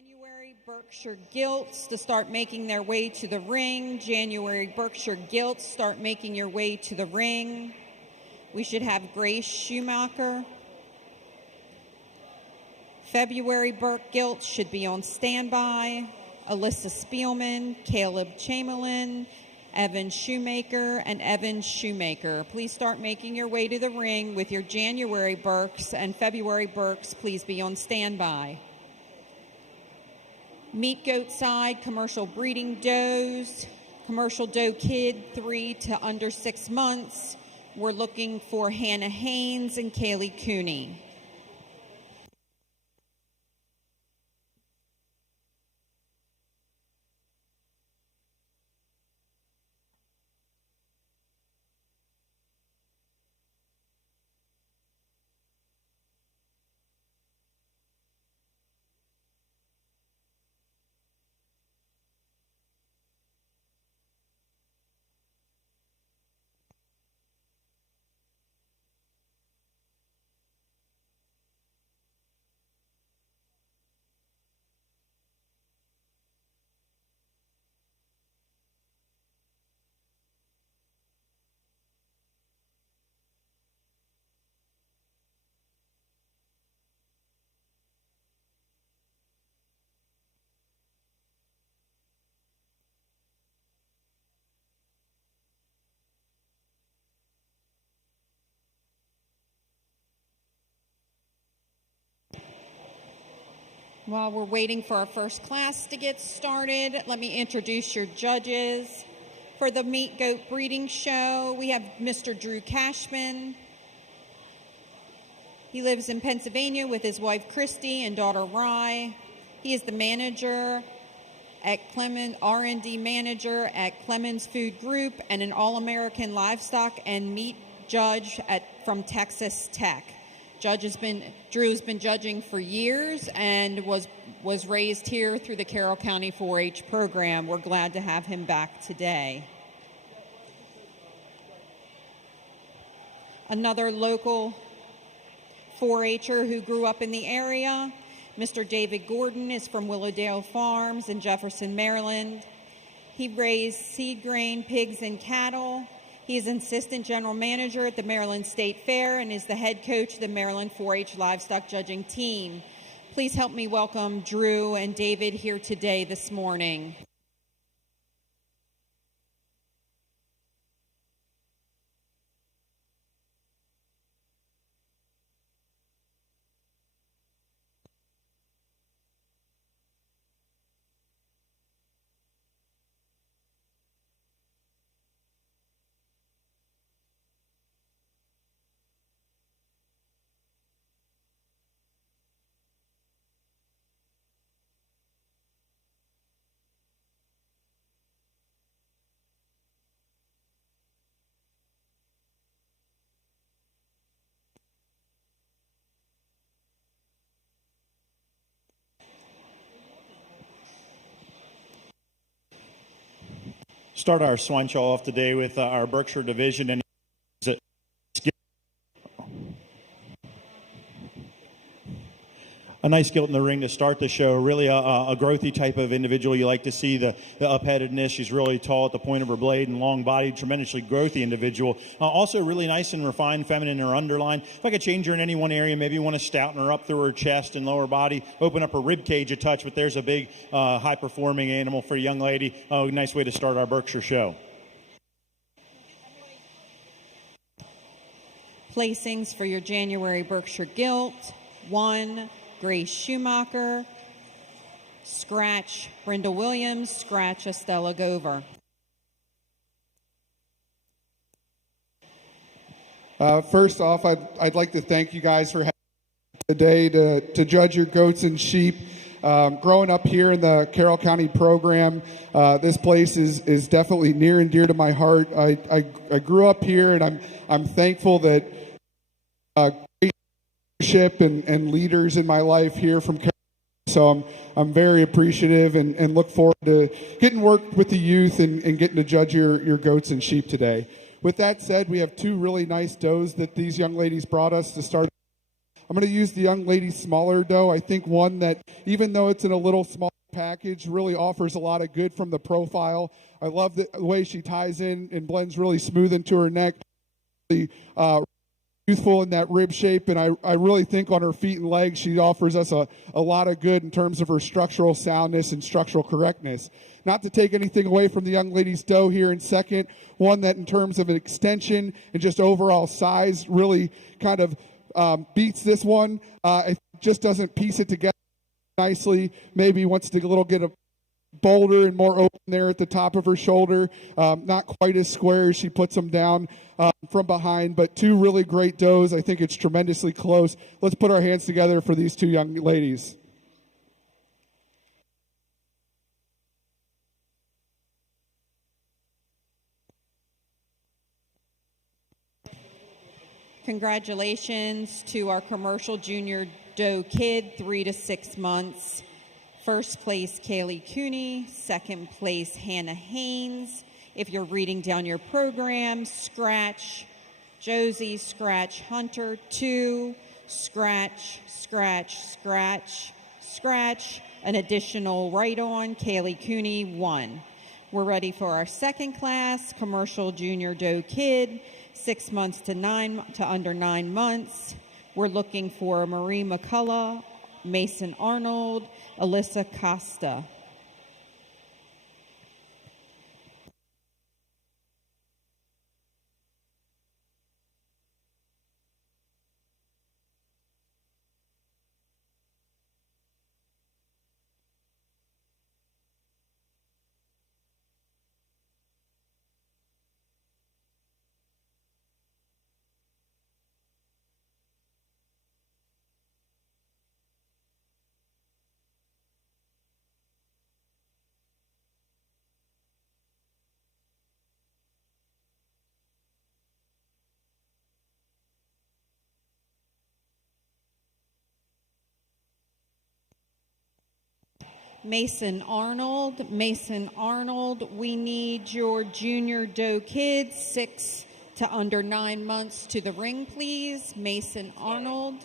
January Berkshire Gilts to start making their way to the ring. January Berkshire Gilts, start making your way to the ring. We should have Grace Schumacher. February Burke Gilts should be on standby. Alyssa Spielman, Caleb Chamberlain, Evan Shoemaker, and Evan Shoemaker. Please start making your way to the ring with your January Burks, and February Burks, please be on standby. Meat goat side, commercial breeding does, commercial doe kid 3 to under 6 months. We're looking for Hannah Haynes and Kaylee Cooney. While we're waiting for our first class to get started, let me introduce your judges. For the Meat Goat Breeding Show, we have Mr. Drew Cashman. He lives in Pennsylvania with his wife Christy and daughter Rye. He is the manager at Clemens, R&D manager at Clemens Food Group, and an All-American livestock and meat judge from Texas Tech. Drew has been judging for years and was raised here through the Carroll County 4-H program. We're glad to have him back today. Another local 4-H'er who grew up in the area, Mr. David Gordon, is from Willowdale Farms in Jefferson, Maryland. He raised seed grain, pigs, and cattle. He is an assistant general manager at the Maryland State Fair and is the head coach of the Maryland 4-H livestock judging team. Please help me welcome Drew and David here today this morning. Start our swine show off today with our Berkshire division, and a nice gilt in the ring to start the show. Really a growthy type of individual. You like to see the upheadedness. She's really tall at the point of her blade and long bodied, tremendously growthy individual. Also really nice and refined, feminine in her underline. If I could change her in any one area, maybe you want to stouten her up through her chest and lower body, open up her rib cage a touch, but there's a big high-performing animal for a young lady. Nice way to start our Berkshire show. Placings for your January Berkshire Gilt: 1, Grace Schumacher, scratch Brenda Williams, scratch Estella Gover. First off, I'd like to thank you guys for having me today to judge your goats and sheep. Growing up here in the Carroll County program, this place is definitely near and dear to my heart. I grew up here, and I'm thankful that leadership and leaders in my life here from Carroll. So I'm very appreciative and look forward to getting work with the youth and getting to judge your goats and sheep today. With that said, we have two really nice does that these young ladies brought us to start. I'm going to use the young lady's smaller doe. I think one that, even though it's in a little small package, really offers a lot of good from the profile. I love the way she ties in and blends really smooth into her neck. Youthful in that rib shape, and I really think on her feet and legs she offers us a lot of good in terms of her structural soundness and structural correctness. Not to take anything away from the young lady's doe here in second, one that in terms of an extension and just overall size really kind of beats this one. It just doesn't piece it together nicely. Maybe wants to get a bolder and more open there at the top of her shoulder. Not quite as square as she puts them down from behind, but two really great does. I think it's tremendously close. Let's put our hands together for these two young ladies. Congratulations to our commercial junior doe kid, 3 to 6 months. First place, Kaylee Cooney. Second place, Hannah Haynes. If you're reading down your program, scratch Josie, scratch Hunter, 2, scratch, scratch, scratch, scratch, an additional right-on, Kaylee Cooney, 1. We're ready for our second class, commercial junior doe kid, 6 months to under 9 months. We're looking for Marie McCullough, Mason Arnold, Alyssa Costa. Mason Arnold, we need your junior doe kids, 6 to under 9 months to the ring, please. Mason Arnold.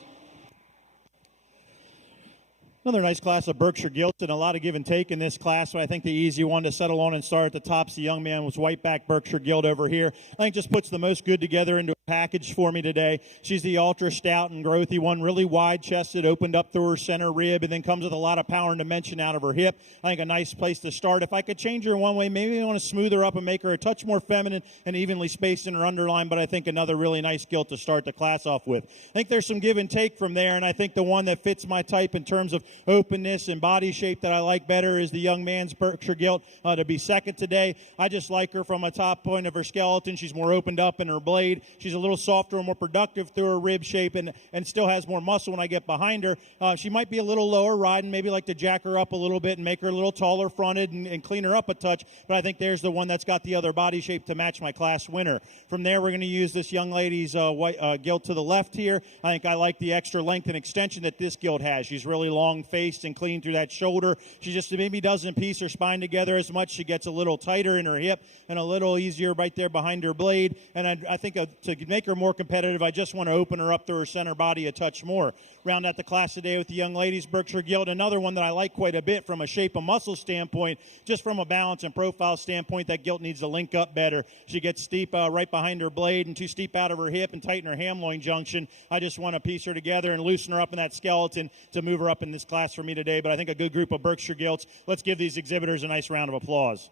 Another nice class of Berkshire Gilts, and a lot of give and take in this class, but I think the easy one to settle on and start at the top is the young man with whiteback Berkshire Gilt over here. I think just puts the most good together into a package for me today. She's the ultra stout and growthy one, really wide chested, opened up through her center rib, and then comes with a lot of power and dimension out of her hip. I think a nice place to start. If I could change her in one way, maybe I want to smooth her up and make her a touch more feminine and evenly spaced in her underline, but I think another really nice gilt to start the class off with. I think there's some give and take from there, and I think the one that fits my type in terms of openness and body shape that I like better is the young man's Berkshire Gilt to be second today. I just like her from a top point of her skeleton. She's more opened up in her blade. She's a little softer and more productive through her rib shape and still has more muscle when I get behind her. She might be a little lower riding, maybe like to jack her up a little bit and make her a little taller fronted and clean her up a touch, but I think there's the one that's got the other body shape to match my class winner. From there, we're going to use this young lady's gilt to the left here. I think I like the extra length and extension that this gilt has. She's really long-faced and clean through that shoulder. She just maybe doesn't piece her spine together as much. She gets a little tighter in her hip and a little easier right there behind her blade. And I think to make her more competitive, I just want to open her up through her center body a touch more. Round out the class today with the young ladies Berkshire Gilt, another one that I like quite a bit from a shape and muscle standpoint, just from a balance and profile standpoint. That gilt needs to link up better. She gets steep right behind her blade and too steep out of her hip and tighten her ham loin junction. I just want to piece her together and loosen her up in that skeleton to move her up in this class for me today. But I think a good group of Berkshire Gilts. Let's give these exhibitors a nice round of applause.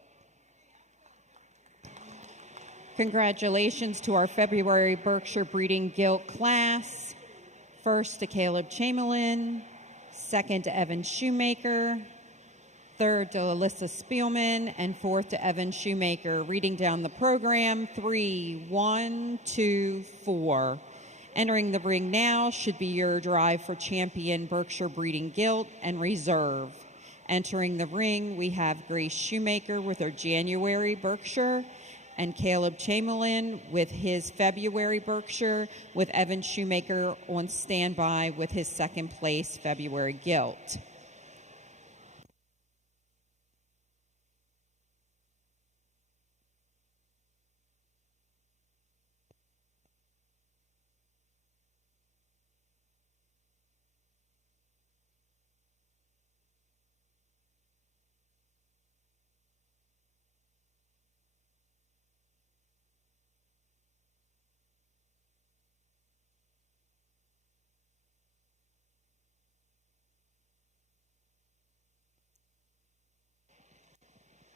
Congratulations to our February Berkshire Breeding Gilt class. First to Caleb Chamberlain, second to Evan Shoemaker, third to Alyssa Spielman, and fourth to Evan Shoemaker. Reading down the program, 3, 1, 2, 4. Entering the ring now should be your drive for champion Berkshire Breeding Gilt and reserve. Entering the ring, we have Grace Shoemaker with her January Berkshire and Caleb Chamberlain with his February Berkshire, with Evan Shoemaker on standby with his second place February Gilt.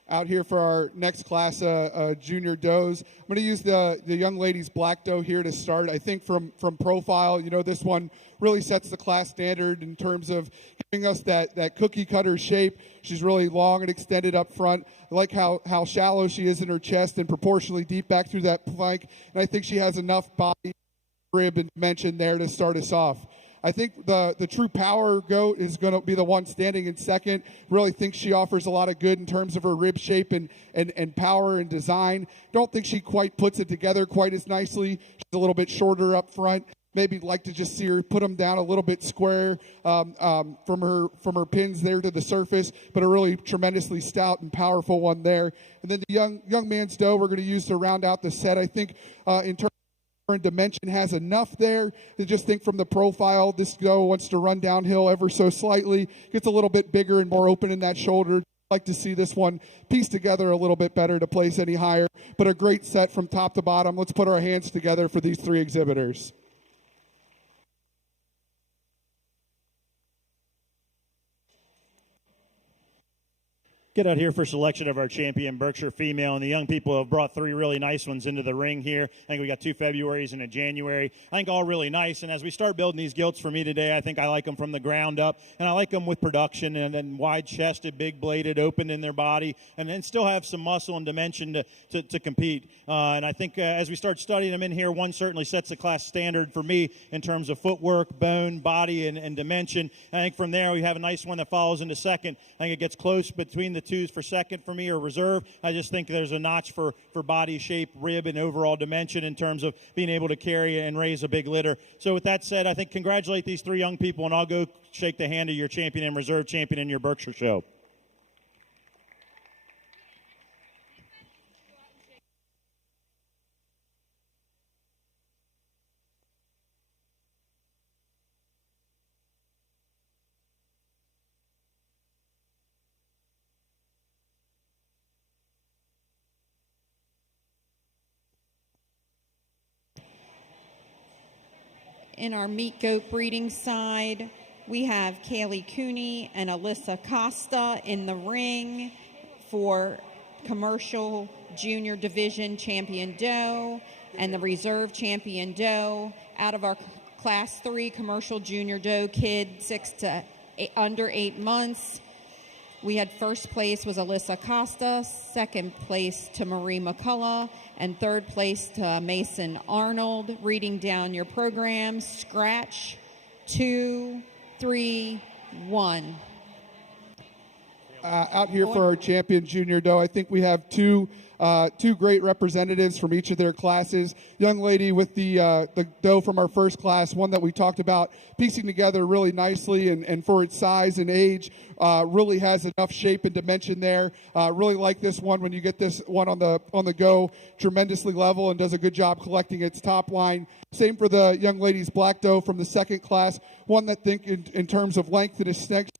Out here for our next class, junior does. I'm going to use the young lady's black doe here to start. I think from profile, this one really sets the class standard in terms of giving us that cookie cutter shape. She's really long and extended up front. I like how shallow she is in her chest and proportionally deep back through that flank. And I think she has enough body, rib, and dimension there to start us off. I think the true power goat is going to be the one standing in second. Really think she offers a lot of good in terms of her rib shape and power and design. Don't think she quite puts it together quite as nicely. She's a little bit shorter up front. Maybe like to just see her put them down a little bit square from her pins there to the surface, but a really tremendously stout and powerful one there. And then the young man's doe we're going to use to round out the set. I think in terms and dimension has enough there to just think from the profile. This doe wants to run downhill ever so slightly, gets a little bit bigger and more open in that shoulder. Like to see this one pieced together a little bit better to place any higher, but a great set from top to bottom. Let's put our hands together for these three exhibitors. Get out here for selection of our champion Berkshire female, and the young people have brought three really nice ones into the ring here. I think we got 2 Februaries and a January. I think all really nice, and as we start building these gilts for me today, I think I like them from the ground up, and I like them with production and then wide-chested, big-bladed, open in their body, and then still have some muscle and dimension to compete. And I think as we start studying them in here, one certainly sets the class standard for me in terms of footwork, bone, body, and dimension. I think from there we have a nice one that follows into second. I think it gets close between the twos for second for me or reserve. I just think there's a notch for body shape, rib, and overall dimension in terms of being able to carry and raise a big litter. So with that said, I think congratulate these three young people, and I'll go shake the hand of your champion and reserve champion in your Berkshire show. In our meat goat breeding side, we have Kaylee Cooney and Alyssa Costa in the ring for commercial junior division champion doe and the reserve champion doe. Out of our class 3 commercial junior doe kid 6 to under 8 months, we had first place was Alyssa Costa, second place to Marie McCullough, and third place to Mason Arnold. Reading down your program, scratch, 2, 3, 1. Out here for our champion junior doe, I think we have two great representatives from each of their classes. Young lady with the doe from our first class, one that we talked about piecing together really nicely, and for its size and age, really has enough shape and dimension there. Really like this one when you get this one on the go, tremendously level and does a good job collecting its top line. Same for the young lady's black doe from the second class, one that think in terms of length and extension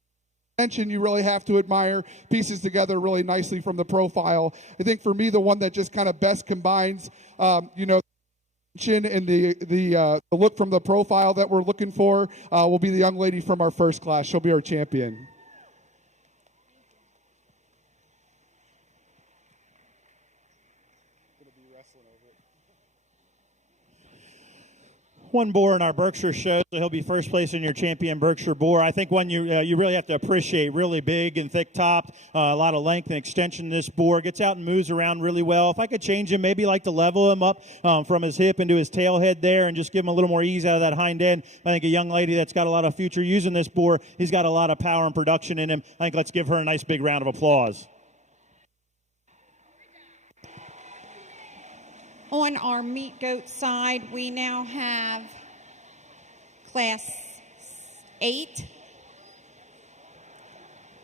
you really have to admire, pieces together really nicely from the profile. I think for me, the one that just kind of best combines, and the look from the profile that we're looking for will be the young lady from our first class. She'll be our champion. One boar in our Berkshire show, so he'll be first place in your champion Berkshire boar. I think one you really have to appreciate, really big and thick topped, a lot of length and extension in this boar. Gets out and moves around really well. If I could change him, maybe like to level him up from his hip into his tail head there and just give him a little more ease out of that hind end. I think a young lady that's got a lot of future using this boar, he's got a lot of power and production in him. I think let's give her a nice big round of applause. On our meat goat side, we now have class 8,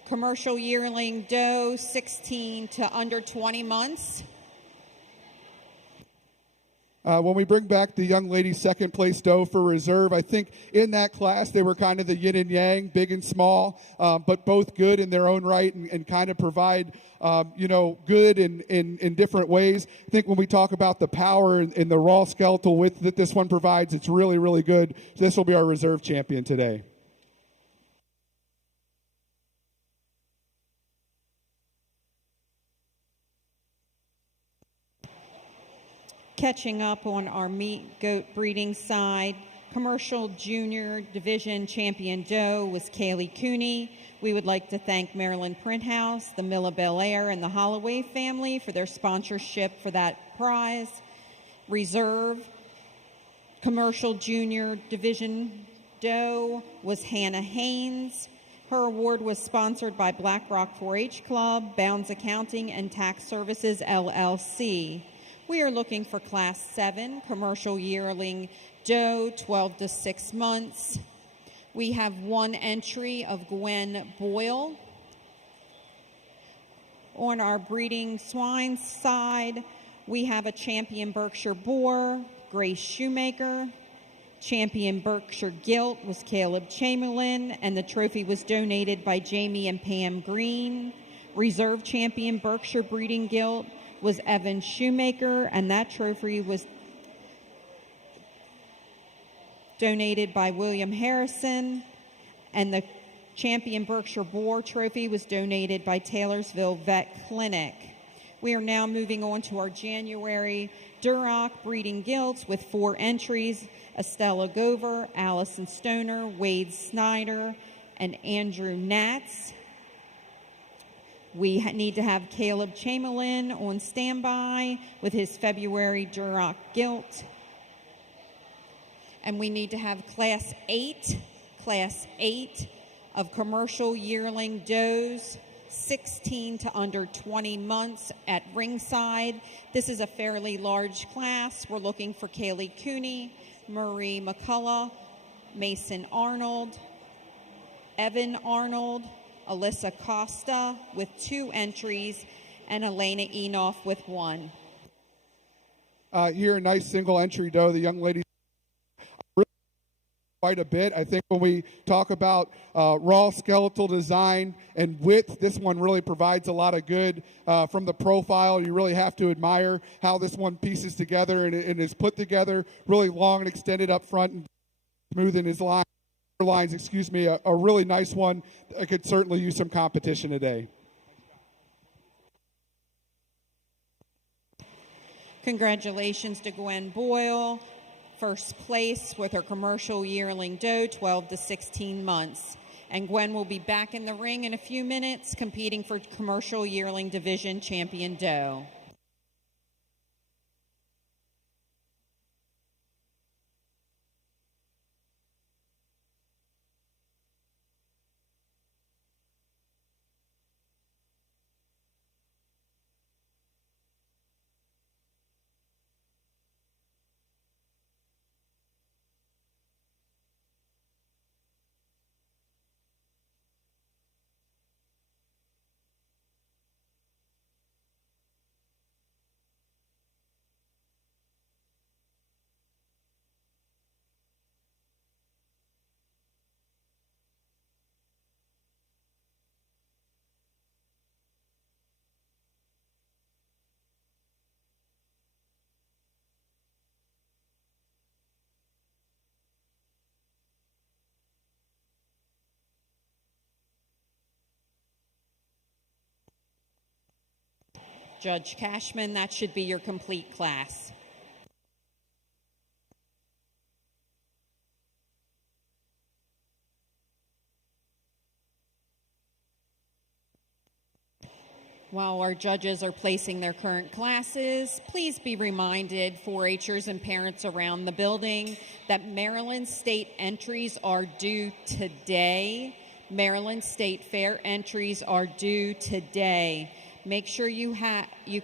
commercial yearling doe, 16 to under 20 months. When we bring back the young lady's second place doe for reserve, I think in that class they were kind of the yin and yang, big and small, but both good in their own right and kind of provide, good in different ways. I think when we talk about the power and the raw skeletal width that this one provides, it's really, really good. So this will be our reserve champion today. Catching up on our meat goat breeding side, commercial junior division champion doe was Kaylee Cooney. We would like to thank Maryland Print House, the Milla Bel Air, and the Holloway family for their sponsorship for that prize. Reserve commercial junior division doe was Hannah Haynes. Her award was sponsored by Black Rock 4-H Club, Bounds Accounting, and Tax Services, LLC. We are looking for Class 7, commercial yearling doe, 12 to 6 months. We have one entry of Gwen Boyle. On our breeding swine side, we have a champion Berkshire boar, Grace Shoemaker. Champion Berkshire Gilt was Caleb Chamberlain, and the trophy was donated by Jamie and Pam Green. Reserve champion Berkshire Breeding Gilt was Evan Shoemaker, and that trophy was donated by William Harrison. And the champion Berkshire Boar trophy was donated by Taylorsville Vet Clinic. We are now moving on to our January Duroc breeding gilts with 4 entries: Estella Gover, Allison Stoner, Wade Snyder, and Andrew Natz. We need to have Caleb Chamberlain on standby with his February Duroc gilt. And we need to have Class 8 of commercial yearling does, 16 to under 20 months at ringside. This is a fairly large class. We're looking for Kaylee Cooney, Marie McCullough, Mason Arnold, Evan Arnold, Alyssa Costa with 2 entries, and Elena Enoff with 1. Here, a nice single entry doe. The young lady quite a bit. I think when we talk about raw skeletal design and width, this one really provides a lot of good from the profile. You really have to admire how this one pieces together and is put together really long and extended up front and smooth in his lines. A really nice one. I could certainly use some competition today. Congratulations to Gwen Boyle, first place with her commercial yearling doe, 12 to 16 months. And Gwen will be back in the ring in a few minutes competing for commercial yearling division champion doe. Judge Cashman, that should be your complete class. While our judges are placing their current classes, please be reminded, 4-Hers and parents around the building, that Maryland State entries are due today. Maryland State Fair entries are due today. Make sure you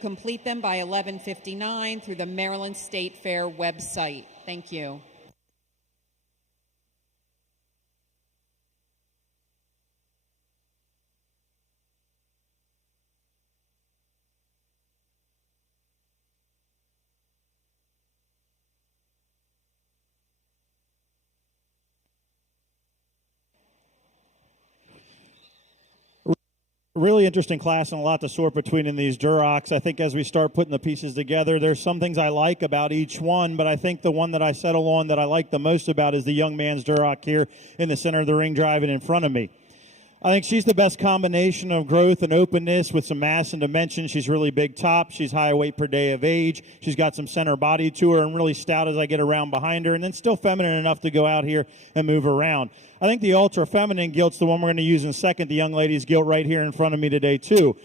complete them by 11:59 through the Maryland State Fair website. Thank you. Really interesting class and a lot to sort between in these Durocs. I think as we start putting the pieces together, there's some things I like about each one, but I think the one that I settle on that I like the most about is the young man's Duroc here in the center of the ring driving in front of me. I think she's the best combination of growth and openness with some mass and dimension. She's really big top. She's high weight per day of age. She's got some center body to her and really stout as I get around behind her, and then still feminine enough to go out here and move around. I think the ultra feminine gilt's the one we're going to use in a second. The young lady's gilt right here in front of me today too.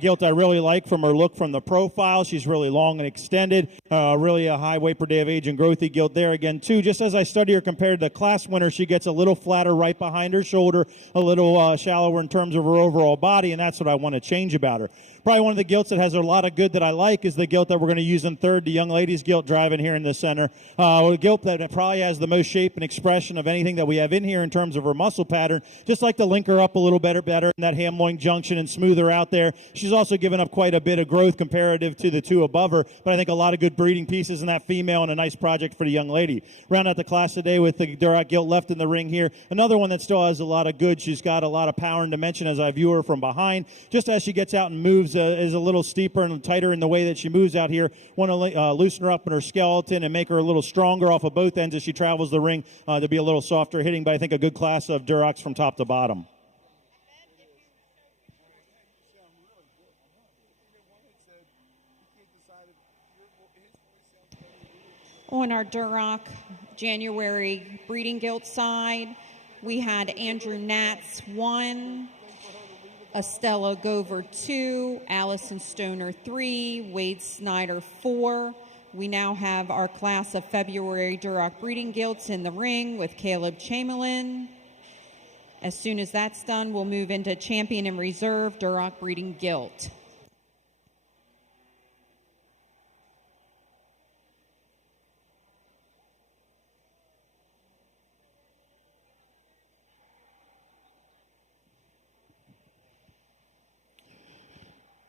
Gilt I really like from her look from the profile. She's really long and extended. Really a high weight per day of age and growthy gilt there again too. Just as I study her compared to the class winner, she gets a little flatter right behind her shoulder, a little shallower in terms of her overall body, and that's what I want to change about her. Probably one of the gilts that has a lot of good that I like is the gilt that we're going to use in third, the young lady's gilt driving here in the center. A gilt that probably has the most shape and expression of anything that we have in here in terms of her muscle pattern. Just like to link her up a little better in that ham-loin junction and smooth her out there. She's also given up quite a bit of growth comparative to the two above her, but I think a lot of good breeding pieces in that female and a nice project for the young lady. Round out the class today with the Duroc gilt left in the ring here. Another one that still has a lot of good. She's got a lot of power and dimension as I view her from behind. Just as she gets out and moves, is a little steeper and tighter in the way that she moves out here. Want to loosen her up in her skeleton and make her a little stronger off of both ends as she travels the ring to be a little softer hitting, but I think a good class of Durocs from top to bottom. On our Duroc January breeding gilt side, we had Andrew Natz 1, Estella Gover 2, Allison Stoner 3, Wade Snyder 4. We now have our class of February Duroc breeding gilts in the ring with Caleb Chamberlain. As soon as that's done, we'll move into Champion and Reserve Duroc breeding gilt.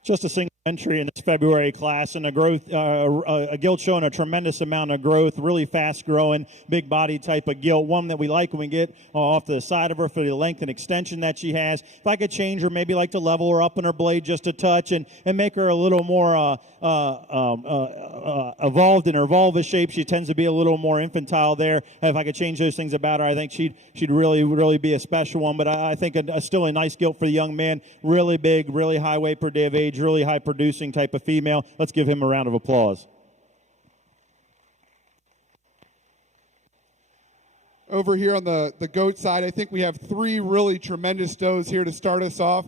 Just a single entry in this February class, and a gilt showing a tremendous amount of growth, really fast growing, big body type of gilt, one that we like when we get off to the side of her for the length and extension that she has. If I could change her, maybe like to level her up in her blade just a touch and make her a little more evolved in her vulva shape. She tends to be a little more infantile there. If I could change those things about her, I think she'd really be a special one. But I think still a nice gilt for the young man. Really big, really high weight per day of age, really high producing type of female. Let's give him a round of applause. Over here on the goat side, I think we have three really tremendous does here to start us off.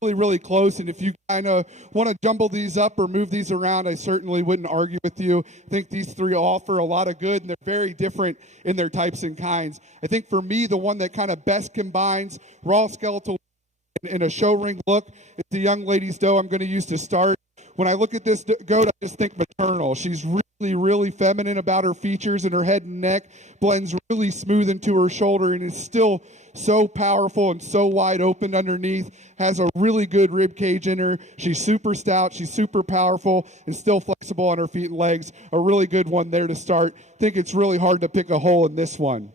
Really close, and if you kind of want to jumble these up or move these around, I certainly wouldn't argue with you. I think these three offer a lot of good, and they're very different in their types and kinds. I think for me, the one that kind of best combines raw skeletal and a show ring look is the young lady's doe I'm going to use to start. When I look at this goat, I just think maternal. She's really feminine about her features, and her head and neck blends really smooth into her shoulder and is still so powerful and so wide open underneath. Has a really good rib cage in her. She's super stout. She's super powerful and still flexible on her feet and legs. A really good one there to start. I think it's really hard to pick a hole in this one.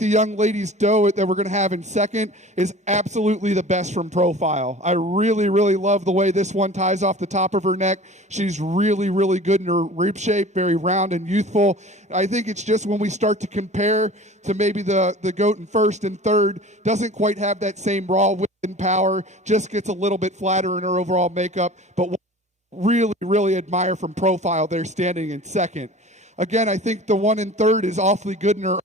The young lady's doe that we're going to have in second is absolutely the best from profile. I really love the way this one ties off the top of her neck. She's really good in her rib shape, very round and youthful. I think it's just when we start to compare to maybe the goat in first and third, doesn't quite have that same raw width and power, just gets a little bit flatter in her overall makeup, but really admire from profile there standing in second. Again, I think the one in third is awfully good in her.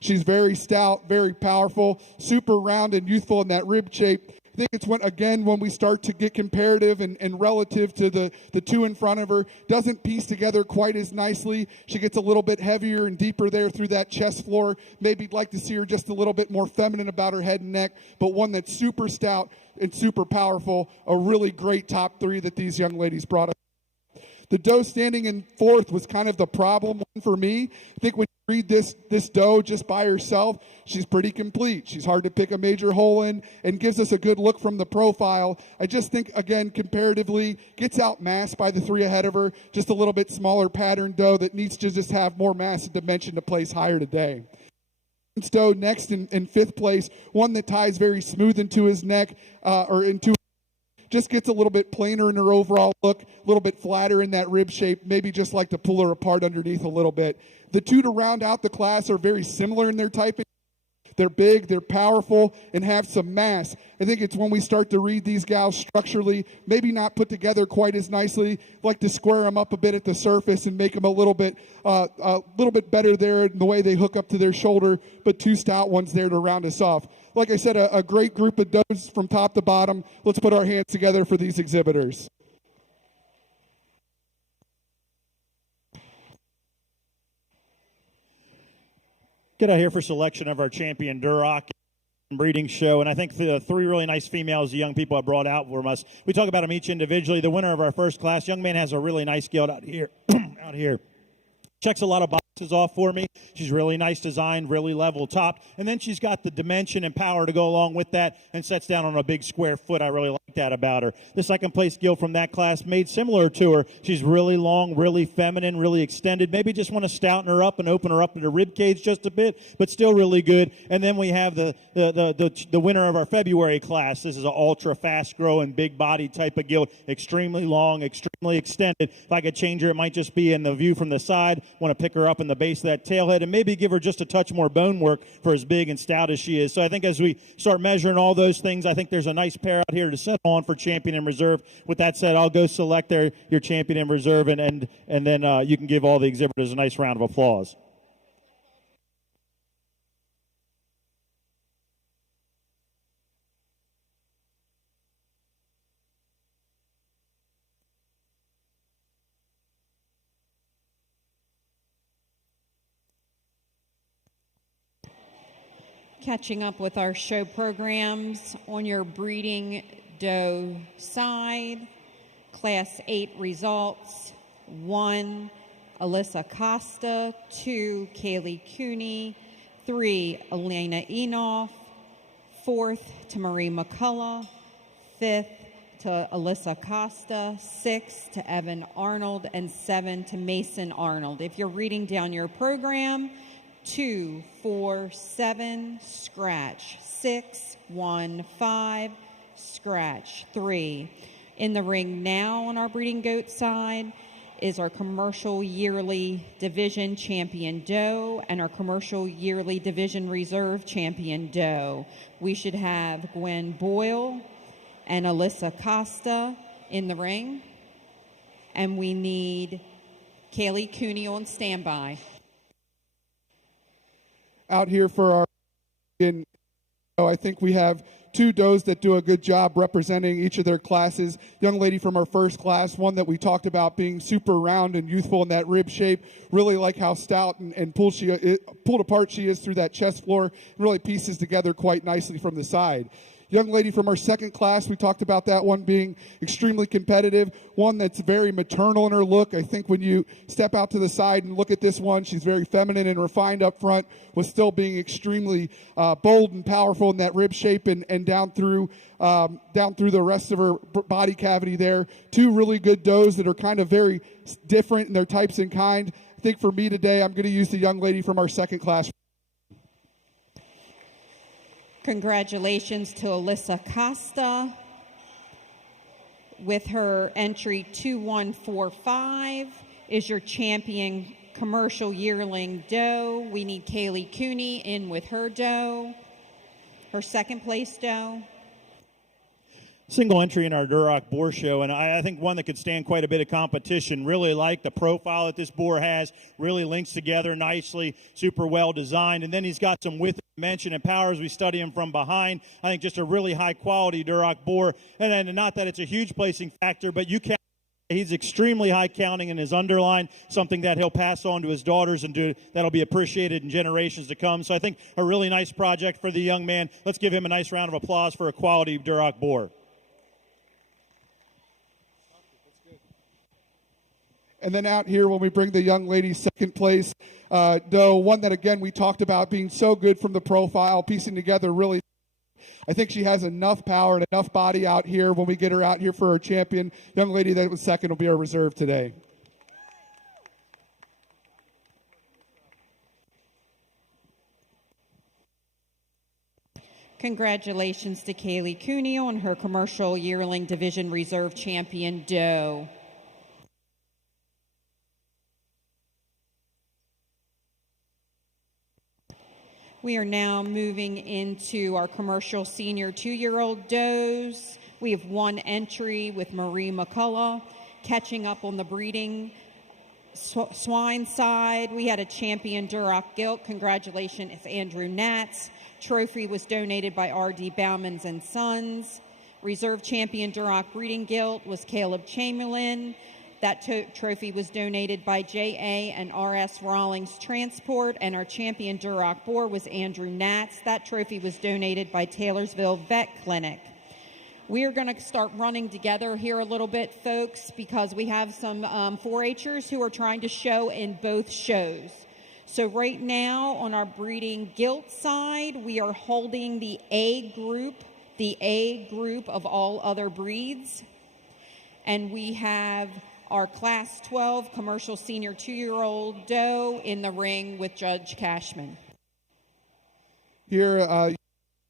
She's very stout, very powerful, super round and youthful in that rib shape. I think it's when we start to get comparative and relative to the two in front of her, doesn't piece together quite as nicely. She gets a little bit heavier and deeper there through that chest floor. Maybe you'd like to see her just a little bit more feminine about her head and neck, but one that's super stout and super powerful. A really great top three that these young ladies brought us. The doe standing in fourth was kind of the problem one for me. I think when you read this doe just by herself, she's pretty complete. She's hard to pick a major hole in and gives us a good look from the profile. I just think, again, comparatively, gets outmassed by the three ahead of her. Just a little bit smaller pattern doe that needs to just have more mass and dimension to place higher today. Doe next in fifth place, one that ties very smooth into his neck or into just gets a little bit plainer in her overall look, a little bit flatter in that rib shape, maybe just like to pull her apart underneath a little bit. The two to round out the class are very similar in their typing. They're big, they're powerful, and have some mass. I think it's when we start to read these gals structurally, maybe not put together quite as nicely, like to square them up a bit at the surface and make them a little bit better there in the way they hook up to their shoulder, but two stout ones there to round us off. Like I said, a great group of does from top to bottom. Let's put our hands together for these exhibitors. Get out here for selection of our champion Duroc breeding show, and I think the three really nice females the young people have brought out from us. We talk about them each individually. The winner of our first class, young man, has a really nice gelded out here. out here. Checks a lot of boxes off for me. She's really nice design, really level top. And then she's got the dimension and power to go along with that and sets down on a big square foot. I really like that about her. The second place gilt from that class made similar to her. She's really long, really feminine, really extended. Maybe just want to stouten her up and open her up to the rib cage just a bit, but still really good. And then we have the winner of our February class. This is an ultra fast growing, big body type of gilt. Extremely long, extremely extended. If I could change her, it might just be in the view from the side. Want to pick her up in the base of that tailhead and maybe give her just a touch more bone work for as big and stout as she is. So I think as we start measuring all those things, I think there's a nice pair out here to settle on for champion and reserve. With that said, I'll go select your champion and reserve, and then you can give all the exhibitors a nice round of applause. Catching up with our show programs on your breeding doe side. Class 8 results: 1, Alyssa Costa; 2, Kaylee Cooney; 3, Elena Enoff; 4th to Marie McCullough; 5th to Alyssa Costa; 6th to Evan Arnold; and 7 to Mason Arnold. If you're reading down your program, 2, 4, 7, scratch. 6, 1, 5, scratch. 3. In the ring now on our breeding goat side is our commercial yearly division champion doe and our commercial yearly division reserve champion doe. We should have Gwen Boyle and Alyssa Costa in the ring, and we need Kaylee Cooney on standby. Out here for I think we have two does that do a good job representing each of their classes. Young lady from our first class, one that we talked about being super round and youthful in that rib shape. Really like how stout and pulled apart she is through that chest floor. Really pieces together quite nicely from the side. Young lady from our second class, we talked about that one being extremely competitive, one that's very maternal in her look. I think when you step out to the side and look at this one, she's very feminine and refined up front, with still being extremely bold and powerful in that rib shape and down through the rest of her body cavity there. Two really good does that are kind of very different in their types and kind. I think for me today, I'm going to use the young lady from our second class. Congratulations to Alyssa Costa with her entry 2145 is your champion commercial yearling doe. We need Kaylee Cooney in with her doe, her second place doe. Single entry in our Duroc boar show, and I think one that could stand quite a bit of competition. Really like the profile that this boar has. Really links together nicely, super well designed, and then he's got some width, dimension, and power as we study him from behind. I think just a really high quality Duroc boar, and not that it's a huge placing factor, but he's extremely high counting in his underline, something that he'll pass on to his daughters and that'll be appreciated in generations to come. So I think a really nice project for the young man. Let's give him a nice round of applause for a quality Duroc boar. And then out here, when we bring the young lady second place doe, one that, again, we talked about being so good from the profile, piecing together really. I think she has enough power and enough body out here when we get her out here for her champion. Young lady that was second will be our reserve today. Congratulations to Kaylee Cooney on her commercial yearling division reserve champion doe. We are now moving into our commercial senior 2-year-old does. We have one entry with Marie McCullough. Catching up on the breeding swine side, we had a champion Duroc gilt. Congratulations, it's Andrew Natz. Trophy was donated by R.D. Baumans and Sons. Reserve champion Duroc breeding gilt was Caleb Chamberlain. That trophy was donated by J.A. and R.S. Rawlings Transport, and our champion Duroc boar was Andrew Natz. That trophy was donated by Taylorsville Vet Clinic. We are going to start running together here a little bit, folks, because we have some 4-H'ers who are trying to show in both shows. So right now on our breeding gilt side, we are holding the A group of all other breeds. And we have our Class 12 commercial senior 2-year-old doe in the ring with Judge Cashman. Here, you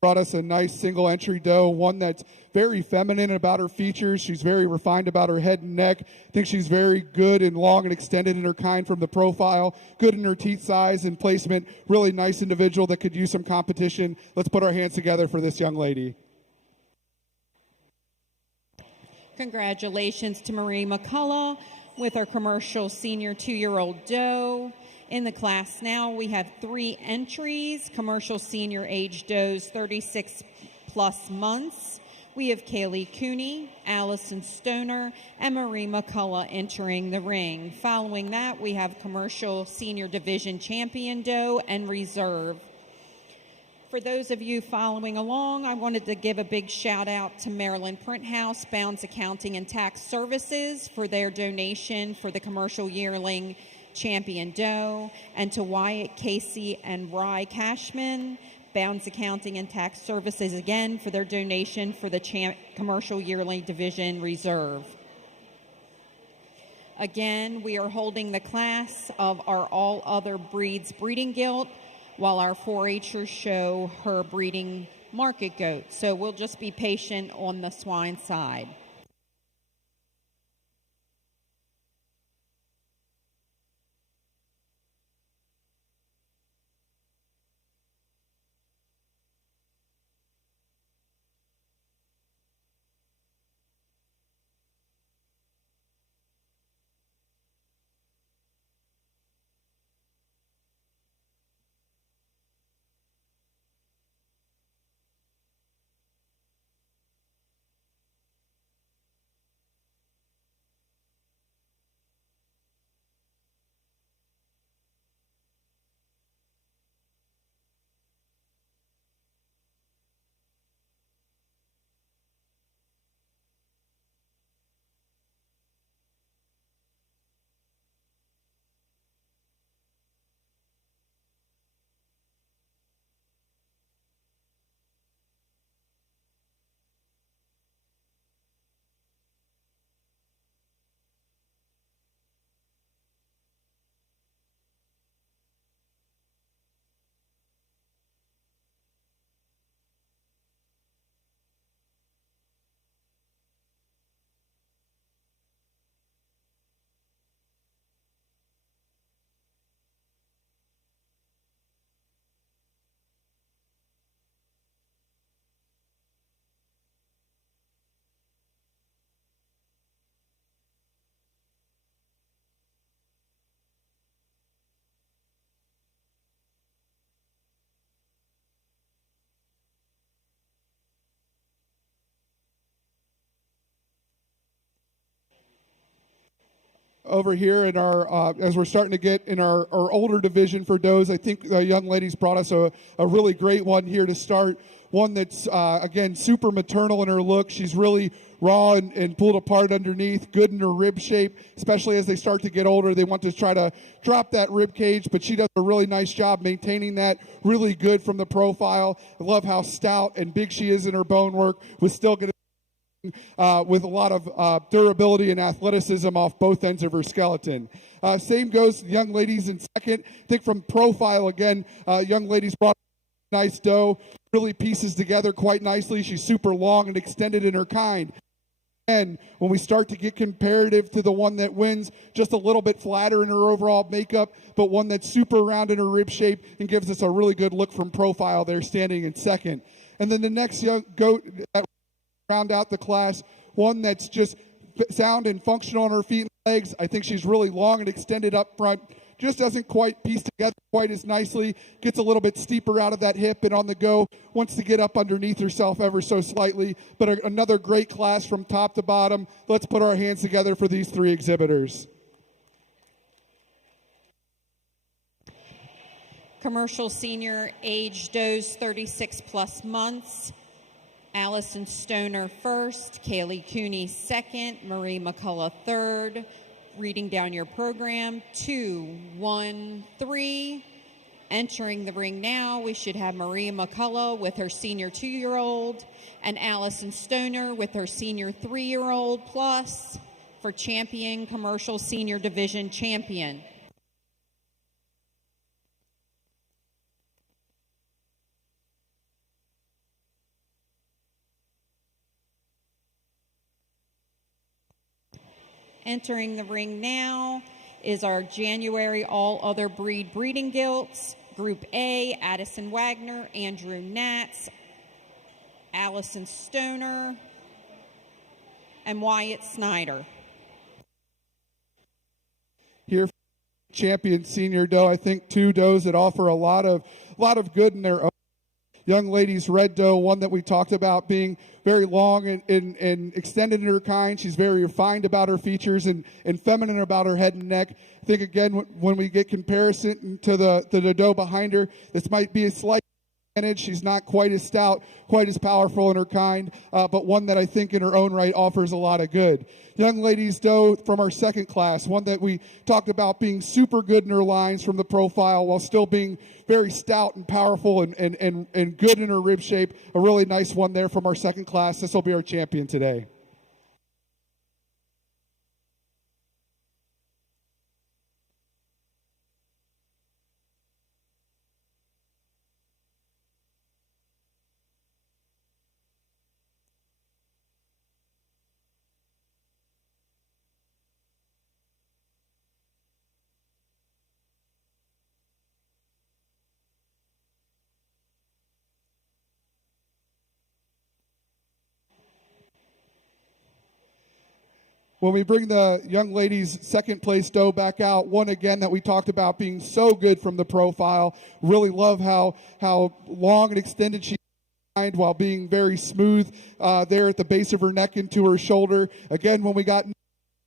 brought us a nice single entry doe, one that's very feminine about her features. She's very refined about her head and neck. I think she's very good and long and extended in her kind from the profile. Good in her teeth size and placement. Really nice individual that could use some competition. Let's put our hands together for this young lady. Congratulations to Marie McCullough with our commercial senior 2-year-old doe. In the class now, we have 3 entries, commercial senior age does 36 plus months. We have Kaylee Cooney, Allison Stoner, and Marie McCullough entering the ring. Following that, we have commercial senior division champion doe and reserve. For those of you following along, I wanted to give a big shout out to Maryland Print House, Bounds Accounting and Tax Services for their donation for the commercial yearling champion doe, and to Wyatt Casey and Rye Cashman, Bounds Accounting and Tax Services again for their donation for the commercial yearling division reserve. Again, we are holding the class of our all other breeds breeding gilt, while our 4-H'ers show her breeding market goat. So we'll just be patient on the swine side. Over here in our, as we're starting to get in our older division for does, I think the young ladies brought us a really great one here to start. One that's, again, super maternal in her look. She's really raw and pulled apart underneath, good in her rib shape, especially as they start to get older. They want to try to drop that rib cage, but she does a really nice job maintaining that, really good from the profile. I love how stout and big she is in her bone work, with still going to with a lot of durability and athleticism off both ends of her skeleton. Same goes to the young ladies in second. I think from profile, again, young ladies brought a nice doe, really pieces together quite nicely. She's super long and extended in her kind. And when we start to get comparative to the one that wins, just a little bit flatter in her overall makeup, but one that's super round in her rib shape and gives us a really good look from profile there, standing in second. And then the next young goat that round out the class, one that's just sound and functional on her feet and legs. I think she's really long and extended up front. Just doesn't quite piece together quite as nicely. Gets a little bit steeper out of that hip and on the go. Wants to get up underneath herself ever so slightly. But another great class from top to bottom. Let's put our hands together for these three exhibitors. Commercial senior age does 36 plus months. Allison Stoner first, Kaylee Cooney second, Marie McCullough third. Reading down your program, 2, 1, 3. Entering the ring now, we should have Maria McCullough with her senior 2-year-old and Allison Stoner with her senior 3-year-old plus for champion, commercial senior division champion. Entering the ring now is our January All Other Breed Breeding Gilts. Group A, Addison Wagner, Andrew Natz, Allison Stoner, and Wyatt Snyder. Here, champion senior doe. I think two does that offer a lot of good in their own. Young lady's red doe, one that we talked about being very long and extended in her kind. She's very refined about her features and feminine about her head and neck. I think, again, when we get comparison to the doe behind her, this might be a slight advantage. She's not quite as stout, quite as powerful in her kind, but one that I think in her own right offers a lot of good. Young ladies doe from our second class, one that we talked about being super good in her lines from the profile while still being very stout and powerful and good in her rib shape. A really nice one there from our second class. This will be our champion today. When we bring the young lady's second place doe back out, one again that we talked about being so good from the profile. Really love how long and extended she is while being very smooth there at the base of her neck into her shoulder. Again, when we got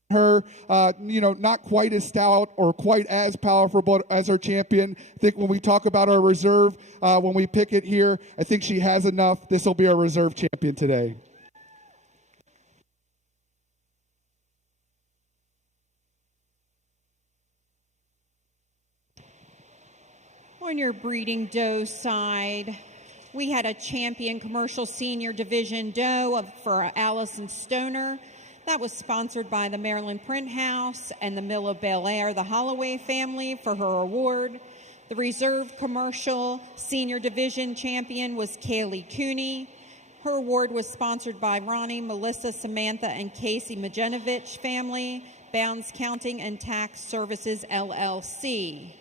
her, not quite as stout or quite as powerful as our champion. I think when we talk about our reserve, when we pick it here, I think she has enough. This will be our reserve champion today. On your breeding doe side, we had a champion commercial senior division doe for Allison Stoner. That was sponsored by the Maryland Print House and the Mill of Bel Air, the Holloway family, for her award. The reserve commercial senior division champion was Kaylee Cooney. Her award was sponsored by Ronnie, Melissa, Samantha, and Casey Majenovich family, Bounds Counting and Tax Services, LLC.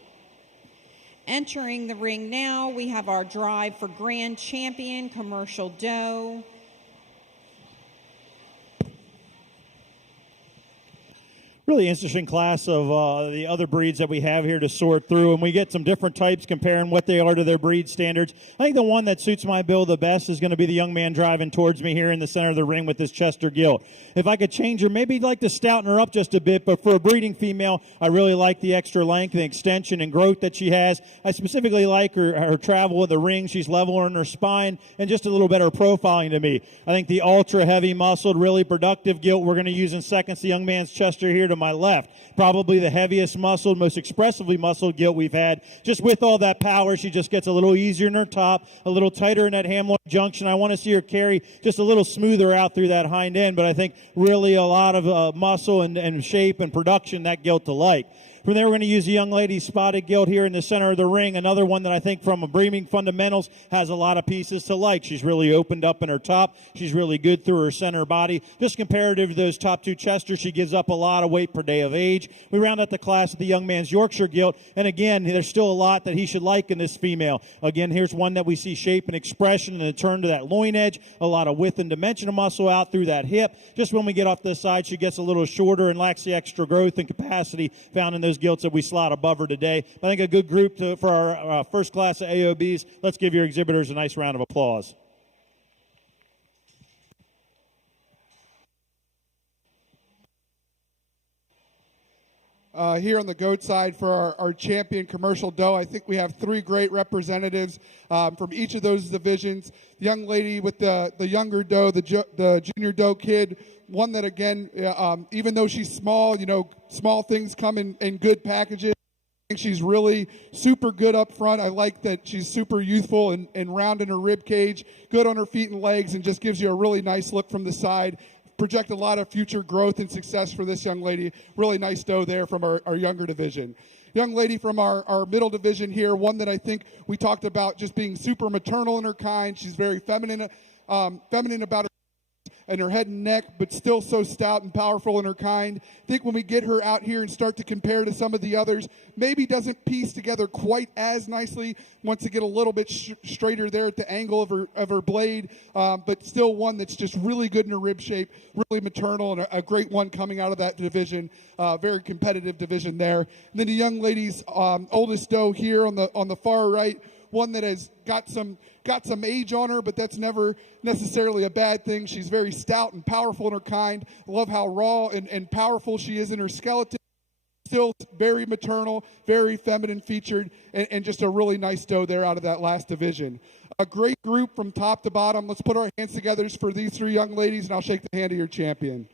Entering the ring now, we have our drive for grand champion commercial doe. Really interesting class of the other breeds that we have here to sort through, and we get some different types comparing what they are to their breed standards. I think the one that suits my bill the best is going to be the young man driving towards me here in the center of the ring with this Chester gilt. If I could change her, maybe I'd like to stouten her up just a bit, but for a breeding female, I really like the extra length and extension and growth that she has. I specifically like her travel with the ring. She's level in her spine and just a little better profiling to me. I think the ultra heavy muscled, really productive gilt we're going to use in seconds, the young man's Chester here to my left. Probably the heaviest muscled, most expressively muscled gilt we've had. Just with all that power, she just gets a little easier in her top, a little tighter in that ham loin junction. I want to see her carry just a little smoother out through that hind end, but I think really a lot of muscle and shape and production that gilt to like. From there, we're going to use the young lady spotted gilt here in the center of the ring. Another one that I think from a breeding fundamentals has a lot of pieces to like. She's really opened up in her top. She's really good through her center body. Just comparative to those top two Chesters, she gives up a lot of weight per day of age. We round out the class with the young man's Yorkshire gilt. And again, there's still a lot that he should like in this female. Again, here's one that we see shape and expression and a turn to that loin edge, a lot of width and dimension of muscle out through that hip. Just when we get off this side, she gets a little shorter and lacks the extra growth and capacity found in those gilts that we slot above her today. I think a good group for our first class of AOBs. Let's give your exhibitors a nice round of applause. Here on the goat side for our champion commercial doe, I think we have three great representatives from each of those divisions. The young lady with the younger doe, the junior doe kid, one that again, even though she's small, small things come in good packages. I think she's really super good up front. I like that she's super youthful and round in her rib cage, good on her feet and legs, and just gives you a really nice look from the side. Project a lot of future growth and success for this young lady. Really nice doe there from our younger division. Young lady from our middle division here, one that I think we talked about just being super maternal in her kind. She's very feminine about her and her head and neck, but still so stout and powerful in her kind. I think when we get her out here and start to compare to some of the others, maybe doesn't piece together quite as nicely, wants to get a little bit straighter there at the angle of her blade, but still one that's just really good in her rib shape, really maternal, and a great one coming out of that division. Very competitive division there. And then the young lady's oldest doe here on the far right, one that has got some age on her, but that's never necessarily a bad thing. She's very stout and powerful in her kind. I love how raw and powerful she is in her skeleton. Still very maternal, very feminine featured, and just a really nice doe there out of that last division. A great group from top to bottom. Let's put our hands together for these three young ladies, and I'll shake the hand of your champion.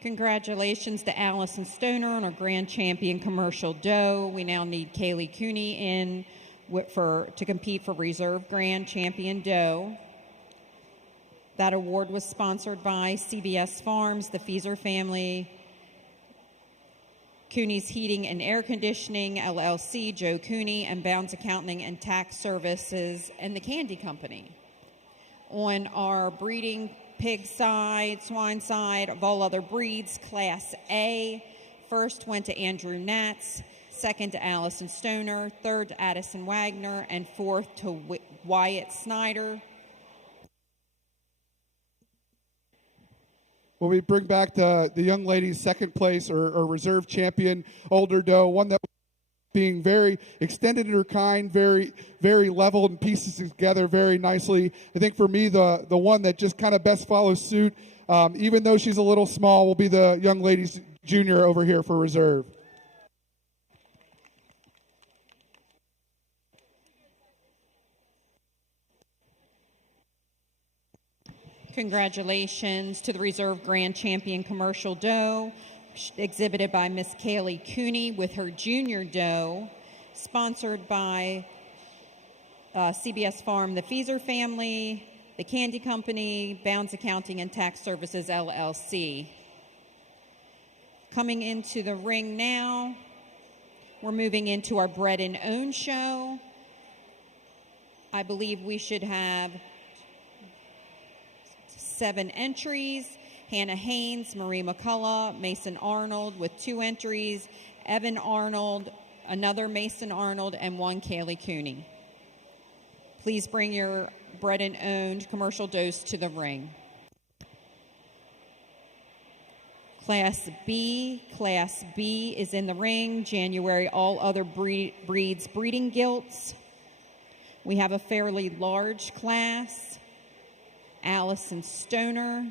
Congratulations to Allison Stoner on our grand champion commercial doe. We now need Kaylee Cooney in to compete for reserve grand champion doe. That award was sponsored by CBS Farms, the Feeser family, Cooney's Heating and Air Conditioning, LLC, Joe Cooney, and Bounds Accounting and Tax Services, and the Candy Company. On our breeding pig side, swine side, of all other breeds, Class A, first went to Andrew Natz, second to Allison Stoner, third to Addison Wagner, and fourth to Wyatt Snyder. Well, we bring back the young lady's second place or reserve champion, older doe, one that being very extended in her kind, very, very level and pieces together very nicely. I think for me, the one that just kind of best follows suit, even though she's a little small, will be the young lady's junior over here for reserve. Congratulations to the reserve grand champion commercial doe, exhibited by Miss Kaylee Cooney with her junior doe, sponsored by CBS Farm, the Feeser family, the Candy Company, Bounds Accounting and Tax Services, LLC. Coming into the ring now, we're moving into our Bred and Own show. I believe we should have 7 entries. Hannah Haynes, Marie McCullough, Mason Arnold with 2 entries, Evan Arnold, another Mason Arnold, and 1 Kaylee Cooney. Please bring your bred and owned commercial does to the ring. Class B is in the ring. January, all other breeds breeding gilts. We have a fairly large class. Allison Stoner,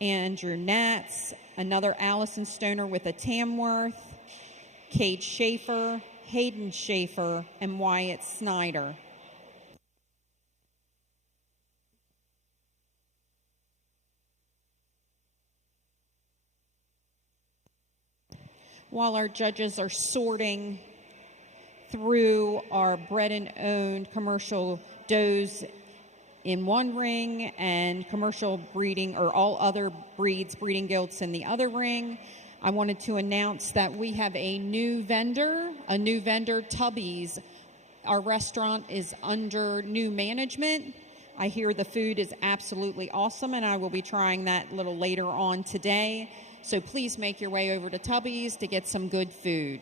Andrew Natz, another Allison Stoner with a Tamworth, Kate Schaefer, Hayden Schaefer, and Wyatt Snyder. while our judges are sorting through our bred and owned commercial does in one ring and commercial breeding or all other breeds, breeding gilts in the other ring, I wanted to announce that we have a new vendor, Tubby's. Our restaurant is under new management. I hear the food is absolutely awesome, and I will be trying that a little later on today. So please make your way over to Tubby's to get some good food.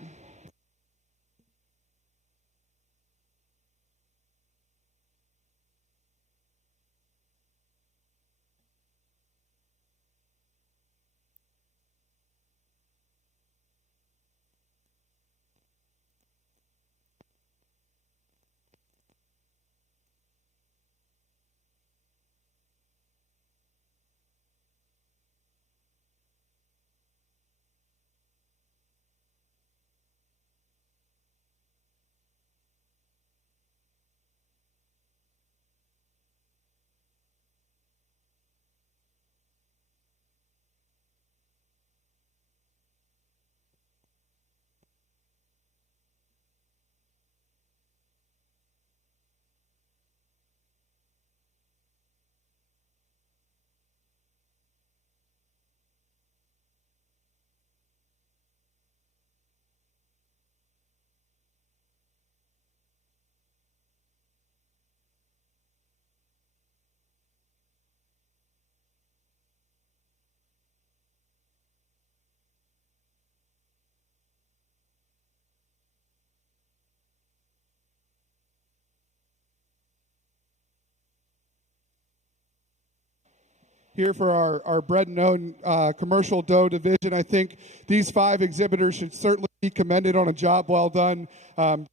Here for our bred and owned commercial doe division. I think these 5 exhibitors should certainly be commended on a job well done,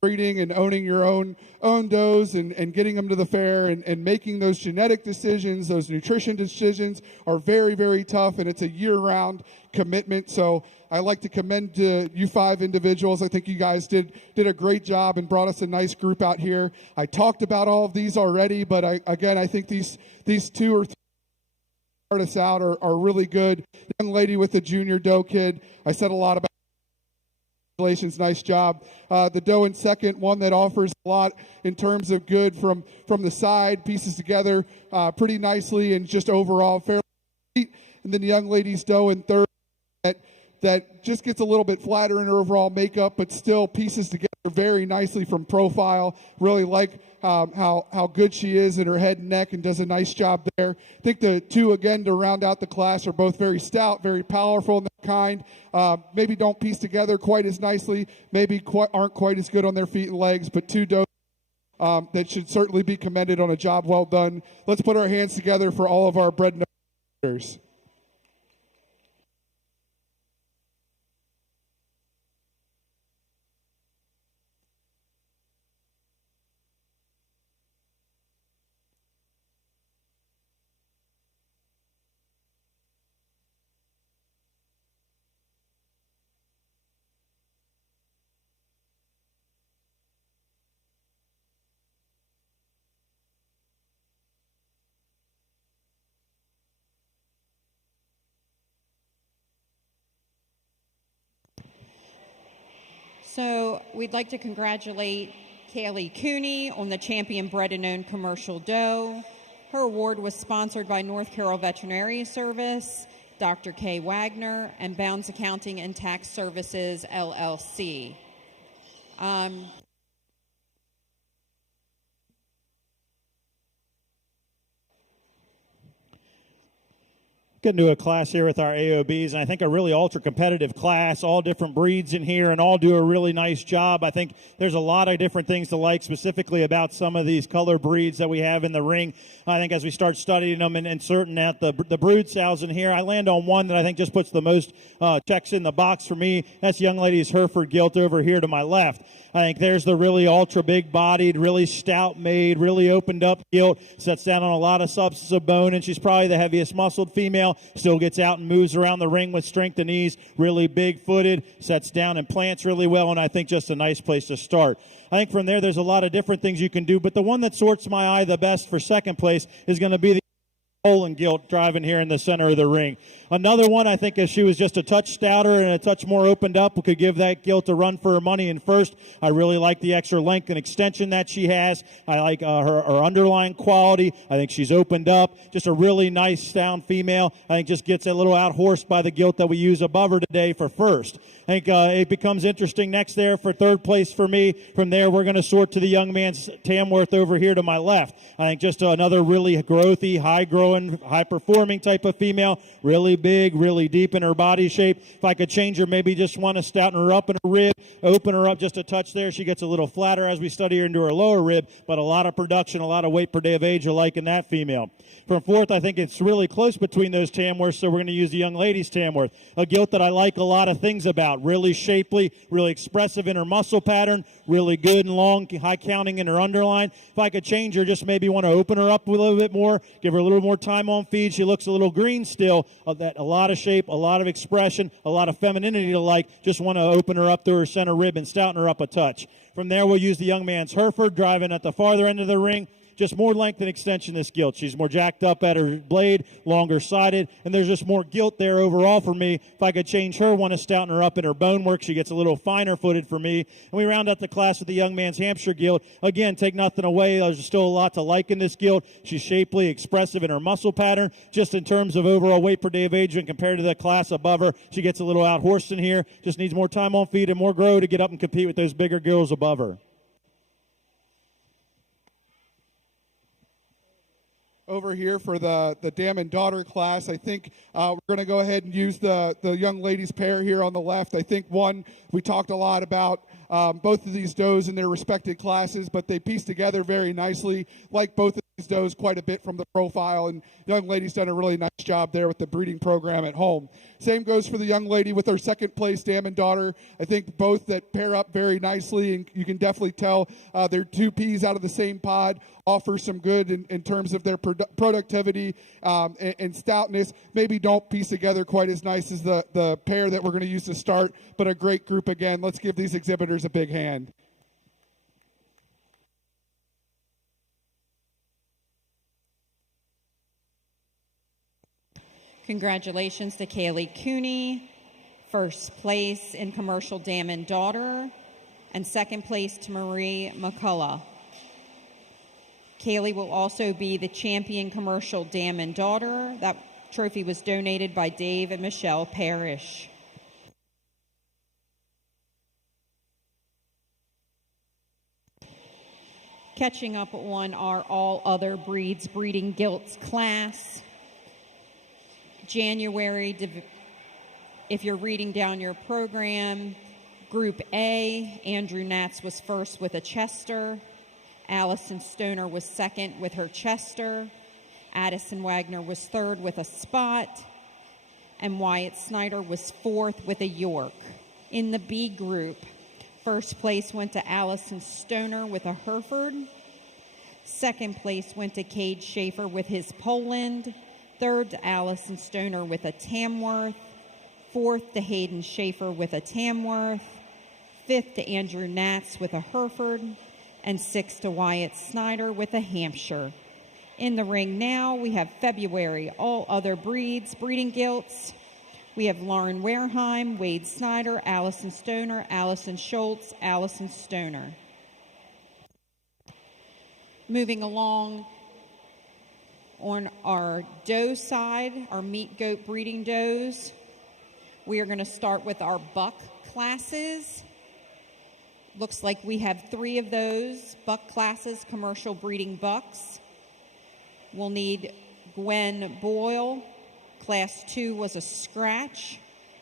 breeding and owning your own does and getting them to the fair and making those genetic decisions, those nutrition decisions are very, very tough, and it's a year-round commitment. So I like to commend you 5 individuals. I think you guys did a great job and brought us a nice group out here. I talked about all of these already, but I think these 2 or 3 start us out are really good. Young lady with the junior doe kid, I said a lot about. Congratulations, nice job. The doe in second, one that offers a lot in terms of good from the side, pieces together pretty nicely and just overall fairly neat. And then the young lady's doe in third that just gets a little bit flatter in her overall makeup, but still pieces together very nicely from profile. Really like how good she is in her head and neck and does a nice job there. I think the 2, again, to round out the class are both very stout, very powerful in their kind. Maybe don't piece together quite as nicely, maybe aren't quite as good on their feet and legs, but 2 does that should certainly be commended on a job well done. Let's put our hands together for all of our bred and owned. So we'd like to congratulate Kaylee Cooney on the champion bred and owned commercial doe. Her award was sponsored by North Carroll Veterinary Service, Dr. Kay Wagner, and Bounds Accounting and Tax Services, LLC. Getting to a class here with our AOBs, and I think a really ultra-competitive class, all different breeds in here, and all do a really nice job. I think there's a lot of different things to like specifically about some of these color breeds that we have in the ring. I think as we start studying them and sorting out the brood sows in here, I land on one that I think just puts the most checks in the box for me. That's young lady's Hereford gilt over here to my left. I think there's the really ultra big bodied, really stout made, really opened up gilt, sets down on a lot of substance of bone, and she's probably the heaviest muscled female, still gets out and moves around the ring with strength and ease, really big footed, sets down and plants really well, and I think just a nice place to start. I think from there's a lot of different things you can do, but the one that sorts my eye the best for second place is going to be the Poland gilt driving here in the center of the ring. Another one, I think, if she was just a touch stouter and a touch more opened up, we could give that gilt a run for her money in first. I really like the extra length and extension that she has. I like her underlying quality. I think she's opened up. Just a really nice, sound female. I think just gets a little out-horsed by the gilt that we use above her today for first. I think it becomes interesting next there for third place for me. From there, we're going to sort to the young man's Tamworth over here to my left. I think just another really growthy, high-growing, high-performing type of female. Really big, really deep in her body shape. If I could change her, maybe just want to stouten her up in her rib, open her up just a touch there. She gets a little flatter as we study her into her lower rib, but a lot of production, a lot of weight per day of age alike in that female. From fourth, I think it's really close between those Tamworths, so we're going to use the young lady's Tamworth. A gilt that I like a lot of things about. Really shapely, really expressive in her muscle pattern, really good and long, high counting in her underline. If I could change her, just maybe want to open her up a little bit more, give her a little more time on feed. She looks a little green still. A lot of shape, a lot of expression, a lot of femininity to like. Just want to open her up to her center rib and stouten her up a touch. From there, we'll use the young man's Heifer, driving at the farther end of the ring. Just more length and extension this gilt. She's more jacked up at her blade, longer sided, and there's just more gilt there overall for me. If I could change her, want to stouten her up in her bone work, she gets a little finer footed for me. And we round out the class with the young man's Hampshire gilt. Again, take nothing away. There's still a lot to like in this gilt. She's shapely, expressive in her muscle pattern. Just in terms of overall weight per day of age when compared to the class above her, she gets a little out-horsed in here. Just needs more time on feed and more grow to get up and compete with those bigger girls above her. Over here for the dam and daughter class, I think we're going to go ahead and use the young ladies pair here on the left. I think we talked a lot about both of these does in their respective classes, but they piece together very nicely. Like both of these does quite a bit from the profile, and the young lady's done a really nice job there with the breeding program at home. Same goes for the young lady with her second place dam and daughter. I think both that pair up very nicely, and you can definitely tell they're two peas out of the same pod. Offer some good in terms of their productivity and stoutness. Maybe don't piece together quite as nice as the pair that we're going to use to start, but a great group again. Let's give these exhibitors a big hand. Congratulations to Kaylee Cooney, first place in commercial dam and daughter, and second place to Marie McCullough. Kaylee will also be the champion commercial dam and daughter. That trophy was donated by Dave and Michelle Parrish. Catching up on our all other breeds breeding gilts class. January, if you're reading down your program, Group A, Andrew Natz was first with a Chester. Allison Stoner was second with her Chester. Addison Wagner was third with a Spot. And Wyatt Snyder was fourth with a York. In the B group, first place went to Allison Stoner with a Hereford. Second place went to Cade Schaefer with his Poland. Third to Allison Stoner with a Tamworth. Fourth to Hayden Schaefer with a Tamworth. Fifth to Andrew Natz with a Hereford. And sixth to Wyatt Snyder with a Hampshire. In the ring now, we have February, all other breeds, breeding gilts. We have Lauren Wareheim, Wade Snyder, Allison Stoner, Allison Schultz, Allison Stoner. Moving along on our doe side, our meat goat breeding does, we are going to start with our buck classes. Looks like we have 3 of those buck classes, commercial breeding bucks. We'll need Gwen Boyle. Class 2 was a scratch.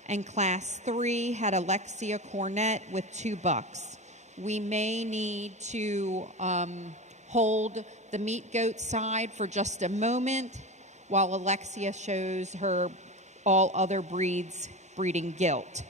And Class 3 had Alexia Cornett with 2 bucks. We may need to hold the meat goat side for just a moment while Alexia shows her all other breeds breeding gilt.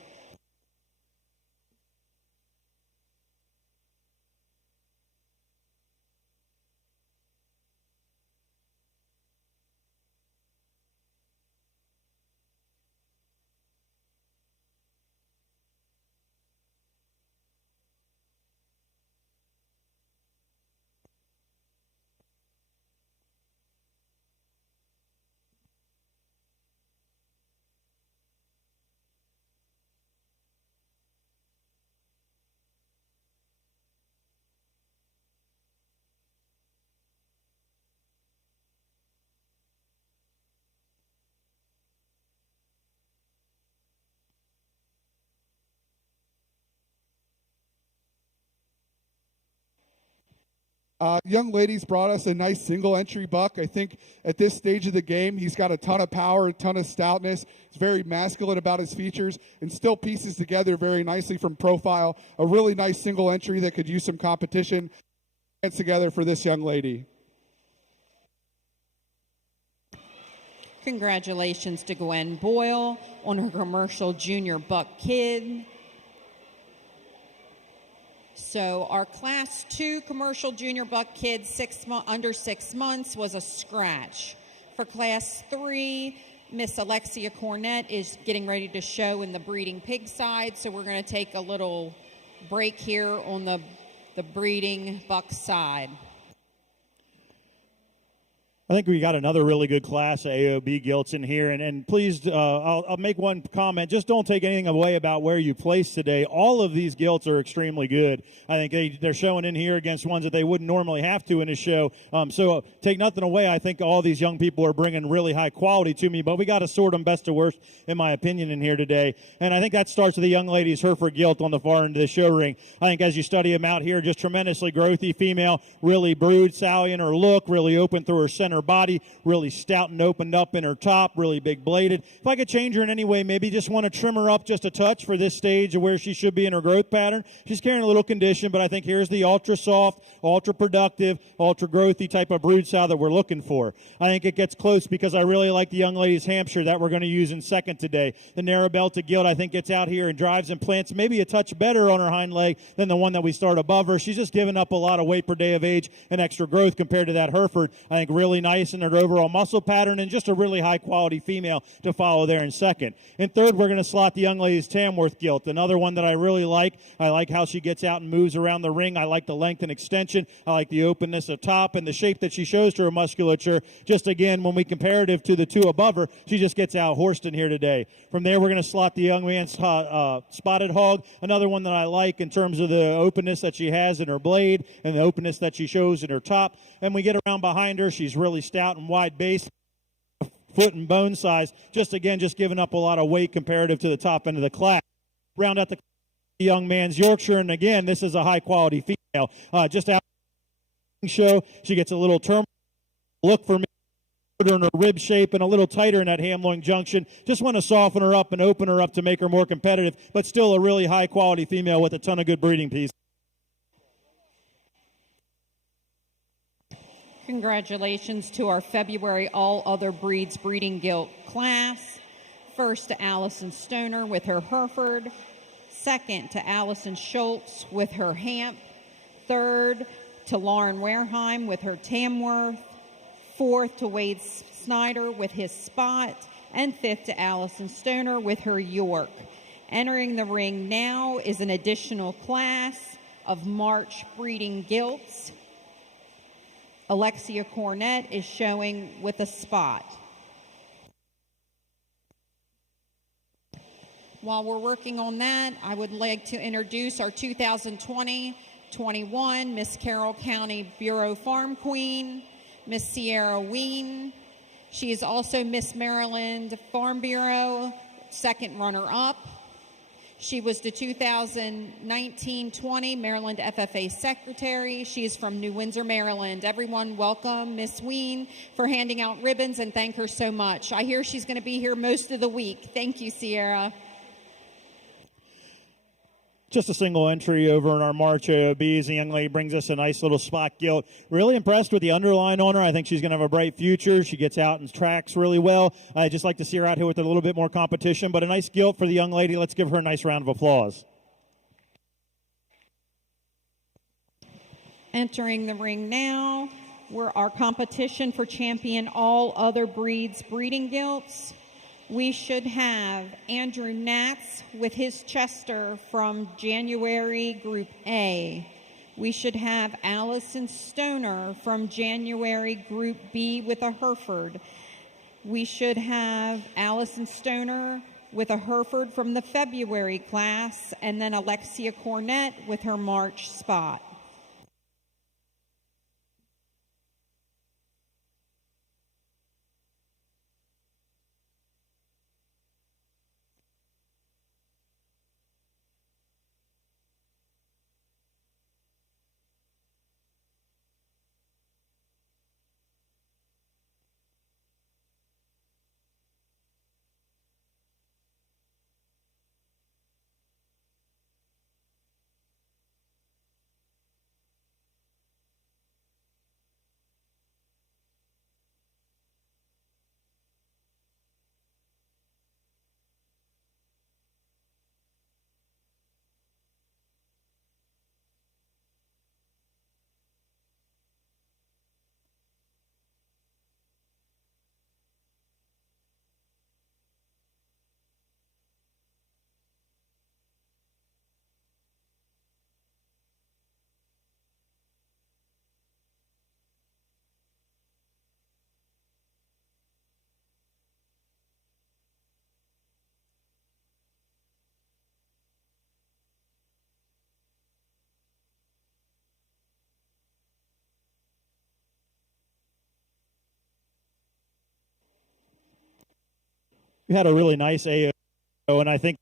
Young ladies brought us a nice single entry buck. I think at this stage of the game, he's got a ton of power, a ton of stoutness. He's very masculine about his features and still pieces together very nicely from profile. A really nice single entry that could use some competition. Hands together for this young lady. Congratulations to Gwen Boyle on her commercial junior buck kid. So our Class 2 commercial junior buck kid under 6 months was a scratch. For Class 3, Miss Alexia Cornett is getting ready to show in the breeding pig side, so we're going to take a little break here on the breeding buck side. I think we got another really good class of AOB gilts in here, and please, I'll make one comment. Just don't take anything away about where you place today. All of these gilts are extremely good. I think they're showing in here against ones that they wouldn't normally have to in a show. So take nothing away. I think all these young people are bringing really high quality to me, but we got to sort them best to worst, in my opinion, in here today. And I think that starts with the young lady's Heifer gilt on the far end of the show ring. I think as you study them out here, just tremendously growthy female, really brood, salient her look, really open through her center body, really stout and opened up in her top, really big bladed. If I could change her in any way, maybe just want to trim her up just a touch for this stage of where she should be in her growth pattern. She's carrying a little condition, but I think here's the ultra soft, ultra productive, ultra growthy type of brood sow that we're looking for. I think it gets close because I really like the young lady's Hampshire that we're going to use in second today. The narrow belted gilt I think gets out here and drives and plants maybe a touch better on her hind leg than the one that we start above her. She's just giving up a lot of weight per day of age and extra growth compared to that Hereford. I think really nice in her overall muscle pattern and just a really high quality female to follow there in second. In third, we're going to slot the young lady's Tamworth gilt, another one that I really like. I like how she gets out and moves around the ring. I like the length and extension. I like the openness of top and the shape that she shows to her musculature. Just again, when we comparative to the two above her, she just gets out horsed in here today. From there, we're going to slot the young man's Spotted Hog, another one that I like in terms of the openness that she has in her blade and the openness that she shows in her top. And we get around behind her, she's really stout and wide base, foot and bone size, just giving up a lot of weight comparative to the top end of the class. Round out the young man's Yorkshire, and again, this is a high quality female. Just out show, she gets a little turn look for me in her rib shape and a little tighter in that ham-loin junction. Just want to soften her up and open her up to make her more competitive, but still a really high quality female with a ton of good breeding pieces. Congratulations to our February All Other Breeds breeding gilt class. First to Allison Stoner with her Hereford. Second to Allison Schultz with her Hamp. Third to Lauren Wareheim with her Tamworth. Fourth to Wade Snyder with his Spot. And fifth to Allison Stoner with her York. Entering the ring now is an additional class of March breeding gilts. Alexia Cornett is showing with a Spot. While we're working on that, I would like to introduce our 2020-21 Miss Carroll County Bureau Farm Queen, Miss Sierra Ween. She is also Miss Maryland Farm Bureau, second runner-up. She was the 2019-20 Maryland FFA Secretary. She is from New Windsor, Maryland. Everyone welcome Miss Ween for handing out ribbons and thank her so much. I hear she's going to be here most of the week. Thank you, Sierra. Just a single entry over in our March AOBs. The young lady brings us a nice little spot gilt. Really impressed with the underline on her. I think she's going to have a bright future. She gets out and tracks really well. I just like to see her out here with a little bit more competition, but a nice gilt for the young lady. Let's give her a nice round of applause. Entering the ring now, we're our competition for champion all other breeds breeding gilts. We should have Andrew Natz with his Chester from January Group A. We should have Allison Stoner from January Group B with a Hereford. We should have Allison Stoner with a Hereford from the February class, and then Alexia Cornett with her March Spot. We had a really nice AO, and I think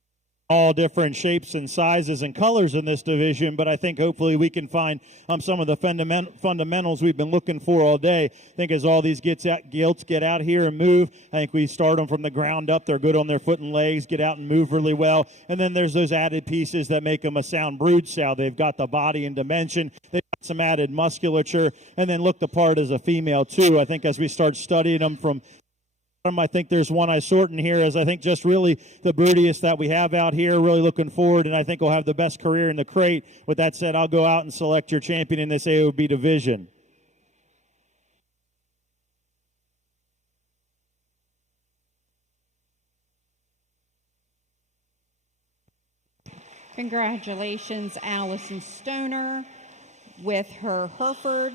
all different shapes and sizes and colors in this division, but I think hopefully we can find some of the fundamentals we've been looking for all day. I think as all these gilts get out here and move, I think we start them from the ground up. They're good on their foot and legs, get out and move really well. And then there's those added pieces that make them a sound brood sow. They've got the body and dimension. They've got some added musculature, and then look the part as a female too. I think as we start studying them from I think there's one I sort in here as I think just really the broodiest that we have out here. Really looking forward, and I think we'll have the best career in the crate. With that said, I'll go out and select your champion in this AOB division. Congratulations, Allison Stoner with her Hereford.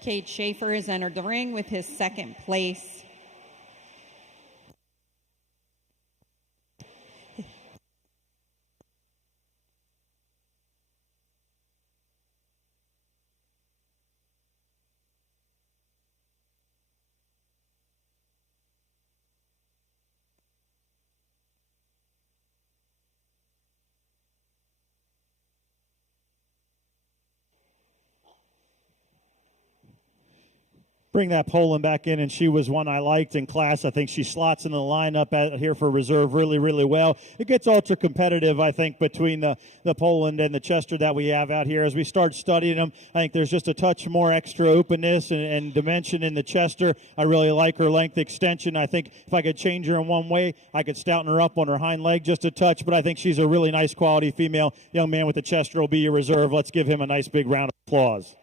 Cade Schaefer has entered the ring with his second place. Bring that Poland back in, and she was one I liked in class. I think she slots in the lineup out here for reserve really, really well. It gets ultra competitive, I think, between the Poland and the Chester that we have out here. As we start studying them, I think there's just a touch more extra openness and dimension in the Chester. I really like her length extension. I think if I could change her in one way, I could stouten her up on her hind leg just a touch, but I think she's a really nice quality female. Young man with the Chester will be your reserve. Let's give him a nice big round of applause.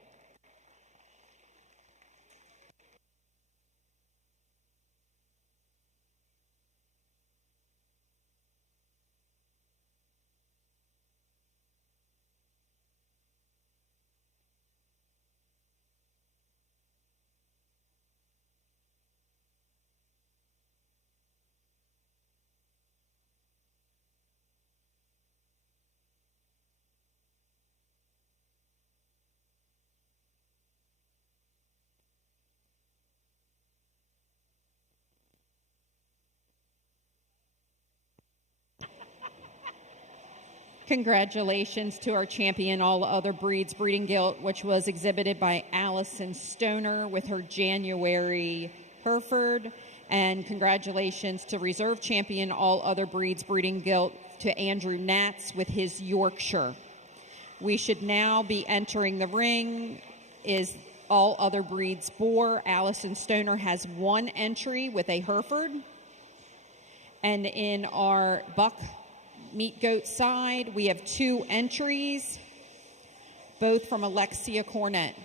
Congratulations to our champion, All Other Breeds Breeding Gilt, which was exhibited by Allison Stoner with her January Hereford. And congratulations to reserve champion, All Other Breeds Breeding Gilt, to Andrew Natz with his Yorkshire. We should now be entering the ring is All Other Breeds Boar. Allison Stoner has one entry with a Hereford. And in our buck meat goat side, we have two entries, both from Alexia Cornett.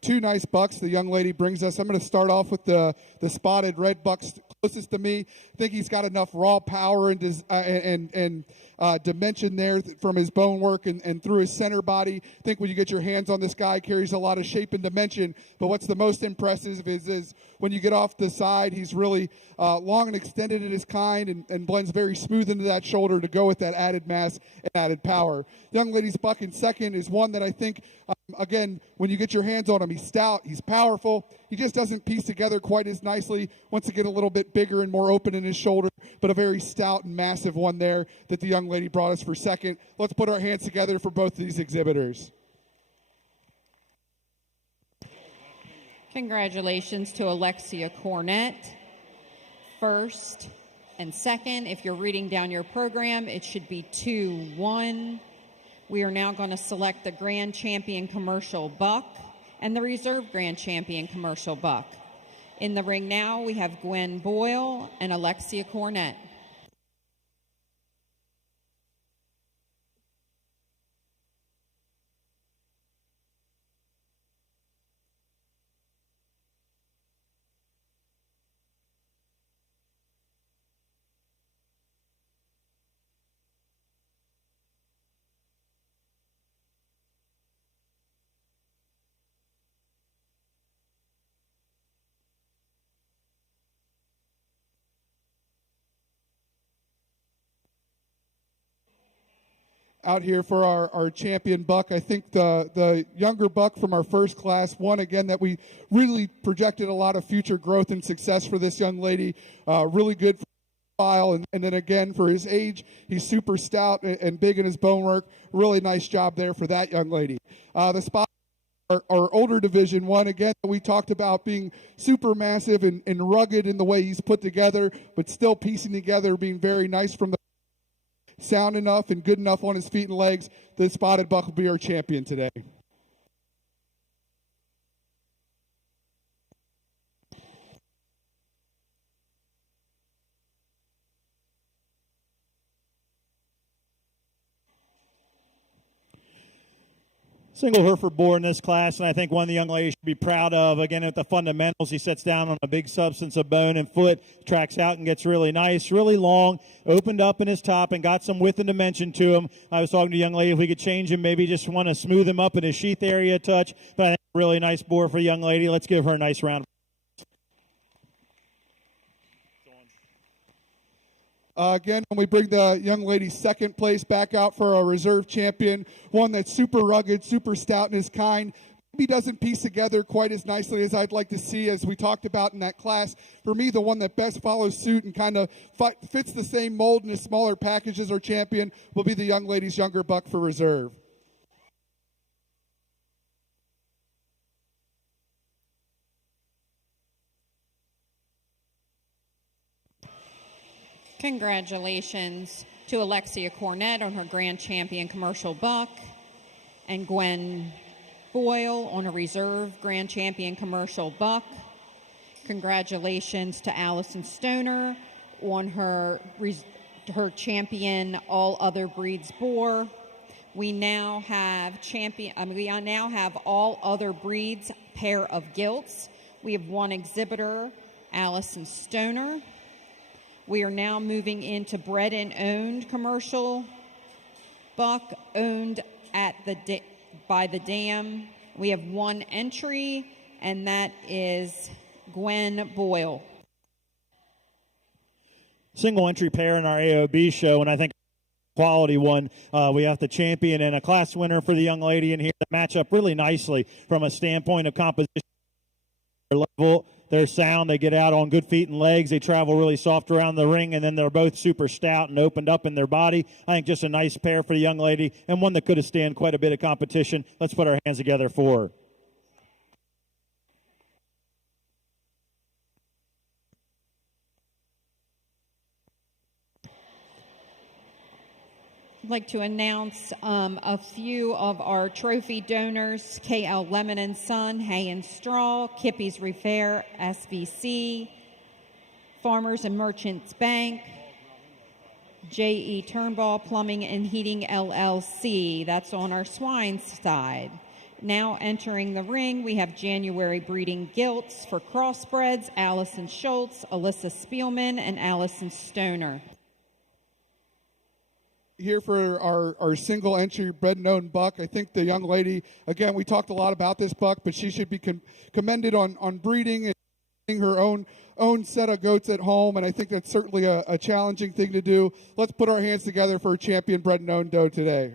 two nice bucks the young lady brings us. I'm going to start off with the spotted red buck closest to me. I think he's got enough raw power and dimension there from his bone work and through his center body. I think when you get your hands on this guy, carries a lot of shape and dimension. But what's the most impressive is when you get off the side, he's really long and extended in his kind and blends very smooth into that shoulder to go with that added mass and added power. Young lady's buck in second is one that I think, again, when you get your hands on him, he's stout, he's powerful. He just doesn't piece together quite as nicely once to get a little bit bigger and more open in his shoulder, but a very stout and massive one there that the young lady brought us for second. Let's put our hands together for both of these exhibitors. Congratulations to Alexia Cornett. First and second, if you're reading down your program, it should be 2-1. We are now going to select the Grand Champion Commercial Buck and the Reserve Grand Champion Commercial Buck. In the ring now, we have Gwen Boyle and Alexia Cornett. Out here for our champion buck. I think the younger buck from our first class, one again that we really projected a lot of future growth and success for this young lady. Really good for file, and then again for his age, he's super stout and big in his bone work. Really nice job there for that young lady. The spot. Our older division one, again, that we talked about being super massive and rugged in the way he's put together, but still piecing together, being very nice from the sound enough and good enough on his feet and legs. The spotted buck will be our champion today. Single Hereford boar in this class, and I think one the young lady should be proud of. Again, at the fundamentals, he sets down on a big substance of bone and foot, tracks out and gets really nice, really long, opened up in his top and got some width and dimension to him. I was talking to a young lady if we could change him, maybe just want to smooth him up in his sheath area a touch, but I think a really nice boar for the young lady. Let's give her a nice round. Again, when we bring the young lady second place back out for our reserve champion, one that's super rugged, super stout in his kind, maybe doesn't piece together quite as nicely as I'd like to see, as we talked about in that class. For me, the one that best follows suit and kind of fits the same mold in a smaller package as our champion will be the young lady's younger buck for reserve. Congratulations to Alexia Cornett on her Grand Champion Commercial Buck and Gwen Boyle on a Reserve Grand Champion Commercial Buck. Congratulations to Allison Stoner on her champion All Other Breeds boar. We now have All Other Breeds pair of gilts. We have one exhibitor, Allison Stoner. We are now moving into bred and owned commercial buck owned at by the dam. We have one entry, and that is Gwen Boyle. Single entry pair in our AOB show, and I think quality one. We have the champion and a class winner for the young lady in here that match up really nicely from a standpoint of composition level. Their sound, they get out on good feet and legs. They travel really soft around the ring, and then they're both super stout and opened up in their body. I think just a nice pair for the young lady and one that could have stand quite a bit of competition. Let's put our hands together for her. I'd like to announce a few of our trophy donors: KL Lemon and Son, Hay and Straw, Kippy's Repair, SVC, Farmers and Merchants Bank, J.E. Turnball Plumbing and Heating LLC. That's on our Swine side. Now entering the ring, we have January breeding gilts for crossbreds, Allison Schultz, Alyssa Spielman, and Allison Stoner. Here for our single entry bred and owned buck. I think the young lady, again, we talked a lot about this buck, but she should be commended on breeding and having her own set of goats at home, and I think that's certainly a challenging thing to do. Let's put our hands together for a champion bred and owned doe today.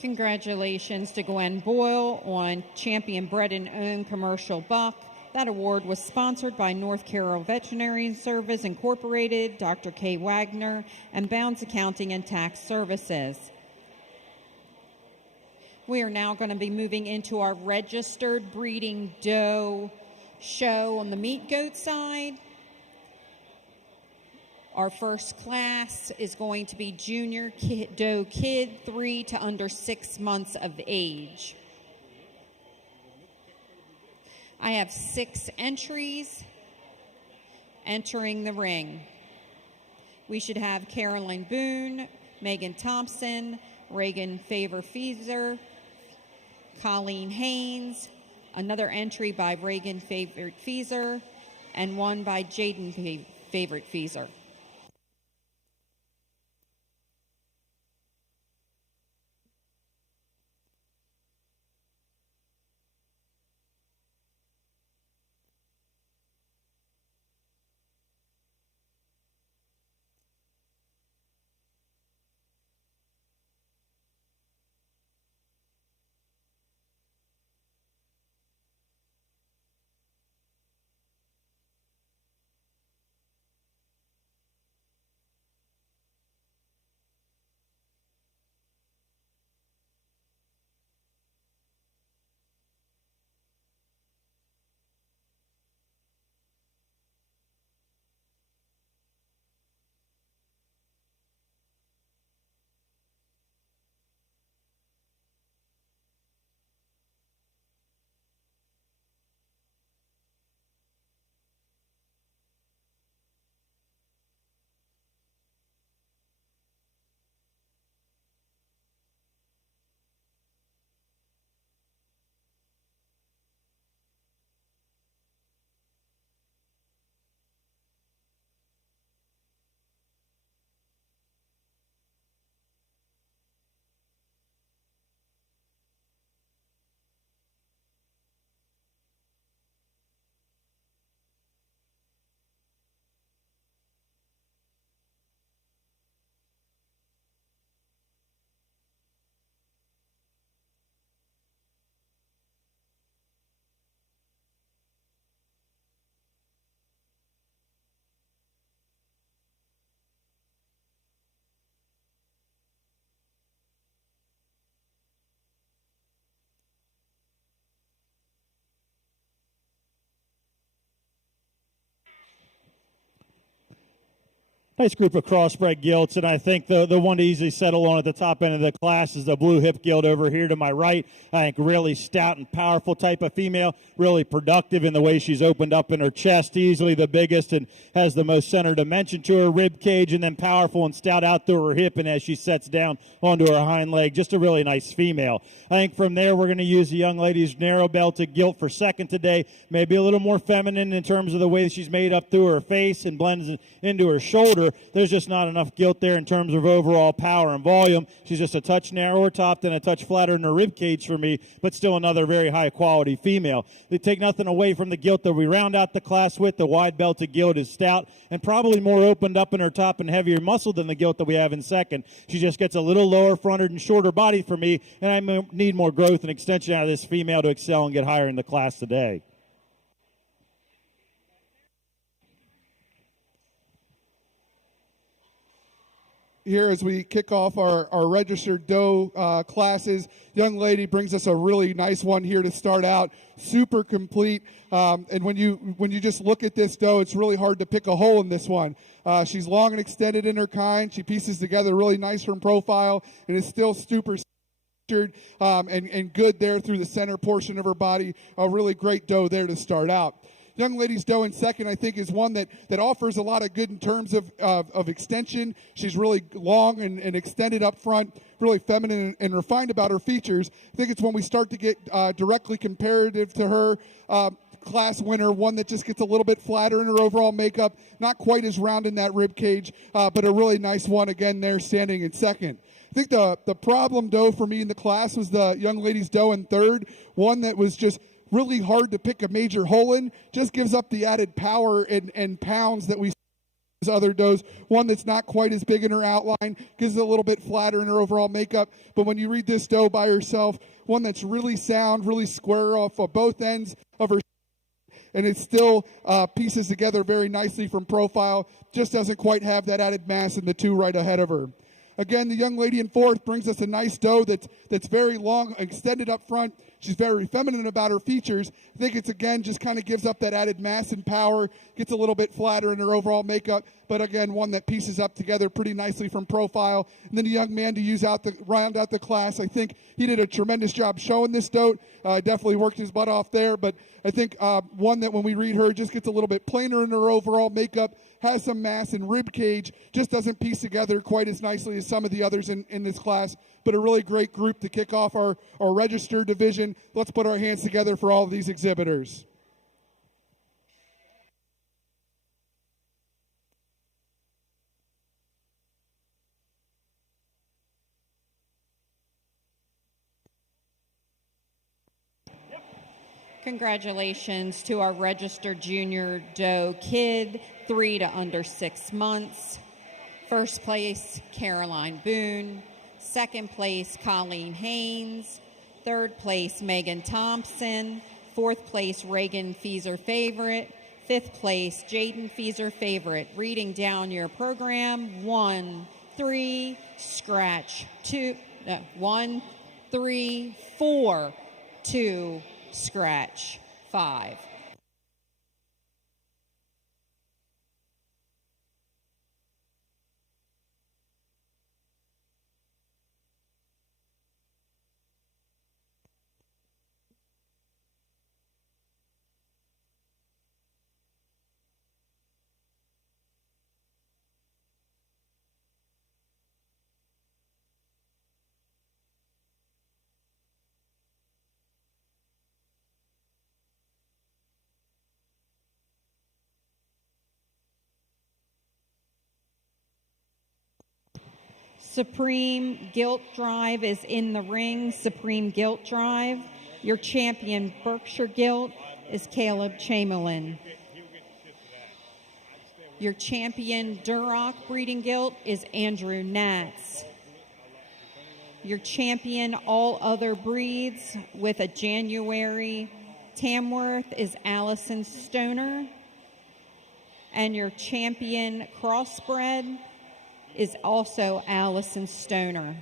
Congratulations to Gwen Boyle on champion bred and owned commercial buck. That award was sponsored by North Carroll Veterinary Service Incorporated, Dr. K. Wagner, and Bounds Accounting and Tax Services. We are now going to be moving into our registered breeding doe show on the meat goat side. Our first class is going to be junior doe kid, 3 to under 6 months of age. I have 6 entries entering the ring. We should have Carolyn Boone, Megan Thompson, Reagan Favor-Feezer, Colleen Haynes, another entry by Reagan Favor-Feezer, and one by Jaden Favor-Feezer. Nice group of crossbred gilts, and I think the one to easily settle on at the top end of the class is the blue hip gilt over here to my right. I think really stout and powerful type of female, really productive in the way she's opened up in her chest, easily the biggest and has the most center dimension to her rib cage, and then powerful and stout out through her hip and as she sets down onto her hind leg. Just a really nice female. I think from there we're going to use the young lady's narrow belted gilt for second today, maybe a little more feminine in terms of the way that she's made up through her face and blends into her shoulder. There's just not enough gilt there in terms of overall power and volume. She's just a touch narrower topped and a touch flatter in her rib cage for me, but still another very high quality female. They take nothing away from the gilt that we round out the class with. The wide belted gilt is stout and probably more opened up in her top and heavier muscle than the gilt that we have in second. She just gets a little lower fronted and shorter body for me, and I need more growth and extension out of this female to excel and get higher in the class today. Here as we kick off our registered doe classes, young lady brings us a really nice one here to start out, super complete. And when you just look at this doe, it's really hard to pick a hole in this one. She's long and extended in her kind. She pieces together really nice from profile and is still super and good there through the center portion of her body. A really great doe there to start out. Young lady's doe in second, I think, is one that offers a lot of good in terms of extension. She's really long and extended up front, really feminine and refined about her features. I think it's when we start to get directly comparative to her, class winner, one that just gets a little bit flatter in her overall makeup, not quite as round in that rib cage, but a really nice one again there standing in second. I think the problem doe for me in the class was the young lady's doe in third, one that was just really hard to pick a major hole in, just gives up the added power and pounds that we see in other does. One that's not quite as big in her outline, gives it a little bit flatter in her overall makeup, but when you read this doe by herself, one that's really sound, really square off of both ends of her, and it still pieces together very nicely from profile, just doesn't quite have that added mass in the two right ahead of her. Again, the young lady in fourth brings us a nice doe that's very long, extended up front. She's very feminine about her features. I think it's, again, just kind of gives up that added mass and power, gets a little bit flatter in her overall makeup, but again, one that pieces up together pretty nicely from profile. And then a young man to use round out the class. I think he did a tremendous job showing this doe. Definitely worked his butt off there, but I think one that when we read her just gets a little bit plainer in her overall makeup, has some mass and rib cage, just doesn't piece together quite as nicely as some of the others in this class, but a really great group to kick off our registered division. Let's put our hands together for all of these exhibitors. Congratulations to our registered junior doe kid, 3 to under 6 months. First place, Caroline Boone. Second place, Colleen Haynes. Third place, Megan Thompson. Fourth place, Reagan Feeser Favorite. Fifth place, Jaden Feeser Favorite. Reading down your program, 1, 3, scratch, 1, 3, 4, 2, scratch, 5. Supreme Guilt Drive is in the ring. Supreme Guilt Drive. Your champion Berkshire Guilt is Caleb Chamberlain. Your champion Duroc Breeding Guilt is Andrew Natz. Your champion All Other Breeds with a January Tamworth is Allison Stoner. And your champion Crossbred is also Allison Stoner.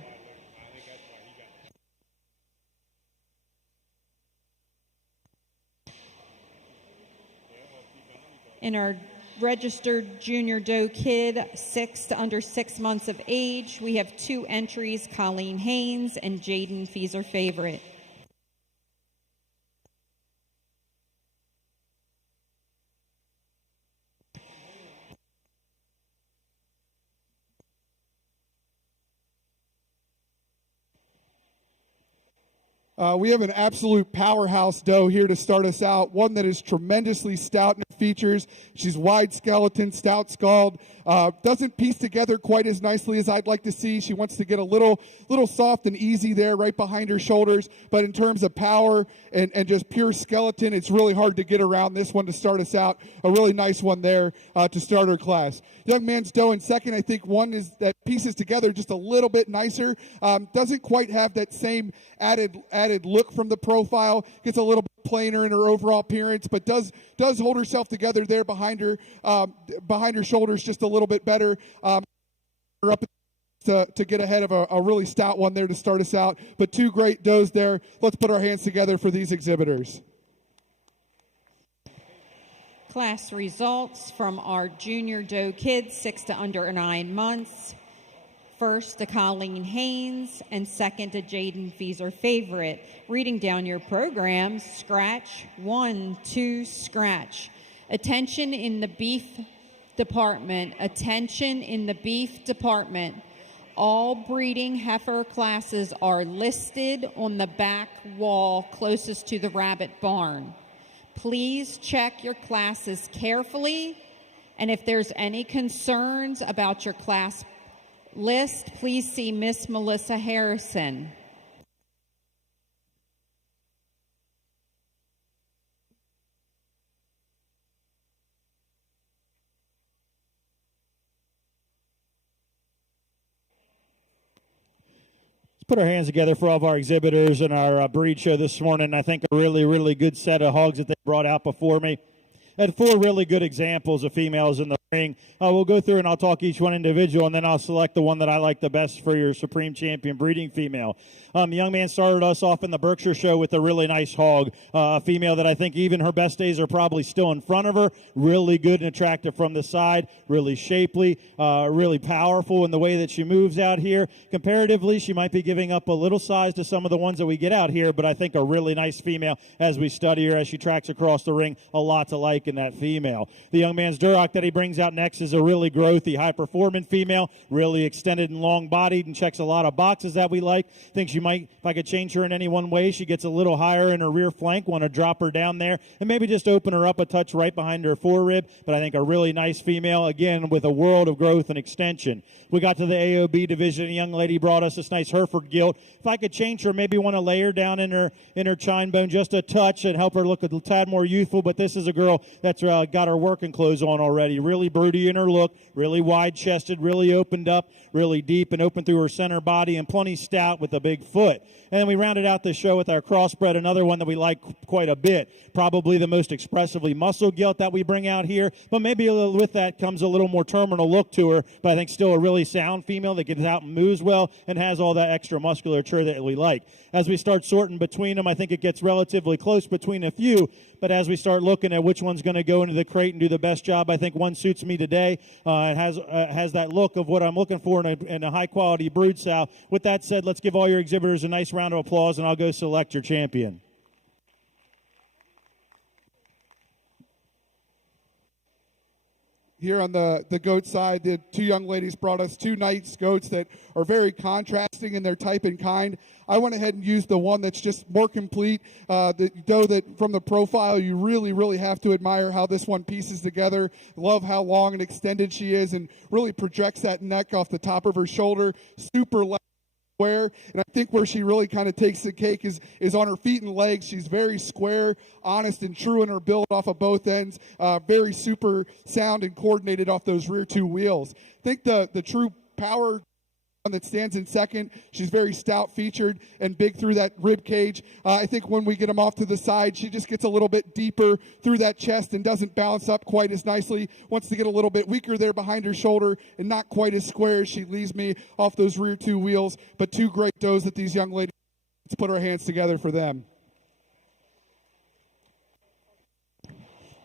In our registered junior doe kid, 6 to under 6 months of age, we have 2 entries, Colleen Haynes and Jaden Feeser Favorite. We have an absolute powerhouse doe here to start us out, one that is tremendously stout in her features. She's wide skeleton, stout skulled, doesn't piece together quite as nicely as I'd like to see. She wants to get a little soft and easy there right behind her shoulders, but in terms of power and just pure skeleton, it's really hard to get around this one to start us out. A really nice one there to start her class. Young man's doe in second, I think one is that pieces together just a little bit nicer. Doesn't quite have that same added look from the profile. Gets a little bit plainer in her overall appearance, but does hold herself together there behind her shoulders just a little bit better. Up to get ahead of a really stout one there to start us out. But 2 great does there. Let's put our hands together for these exhibitors. Class results from our junior doe kids, 6 to under 9 months. First to Colleen Haynes and second to Jaden Feeser Favorite. Reading down your program, scratch, 1, 2, scratch. Attention in the beef department. Attention in the beef department. All breeding heifer classes are listed on the back wall closest to the rabbit barn. Please check your classes carefully, and if there's any concerns about your class list, please see Miss Melissa Harrison. Put our hands together for all of our exhibitors and our breed show this morning. I think a really, really good set of hogs that they brought out before me. Had 4 really good examples of females in the ring. We'll go through and I'll talk each one individual, and then I'll select the one that I like the best for your Supreme Champion breeding female. The young man started us off in the Berkshire show with a really nice hog, a female that I think even her best days are probably still in front of her. Really good and attractive from the side, really shapely, really powerful in the way that she moves out here. Comparatively, she might be giving up a little size to some of the ones that we get out here, but I think a really nice female as we study her as she tracks across the ring. A lot to like in that female. The young man's Duroc that he brings out next is a really growthy, high-performing female, really extended and long-bodied, and checks a lot of boxes that we like. Think she might, if I could change her in any one way, she gets a little higher in her rear flank. Want to drop her down there and maybe just open her up a touch right behind her forerib, but I think a really nice female, again, with a world of growth and extension. We got to the AOB division. A young lady brought us this nice Hereford gilt. If I could change her, maybe want to lay her down in her chine bone just a touch and help her look a tad more youthful, but this is a girl that's got her working clothes on already. Really broody in her look, really wide-chested, really opened up, really deep and open through her center body, and plenty stout with a big foot. And then we rounded out the show with our crossbred, another one that we like quite a bit. Probably the most expressively muscle gilt that we bring out here, but maybe with that comes a little more terminal look to her, but I think still a really sound female that gets out and moves well and has all that extra musculature that we like. As we start sorting between them, I think it gets relatively close between a few, but as we start looking at which one's going to go into the crate and do the best job, I think one suits me today. It has that look of what I'm looking for in a high-quality brood sow. With that said, let's give all your exhibitors a nice round of applause, and I'll go select your champion. Here on the goat side, the 2 young ladies brought us 2 nice goats that are very contrasting in their type and kind. I went ahead and used the one that's just more complete. The doe that from the profile, you really, really have to admire how this one pieces together. Love how long and extended she is, and really projects that neck off the top of her shoulder. Super square, and I think where she really kind of takes the cake is on her feet and legs. She's very square, honest, and true in her build off of both ends. Very super sound and coordinated off those rear 2 wheels. I think the true power that stands in second. She's very stout featured and big through that rib cage. I think when we get them off to the side, she just gets a little bit deeper through that chest and doesn't balance up quite as nicely. Wants to get a little bit weaker there behind her shoulder and not quite as square as she leaves me off those rear 2 wheels. But 2 great does that these young ladies, let's put our hands together for them.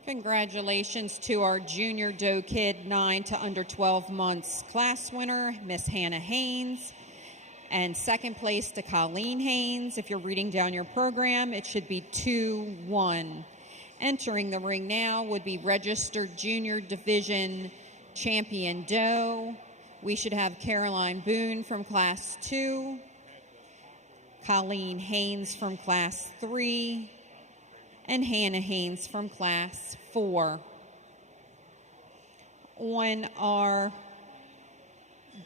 Congratulations to our junior doe kid 9 to under 12 months class winner, Miss Hannah Haynes. And second place to Colleen Haynes. If you're reading down your program, it should be 2-1. Entering the ring now would be registered junior division champion doe. We should have Caroline Boone from class 2, Colleen Haynes from class 3, and Hannah Haynes from class 4. On our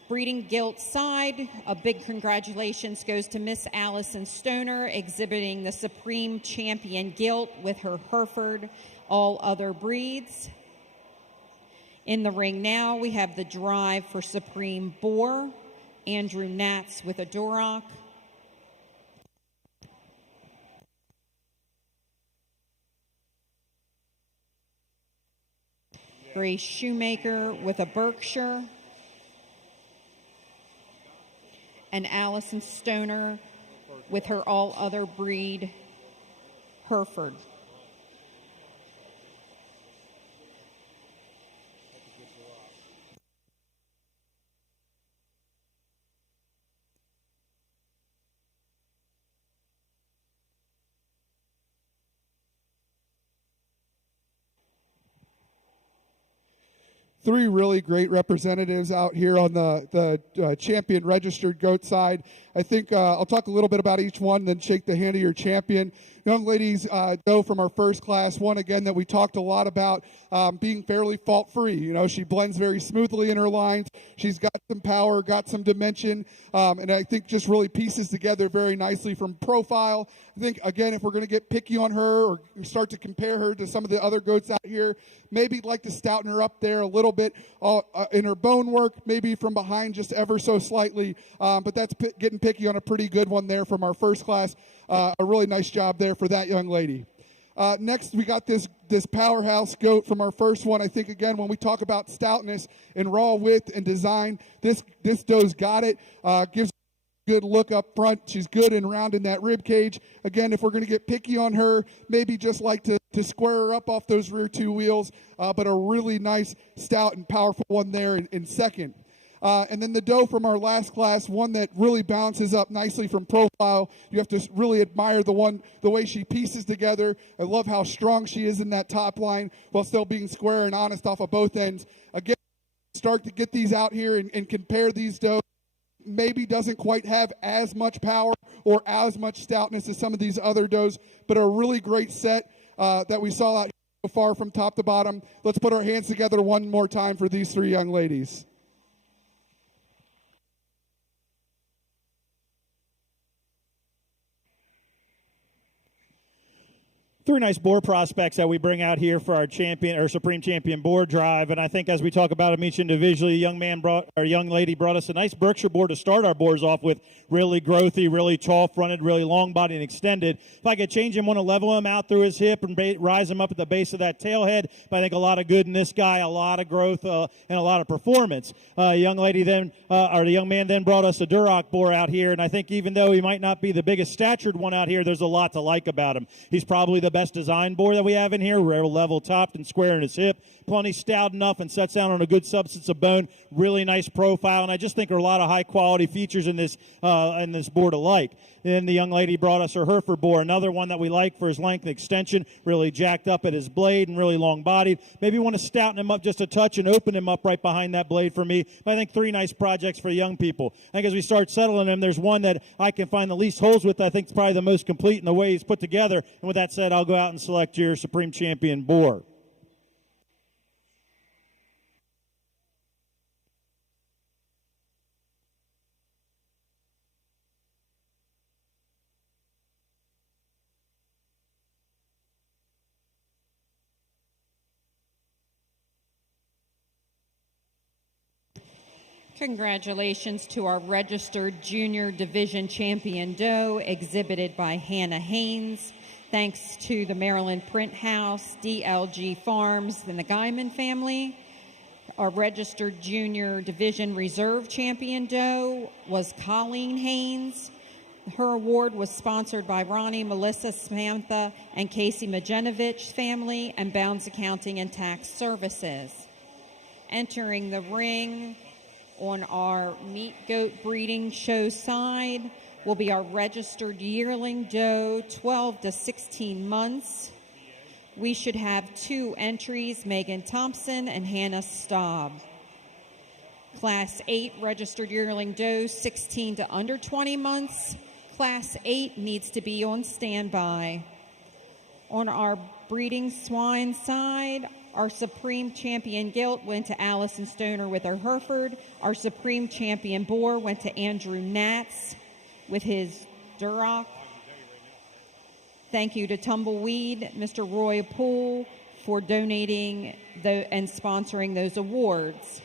breeding gilt side, a big congratulations goes to Miss Allison Stoner, exhibiting the Supreme Champion gilt with her Hereford all other breeds. In the ring now, we have the drive for Supreme Boar, Andrew Natz with a Duroc. Grace Shoemaker with a Berkshire, and Allison Stoner with her all other breed Hereford. three really great representatives out here on the champion registered goat side. I think I'll talk a little bit about each one, then shake the hand of your champion. Young ladies go from our first class, one again that we talked a lot about, being fairly fault-free. You know, she blends very smoothly in her lines. She's got some power, got some dimension, and I think just really pieces together very nicely from profile. I think, again, if we're going to get picky on her or start to compare her to some of the other goats out here, maybe like to stouten her up there a little bit in her bone work, maybe from behind just ever so slightly, but that's getting picky on a pretty good one there from our first class. A really nice job there for that young lady. Next, we got this powerhouse goat from our first one. I think, again, when we talk about stoutness and raw width and design, this doe's got it. Gives a good look up front. She's good and round in that rib cage. Again, if we're going to get picky on her, maybe just like to square her up off those rear two wheels, but a really nice, stout, and powerful one there in second. And then the doe from our last class, one that really bounces up nicely from profile. You have to really admire the way she pieces together. I love how strong she is in that top line while still being square and honest off of both ends. Again, start to get these out here and compare these does. Maybe doesn't quite have as much power or as much stoutness as some of these other does, but a really great set that we saw out here so far from top to bottom. Let's put our hands together one more time for these three young ladies. Three nice boar prospects that we bring out here for our champion or Supreme Champion boar drive, and I think as we talk about them each individually, a young lady brought us a nice Berkshire boar to start our boars off with. Really growthy, really tall-fronted, really long-bodied and extended. If I could change him, want to level him out through his hip and rise him up at the base of that tail head, but I think a lot of good in this guy, a lot of growth, and a lot of performance. The young man then brought us a Duroc boar out here, and I think even though he might not be the biggest statured one out here, there's a lot to like about him. He's probably the best design boar that we have in here, real level topped and square in his hip, plenty stout enough and sets down on a good substance of bone, really nice profile, and I just think there are a lot of high quality features in this boar to like. Then the young lady brought us her Heifer boar, another one that we like for his length and extension, really jacked up at his blade and really long bodied. Maybe want to stouten him up just a touch and open him up right behind that blade for me, but I think three nice projects for young people. I think as we start settling him, there's one that I can find the least holes with. I think it's probably the most complete in the way he's put together, and with that said, I'll go out and select your Supreme Champion boar. Congratulations to our registered junior division champion doe, exhibited by Hannah Haynes. Thanks to the Maryland Print House, DLG Farms, and the Guyman family. Our registered junior division reserve champion doe was Colleen Haynes. Her award was sponsored by Ronnie, Melissa, Samantha, and Casey Majenovich family and Bounds Accounting and Tax Services. Entering the ring on our meat goat breeding show side will be our registered yearling doe, 12 to 16 months. We should have two entries, Megan Thompson and Hannah Staub. Class 8 registered yearling doe, 16 to under 20 months. Class 8 needs to be on standby. On our breeding swine side, our Supreme Champion gilt went to Allison Stoner with her Hereford. Our Supreme Champion boar went to Andrew Natz with his Duroc. Thank you to Tumbleweed, Mr. Roy Poole, for donating and sponsoring those awards.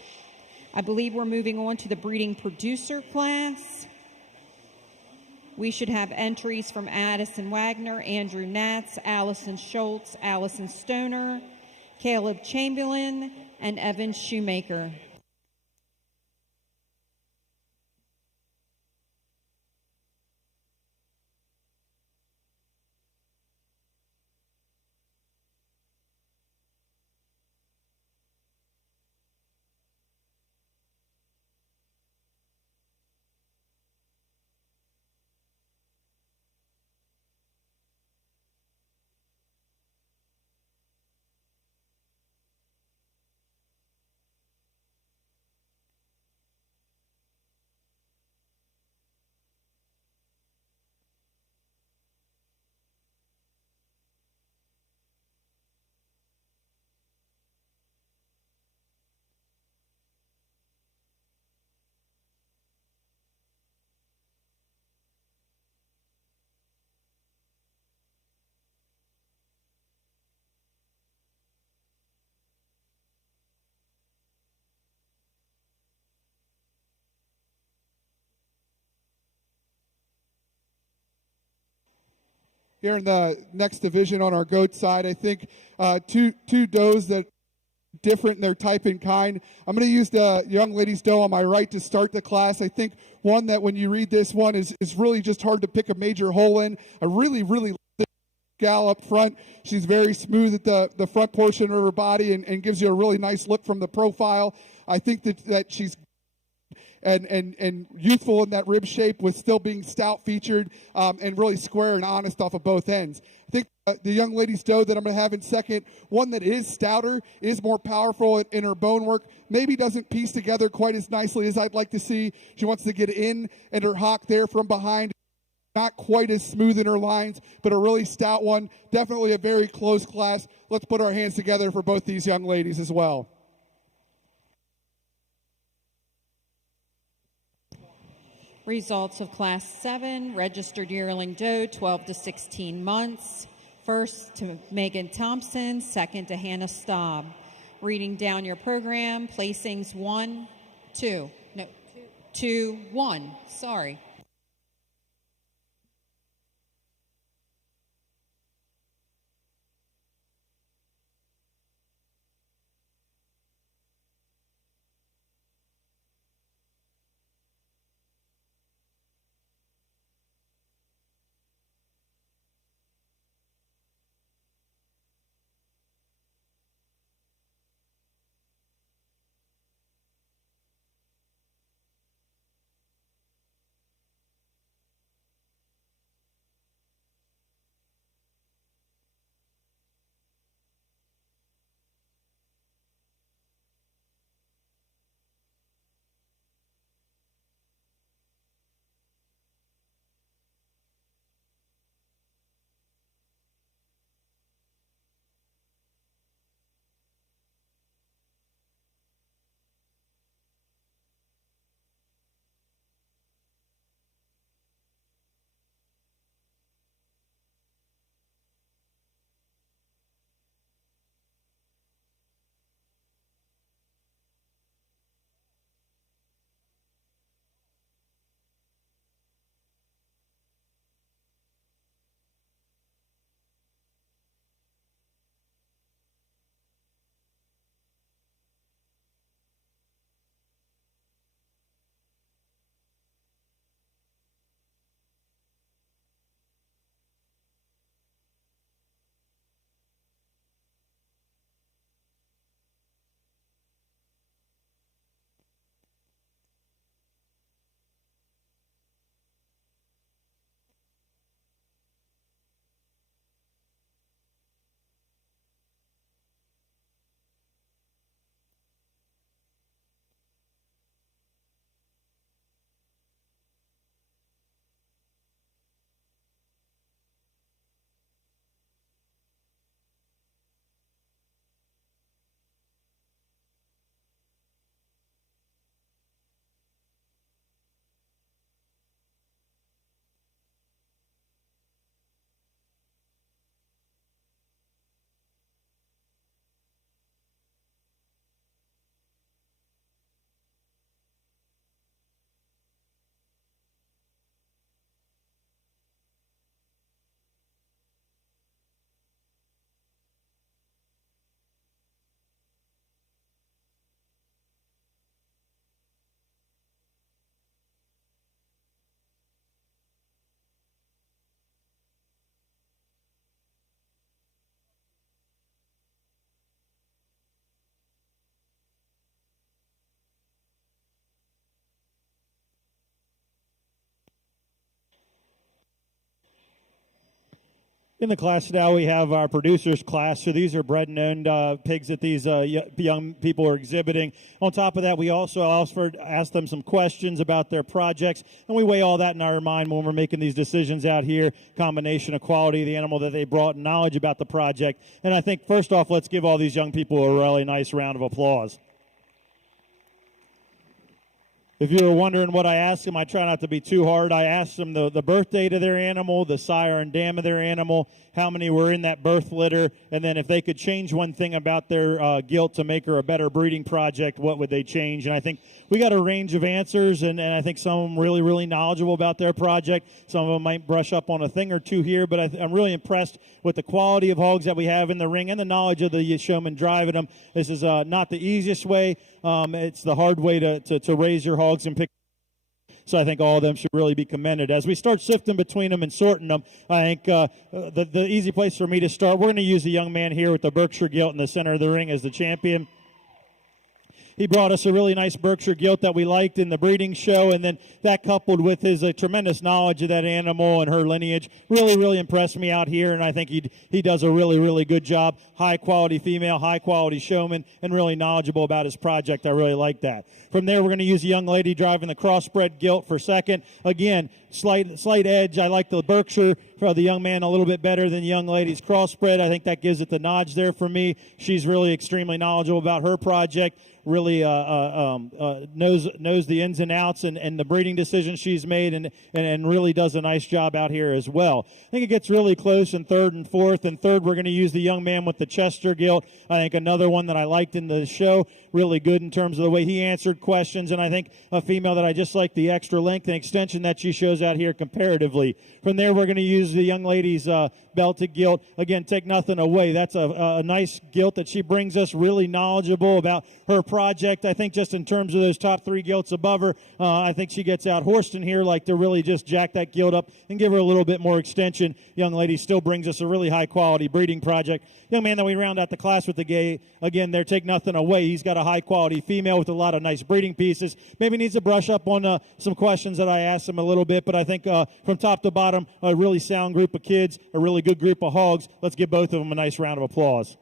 I believe we're moving on to the breeding producer class. We should have entries from Addison Wagner, Andrew Natz, Allison Schultz, Allison Stoner, Caleb Chamberlain, and Evan Shoemaker. here in the next division on our goat side. I think two does that different in their type and kind. I'm going to use the young lady's doe on my right to start the class. I think one that when you read this one is really just hard to pick a major hole in. I really love this gal up front. She's very smooth at the front portion of her body and gives you a really nice look from the profile. I think that she's and youthful in that rib shape with still being stout featured and really square and honest off of both ends. I think the young lady's doe that I'm going to have in second, one that is stouter, is more powerful in her bone work, maybe doesn't piece together quite as nicely as I'd like to see. She wants to get in and her hock there from behind. Not quite as smooth in her lines, but a really stout one. Definitely a very close class. Let's put our hands together for both these young ladies as well. Results of Class 7, registered yearling doe, 12 to 16 months. First to Megan Thompson, second to Hannah Staub. Reading down your program, placings 1, 2, 1, sorry. In the class now, we have our producers class. So these are bred and owned pigs that these young people are exhibiting. On top of that, we also ask them some questions about their projects, and we weigh all that in our mind when we're making these decisions out here. Combination of quality of the animal that they brought and knowledge about the project. And I think first off, let's give all these young people a really nice round of applause. If you were wondering what I asked them, I try not to be too hard. I asked them the birth date of their animal, the sire and dam of their animal, how many were in that birth litter, and then if they could change one thing about their gilt to make her a better breeding project, what would they change? And I think we got a range of answers, and I think some of them really, really knowledgeable about their project. Some of them might brush up on a thing or two here, but I'm really impressed with the quality of hogs that we have in the ring and the knowledge of the showman driving them. This is not the easiest way. It's the hard way to raise your hogs and pick. So I think all of them should really be commended. As we start sifting between them and sorting them, I think the easy place for me to start, we're going to use the young man here with the Berkshire gilt in the center of the ring as the champion. He brought us a really nice Berkshire gilt that we liked in the breeding show, and then that coupled with his tremendous knowledge of that animal and her lineage really, really impressed me out here, and I think he does a really, really good job. High-quality female, high-quality showman, and really knowledgeable about his project. I really like that. From there, we're going to use a young lady driving the crossbred gilt for second. Again, slight edge. I like the Berkshire for the young man a little bit better than the young lady's crossbred. I think that gives it the notch there for me. She's really extremely knowledgeable about her project. Really knows the ins and outs and the breeding decisions she's made, and really does a nice job out here as well. I think it gets really close in third and fourth. In third, we're going to use the young man with the Chester gilt. I think another one that I liked in the show, really good in terms of the way he answered questions, and I think a female that I just like the extra length and extension that she shows out here comparatively. From there, we're going to use the young lady's belted gilt. Again, take nothing away. That's a nice gilt that she brings us, really knowledgeable about her project. I think just in terms of those top three gilts above her, I think she gets out horsed in here, like to really just jack that gilt up and give her a little bit more extension. Young lady still brings us a really high quality breeding project. Young man that we round out the class with the gay, again, there, take nothing away. He's got a high quality female with a lot of nice breeding pieces. Maybe needs to brush up on some questions that I asked him a little bit, but I think from top to bottom, a really sound group of kids, a really good group of hogs. Let's give both of them a nice round of applause.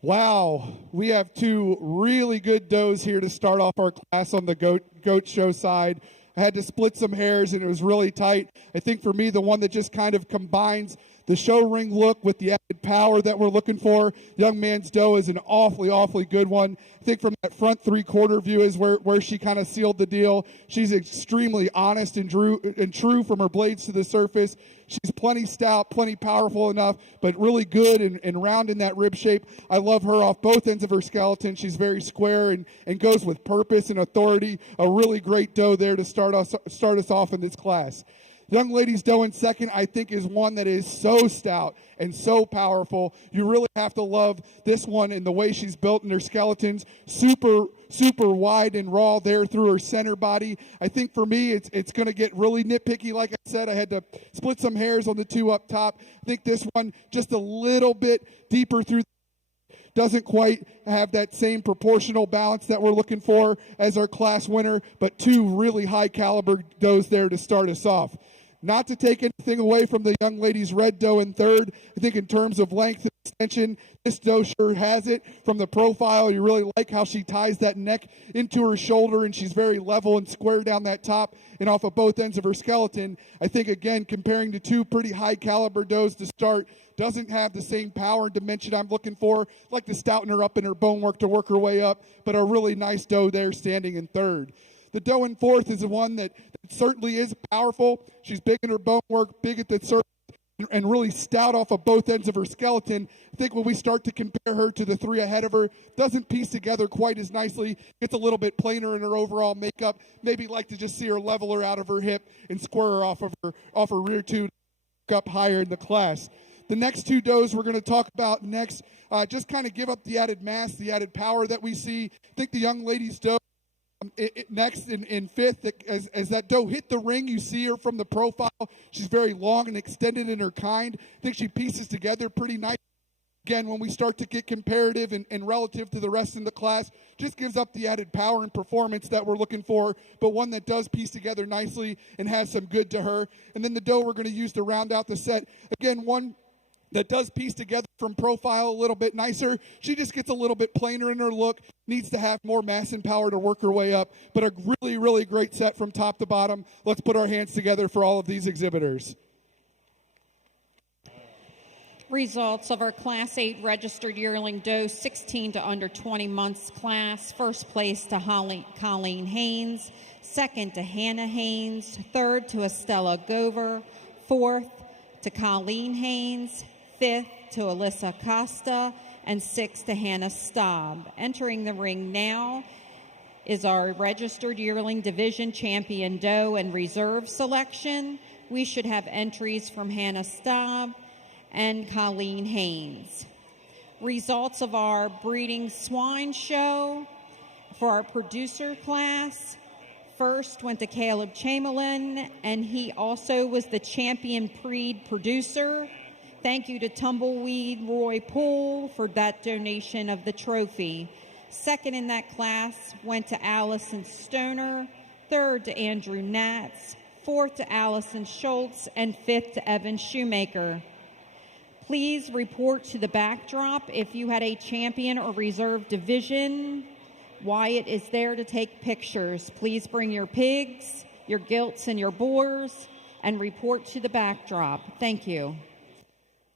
Wow, we have two really good does here to start off our class on the goat show side. I had to split some hairs, and it was really tight. I think for me, the one that just kind of combines the show ring look with the added power that we're looking for. Young man's doe is an awfully good one. I think from that front three-quarter view is where she kind of sealed the deal. She's extremely honest and true from her blades to the surface. She's plenty stout, plenty powerful enough, but really good and round in that rib shape. I love her off both ends of her skeleton. She's very square and goes with purpose and authority. A really great doe there to start us off in this class. Young lady's doe in second, I think, is one that is so stout and so powerful. You really have to love this one and the way she's built in her skeletons. Super wide and raw there through her center body. I think for me, it's going to get really nitpicky. Like I said, I had to split some hairs on the two up top. I think this one just a little bit deeper through. Doesn't quite have that same proportional balance that we're looking for as our class winner, but two really high caliber does there to start us off. Not to take anything away from the young lady's red doe in third. I think in terms of length and extension, this doe sure has it. From the profile, you really like how she ties that neck into her shoulder, and she's very level and square down that top and off of both ends of her skeleton. I think, again, comparing to two pretty high caliber does to start, doesn't have the same power and dimension I'm looking for. I'd like to stouten her up in her bone work to work her way up, but a really nice doe there standing in third. The doe in fourth is the one that certainly is powerful. She's big in her bone work, big at the surface, and really stout off of both ends of her skeleton. I think when we start to compare her to the three ahead of her, doesn't piece together quite as nicely. Gets a little bit plainer in her overall makeup. Maybe like to just see her level her out of her hip and square her off her rear tube up higher in the class. The next two does we're going to talk about next just kind of give up the added mass, the added power that we see. I think the young lady's doe next in fifth, as that doe hit the ring, you see her from the profile. She's very long and extended in her kind. I think she pieces together pretty nice. Again, when we start to get comparative and relative to the rest in the class, just gives up the added power and performance that we're looking for, but one that does piece together nicely and has some good to her. And then the doe we're going to use to round out the set, again, one that does piece together from profile a little bit nicer. She just gets a little bit plainer in her look, needs to have more mass and power to work her way up, but a really, really great set from top to bottom. Let's put our hands together for all of these exhibitors. Results of our Class 8 registered yearling doe 16 to under 20 months class. First place to Colleen Haynes. Second to Hannah Haynes. Third to Estella Gover. Fourth to Colleen Haynes. Fifth to Alyssa Costa. And sixth to Hannah Staub. Entering the ring now is our registered yearling division champion doe and reserve selection. We should have entries from Hannah Staub and Colleen Haynes. Results of our breeding swine show for our producer class. First went to Caleb Chamberlain, and he also was the champion breed producer. Thank you to Tumbleweed Roy Poole for that donation of the trophy. Second in that class went to Allison Stoner. Third to Andrew Natz. Fourth to Allison Schultz. And fifth to Evan Shoemaker. Please report to the backdrop if you had a champion or reserve division. Wyatt is there to take pictures. Please bring your pigs, your gilts, and your boars, and report to the backdrop. Thank you.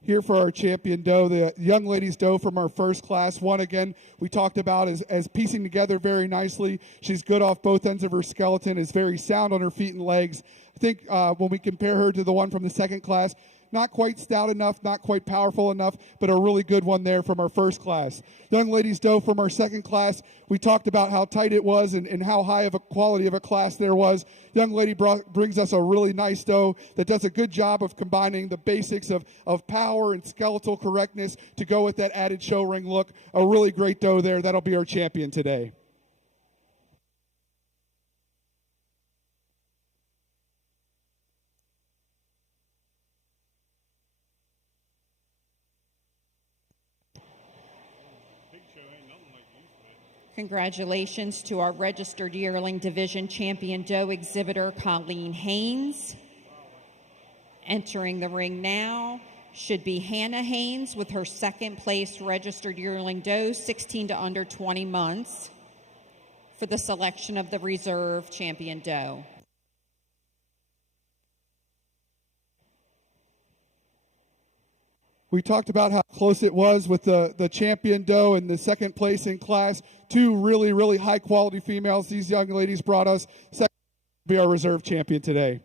Here for our champion doe, the young ladies doe from our first class. One, again, we talked about as piecing together very nicely. She's good off both ends of her skeleton, is very sound on her feet and legs. I think when we compare her to the one from the second class, not quite stout enough, not quite powerful enough, but a really good one there from our first class. Young ladies doe from our second class, we talked about how tight it was and how high of a quality of a class there was. Young lady brings us a really nice doe that does a good job of combining the basics of power and skeletal correctness to go with that added show ring look. A really great doe there. That'll be our champion today. Congratulations to our registered yearling division champion doe exhibitor, Colleen Haynes. Entering the ring now should be Hannah Haynes with her second place registered yearling doe, 16 to under 20 months, for the selection of the reserve champion doe. We talked about how close it was with the champion doe and the second place in class. Two really, really high-quality females. These young ladies brought us second to be our reserve champion today.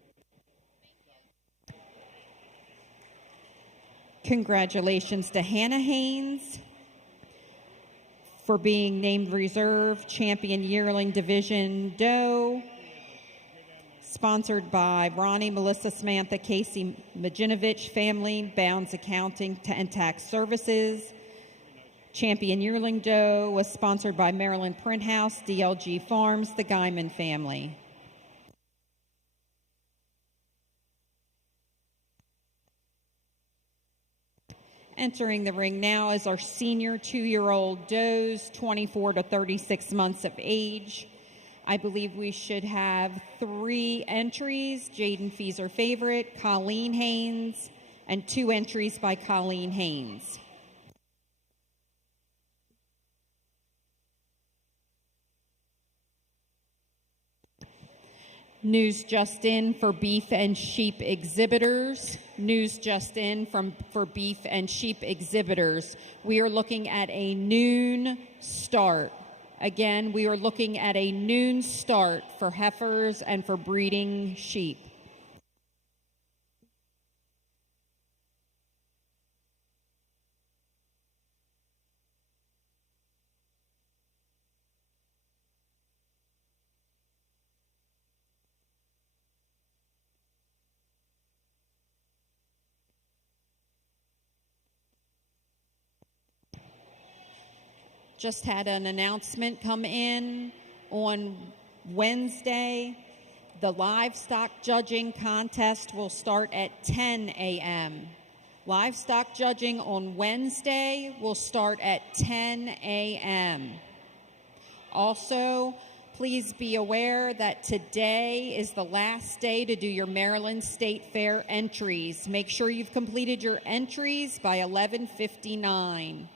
Congratulations to Hannah Haynes for being named reserve champion yearling division doe. Sponsored by Ronnie, Melissa, Samantha, Casey, Majinovich family, Bounds Accounting and Tax Services. Champion yearling doe was sponsored by Maryland Print House, DLG Farms, the Guyman family. Entering the ring now is our senior 2-year-old does, 24 to 36 months of age. I believe we should have 3 entries. Jaden Feeser favorite, Colleen Haynes, and 2 entries by Colleen Haynes. News just in for beef and sheep exhibitors. News just in for beef and sheep exhibitors. We are looking at a noon start. Again, we are looking at a noon start for heifers and for breeding sheep. Just had an announcement come in on Wednesday. The livestock judging contest will start at 10 a.m. Livestock judging on Wednesday will start at 10 a.m. Also, please be aware that today is the last day to do your Maryland State Fair entries. Make sure you've completed your entries by 11:59.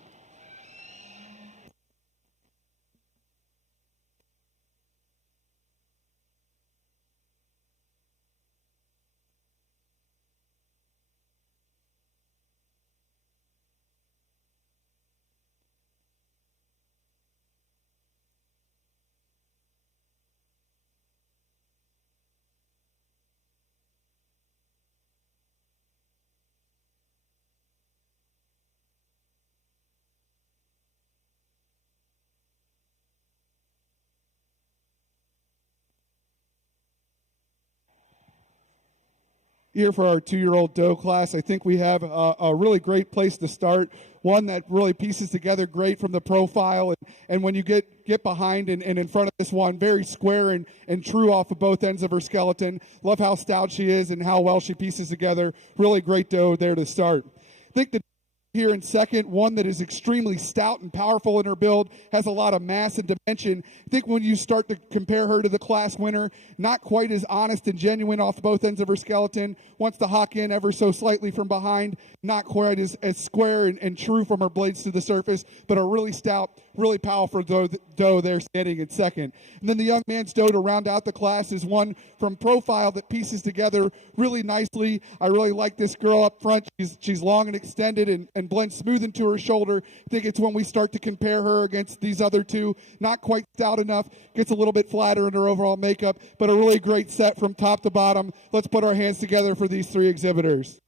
here for our 2-year-old doe class. I think we have a really great place to start, one that really pieces together great from the profile, and when you get behind and in front of this one, very square and true off of both ends of her skeleton. Love how stout she is and how well she pieces together. Really great doe there to start. I think the here in second, one that is extremely stout and powerful in her build, has a lot of mass and dimension. I think when you start to compare her to the class winner, not quite as honest and genuine off both ends of her skeleton, wants to hawk in ever so slightly from behind, not quite as square and true from her blades to the surface, but a really stout, really powerful doe there standing in second. And then the young man's doe to round out the class is one from profile that pieces together really nicely. I really like this girl up front. She's long and extended and blends smooth into her shoulder. I think it's when we start to compare her against these other two, not quite stout enough, gets a little bit flatter in her overall makeup, but a really great set from top to bottom. Let's put our hands together for these three exhibitors.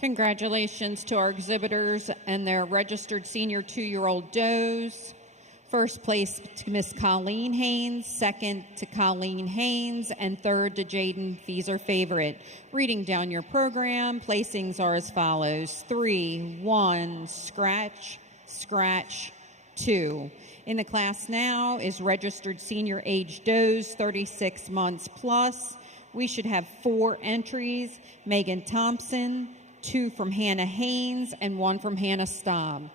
Congratulations to our exhibitors and their registered senior 2-year-old does. First place to Miss Colleen Haynes, second to Colleen Haynes, and third to Jaden Feeser Favorite. Reading down your program, placings are as follows: 3, 1, scratch, scratch, 2. In the class now is registered senior age does, 36 months plus. We should have 4 entries: Megan Thompson, 2 from Hannah Haynes, and 1 from Hannah Staub.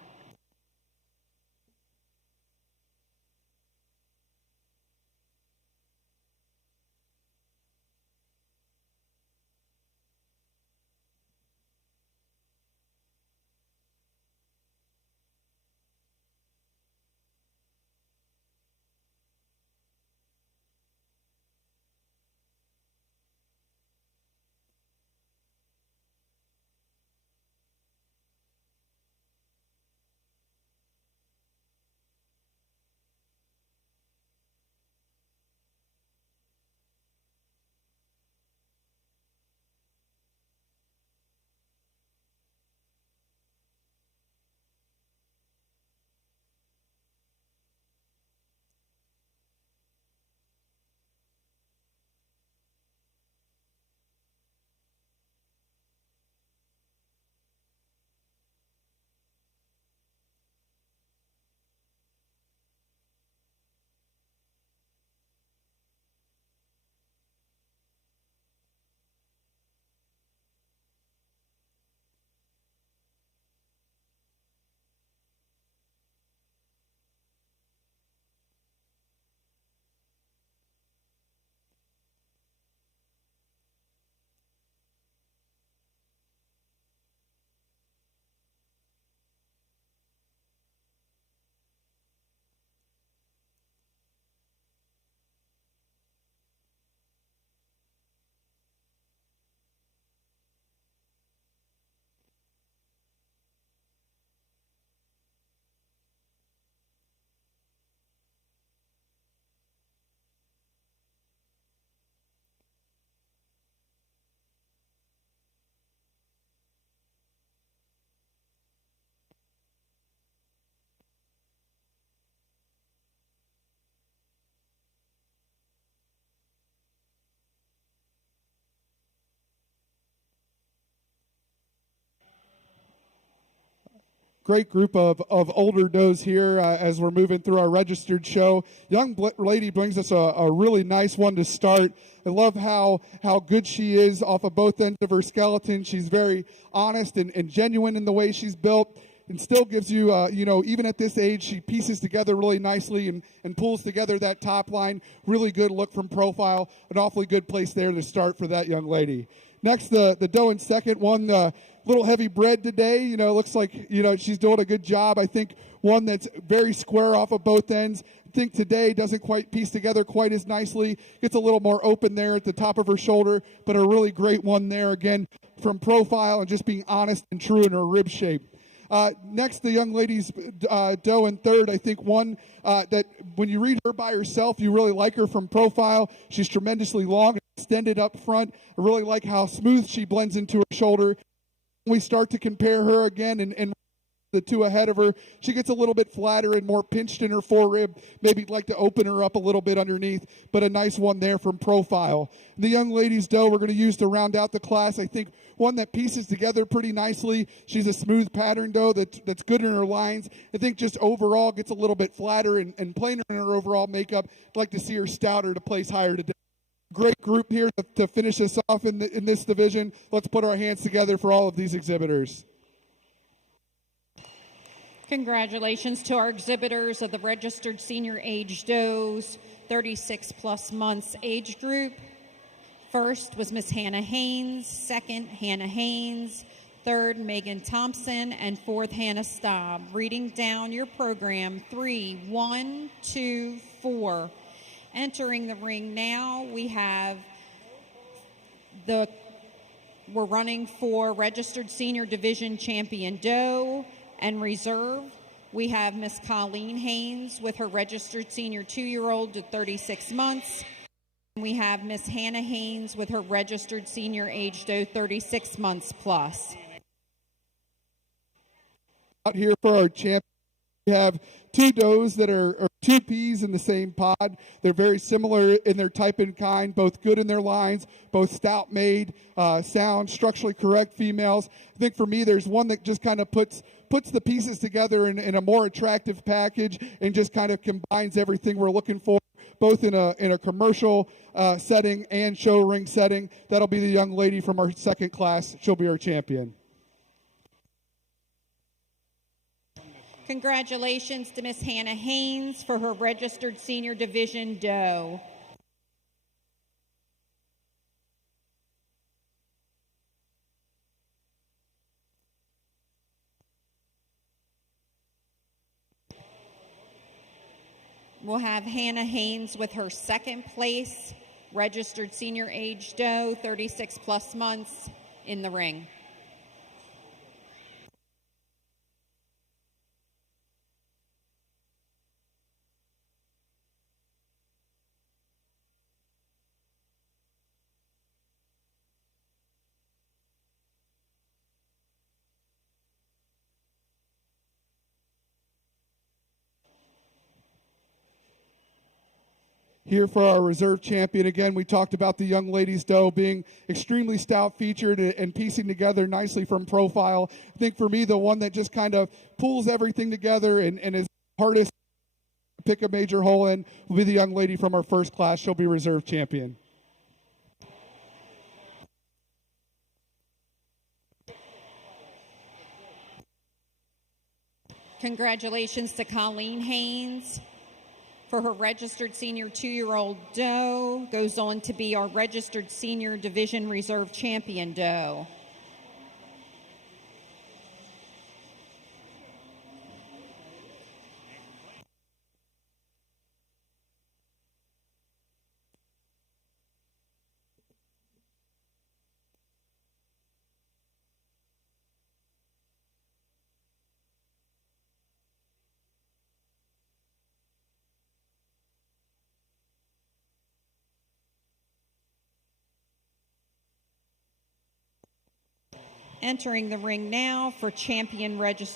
Great group of older does here as we're moving through our registered show. Young lady brings us a really nice one to start. I love how good she is off of both ends of her skeleton. She's very honest and genuine in the way she's built, and still gives you, even at this age, she pieces together really nicely and pulls together that top line. Really good look from profile. An awfully good place there to start for that young lady. Next, the doe in second, one little heavy bred today. Looks like, she's doing a good job. I think one that's very square off of both ends. I think today doesn't quite piece together quite as nicely. Gets a little more open there at the top of her shoulder, but a really great one there, again, from profile and just being honest and true in her rib shape. Next, the young lady's doe in third. I think one that when you read her by herself, you really like her from profile. She's tremendously long and extended up front. I really like how smooth she blends into her shoulder. We start to compare her again and the two ahead of her, she gets a little bit flatter and more pinched in her forerib. Maybe like to open her up a little bit underneath, but a nice one there from Profile. The young ladies doe we're going to use to round out the class, I think one that pieces together pretty nicely. She's a smooth pattern doe that's good in her lines. I think just overall gets a little bit flatter and plainer in her overall makeup. I'd like to see her stouter to place higher today. Great group here to finish us off in this division. Let's put our hands together for all of these exhibitors. Congratulations to our exhibitors of the registered senior age does, 36 plus months age group. First was Miss Hannah Haynes, second Hannah Haynes, third Megan Thompson, and fourth Hannah Staub. Reading down your program, 3, 1, 2, 4. Entering the ring now, we have we're running for registered senior division champion doe and reserve. We have Miss Colleen Haynes with her registered senior 2-year-old to 36 months. We have Miss Hannah Haynes with her registered senior age doe 36 months plus. Out here for our champion, we have two does that are two peas in the same pod. They're very similar in their type and kind, both good in their lines, both stout made, sound, structurally correct females. I think for me, there's one that just kind of puts the pieces together in a more attractive package and just kind of combines everything we're looking for, both in a commercial setting and show ring setting. That'll be the young lady from our second class. She'll be our champion. Congratulations to Miss Hannah Haynes for her registered senior division doe. We'll have Hannah Haynes with her second place registered senior age doe, 36 plus months, in the ring. Here for our reserve champion, again, we talked about the young ladies doe being extremely stout featured and piecing together nicely from Profile. I think for me, the one that just kind of pulls everything together and is hardest to pick a major hole in will be the young lady from our first class. She'll be reserve champion. Congratulations to Colleen Haynes for her registered senior 2-year-old doe, goes on to be our registered senior division reserve champion doe. Entering the ring now for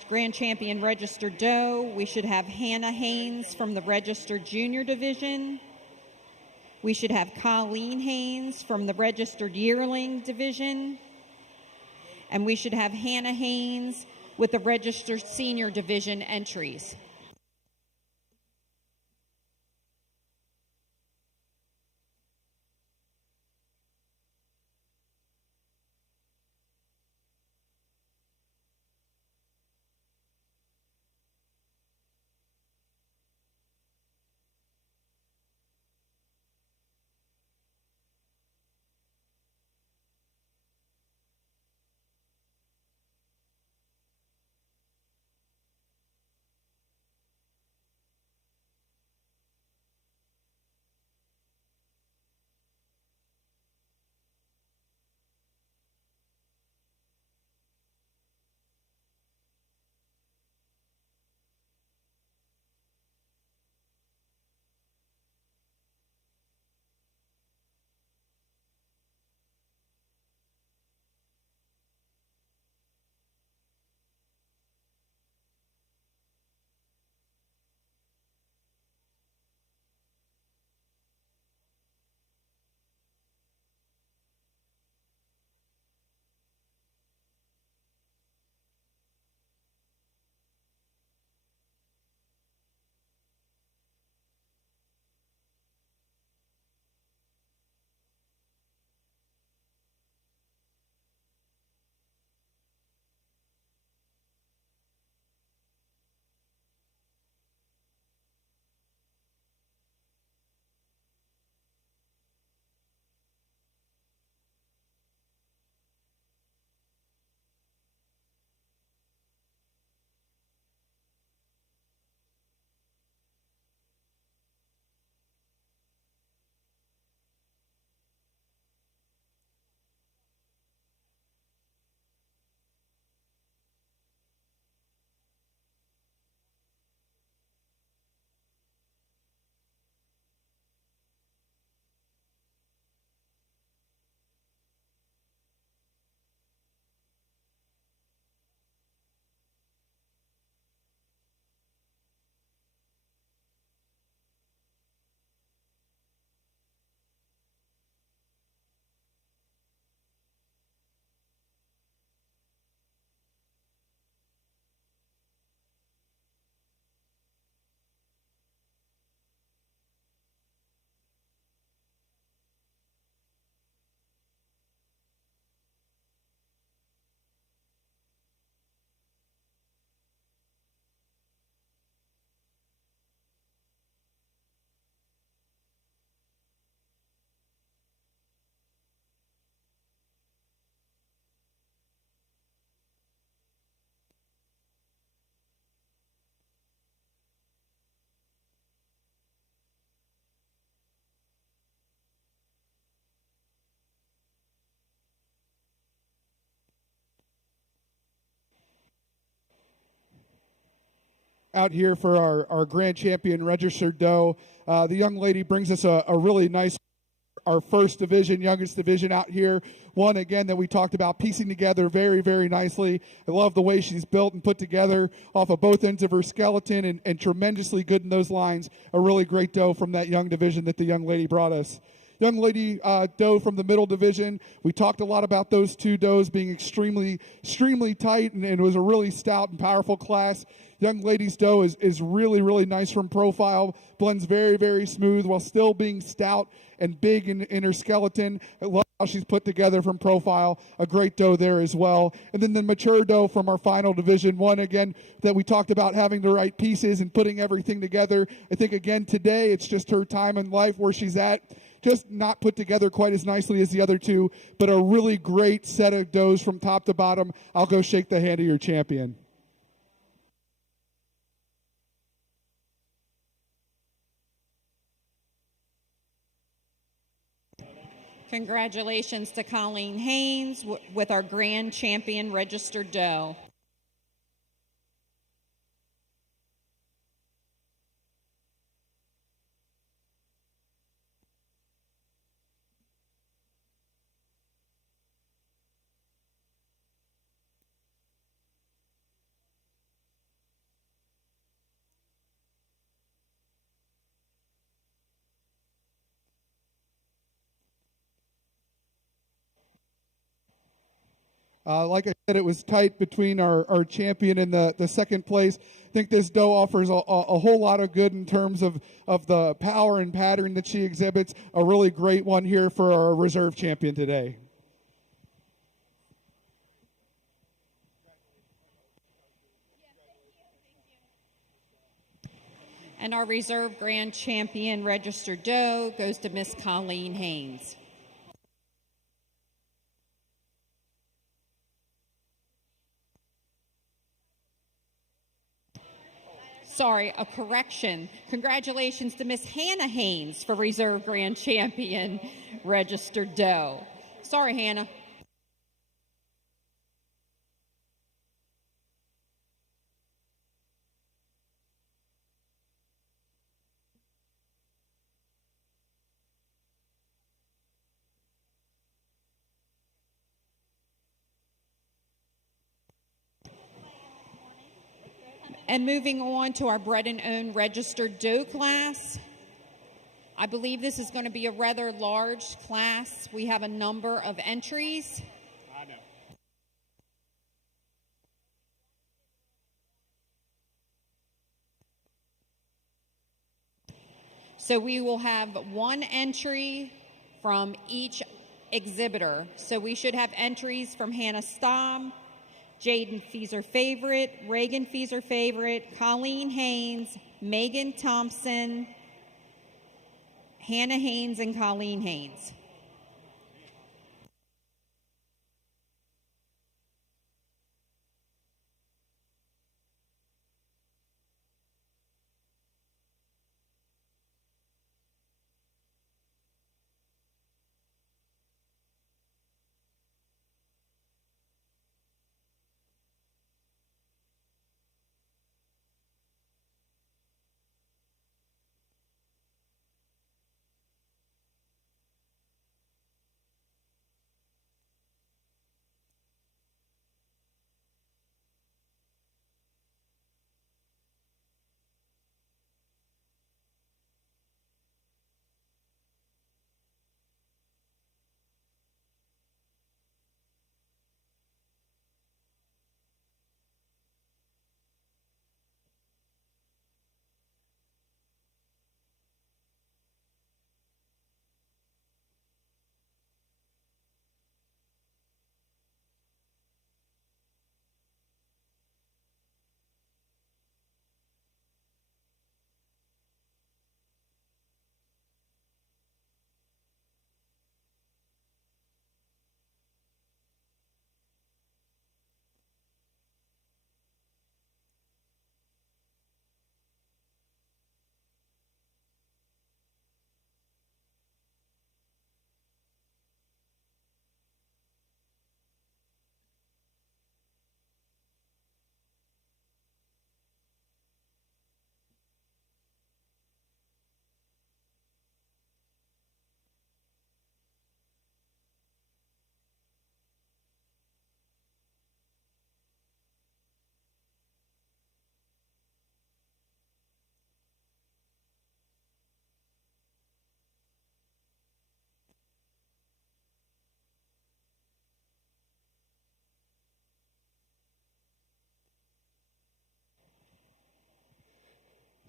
grand champion registered doe, we should have Hannah Haynes from the registered junior division. We should have Colleen Haynes from the registered yearling division. And we should have Hannah Haynes with the registered senior division entries. out here for our grand champion registered doe. The young lady brings us a really nice, our first division, youngest division out here. One, again, that we talked about piecing together very, very nicely. I love the way she's built and put together off of both ends of her skeleton, and tremendously good in those lines. A really great doe from that young division that the young lady brought us. Young lady doe from the middle division. We talked a lot about those two does being extremely tight, and it was a really stout and powerful class. Young lady's doe is really, really nice from profile. Blends very, very smooth while still being stout and big in her skeleton. I love how she's put together from profile. A great doe there as well. And then the mature doe from our final division, one again that we talked about having the right pieces and putting everything together. I think again today it's just her time in life where she's at. Just not put together quite as nicely as the other two, but a really great set of does from top to bottom. I'll go shake the hand of your champion. Congratulations to Colleen Haynes with our grand champion registered doe. Like I said, it was tight between our champion and the second place. I think this doe offers a whole lot of good in terms of the power and pattern that she exhibits. A really great one here for our reserve champion today. And our reserve grand champion registered doe goes to Miss Colleen Haynes. Sorry, a correction. Congratulations to Miss Hannah Haynes for reserve grand champion registered doe. Sorry, Hannah. And moving on to our bred and owned registered doe class. I believe this is going to be a rather large class. We have a number of entries. I know. So we will have one entry from each exhibitor. So we should have entries from Hannah Stamm, Jaden Feeser Favorite, Reagan Feeser Favorite, Colleen Haynes, Megan Thompson, Hannah Haynes, and Colleen Haynes.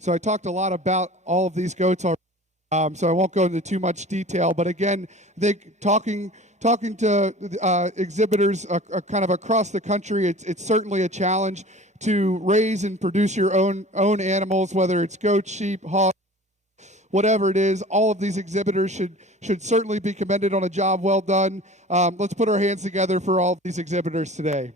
So I talked a lot about all of these goats already. So I won't go into too much detail, but again, I think talking to exhibitors kind of across the country, it's certainly a challenge to raise and produce your own animals, whether it's goats, sheep, hogs, whatever it is. All of these exhibitors should certainly be commended on a job well done. Let's put our hands together for all of these exhibitors today.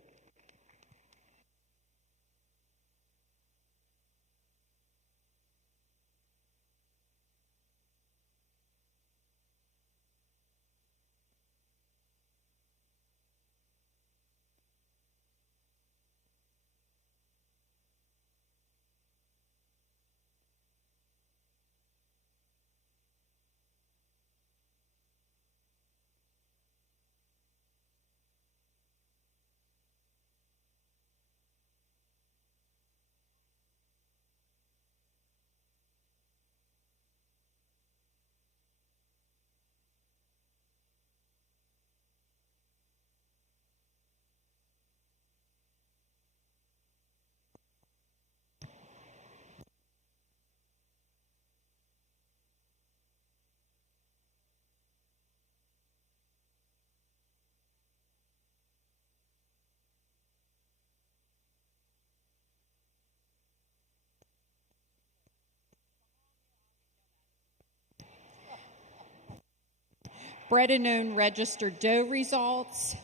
Bred and owned registered doe results.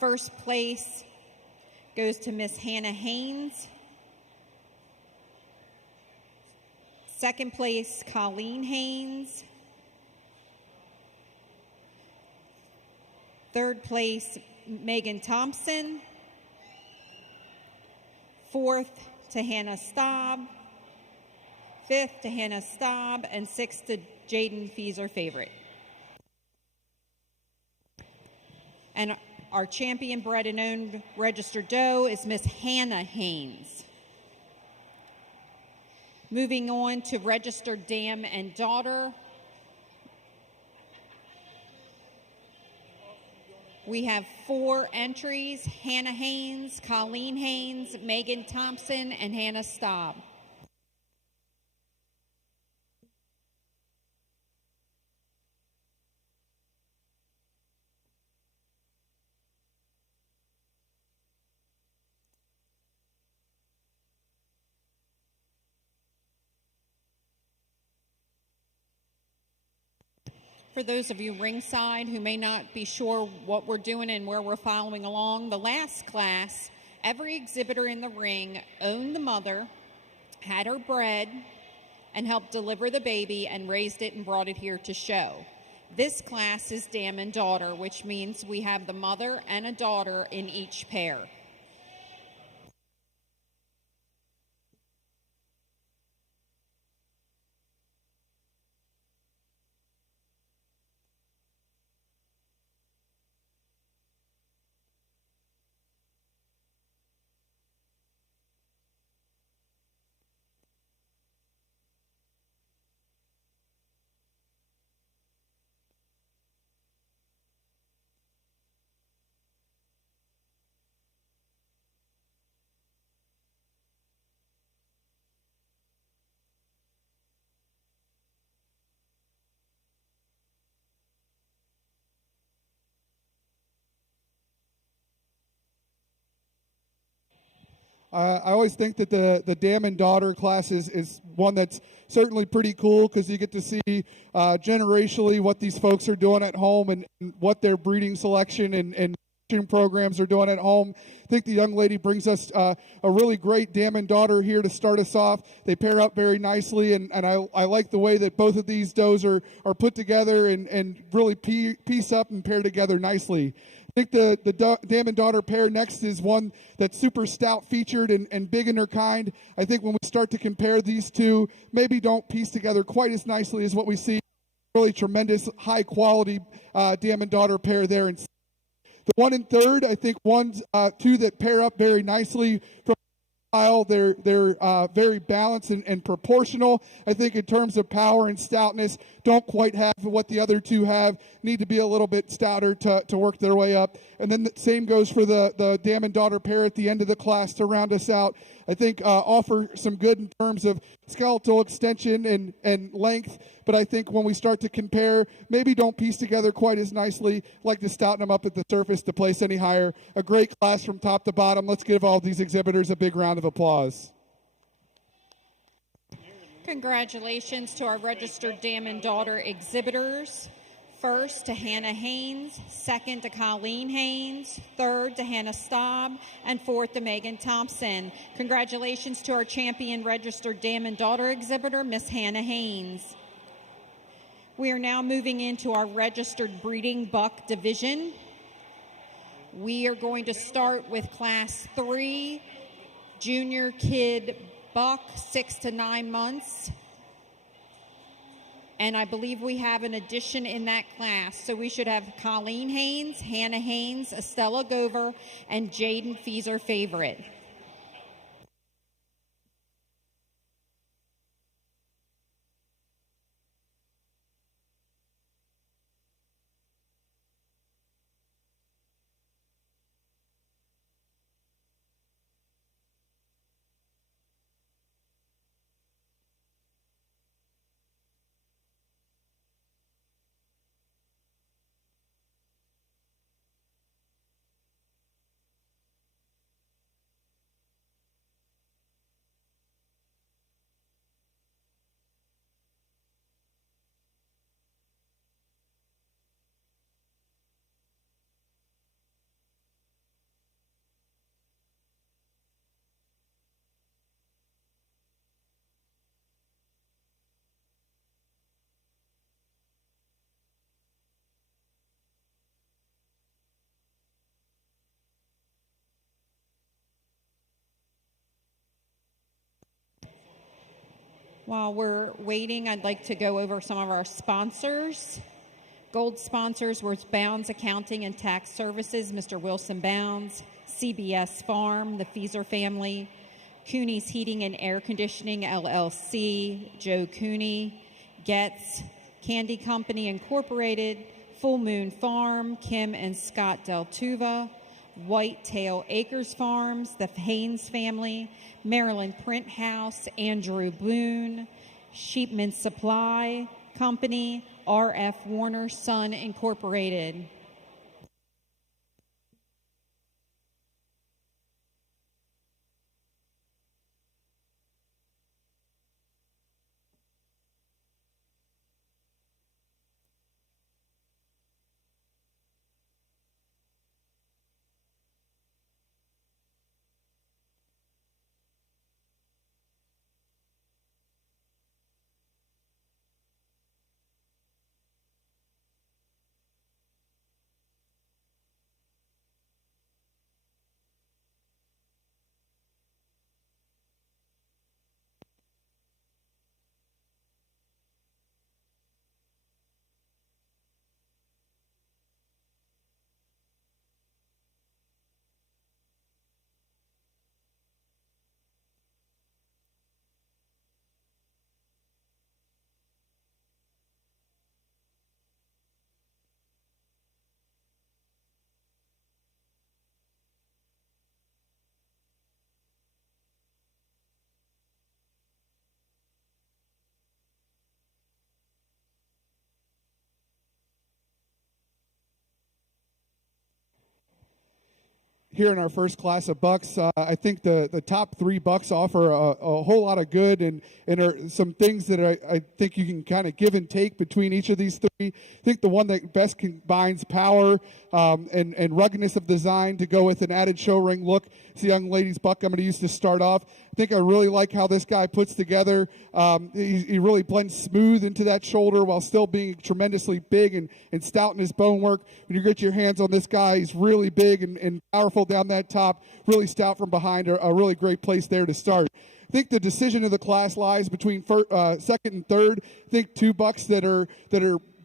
First place goes to Miss Hannah Haynes. Second place, Colleen Haynes. Third place, Megan Thompson. Fourth to Hannah Staub. Fifth to Hannah Staub. And sixth to Jaden Feeser Favorite. And our champion bred and owned registered doe is Miss Hannah Haynes. Moving on to registered dam and daughter. We have 4 entries: Hannah Haynes, Colleen Haynes, Megan Thompson, and Hannah Staub. For those of you ringside who may not be sure what we're doing and where we're following along, the last class, every exhibitor in the ring owned the mother, had her bred, and helped deliver the baby and raised it and brought it here to show. This class is dam and daughter, which means we have the mother and a daughter in each pair. I always think that the dam and daughter class is one that's certainly pretty cool because you get to see generationally what these folks are doing at home and what their breeding selection and programs are doing at home. I think the young lady brings us a really great dam and daughter here to start us off. They pair up very nicely, and I like the way that both of these does are put together and really piece up and pair together nicely. I think the dam and daughter pair next is one that's super stout featured and big in her kind. I think when we start to compare these two, maybe don't piece together quite as nicely as what we see. Really tremendous, high quality dam and daughter pair there. And the one in third, I think two that pair up very nicely from style. They're very balanced and proportional. I think in terms of power and stoutness, don't quite have what the other two have. Need to be a little bit stouter to work their way up. And then the same goes for the dam and daughter pair at the end of the class to round us out. I think offer some good in terms of skeletal extension and length, but I think when we start to compare, maybe don't piece together quite as nicely. Like to stouten them up at the surface to place any higher. A great class from top to bottom. Let's give all these exhibitors a big round of applause. Congratulations to our registered dam and daughter exhibitors. First to Hannah Haynes, second to Colleen Haynes, third to Hannah Staub, and fourth to Megan Thompson. Congratulations to our champion registered dam and daughter exhibitor, Miss Hannah Haynes. We are now moving into our registered breeding buck division. We are going to start with Class 3, junior kid buck, 6 to 9 months. And I believe we have an addition in that class. So we should have Colleen Haynes, Hannah Haynes, Estella Gover, and Jaden Feeser Favorite. While we're waiting, I'd like to go over some of our sponsors. Gold sponsors were Bounds Accounting and Tax Services, Mr. Wilson Bounds, CBS Farm, the Feeser family, Cooney's Heating and Air Conditioning, LLC, Joe Cooney, Getz, Candy Company Incorporated, Full Moon Farm, Kim and Scott Deltuva, Whitetail Acres Farms, the Haynes family, Maryland Print House, Andrew Boone, Sheepman Supply Company, R.F. Warner Son Incorporated. Here in our first class of bucks, I think the top 3 bucks offer a whole lot of good and are some things that I think you can kind of give and take between each of these 3. I think the one that best combines power and ruggedness of design to go with an added show ring look. It's a young lady's buck I'm going to use to start off. I think I really like how this guy puts together. He really blends smooth into that shoulder while still being tremendously big and stout in his bone work. When you get your hands on this guy, he's really big and powerful down that top, really stout from behind. A really great place there to start. I think the decision of the class lies between second and third. I think 2 bucks that are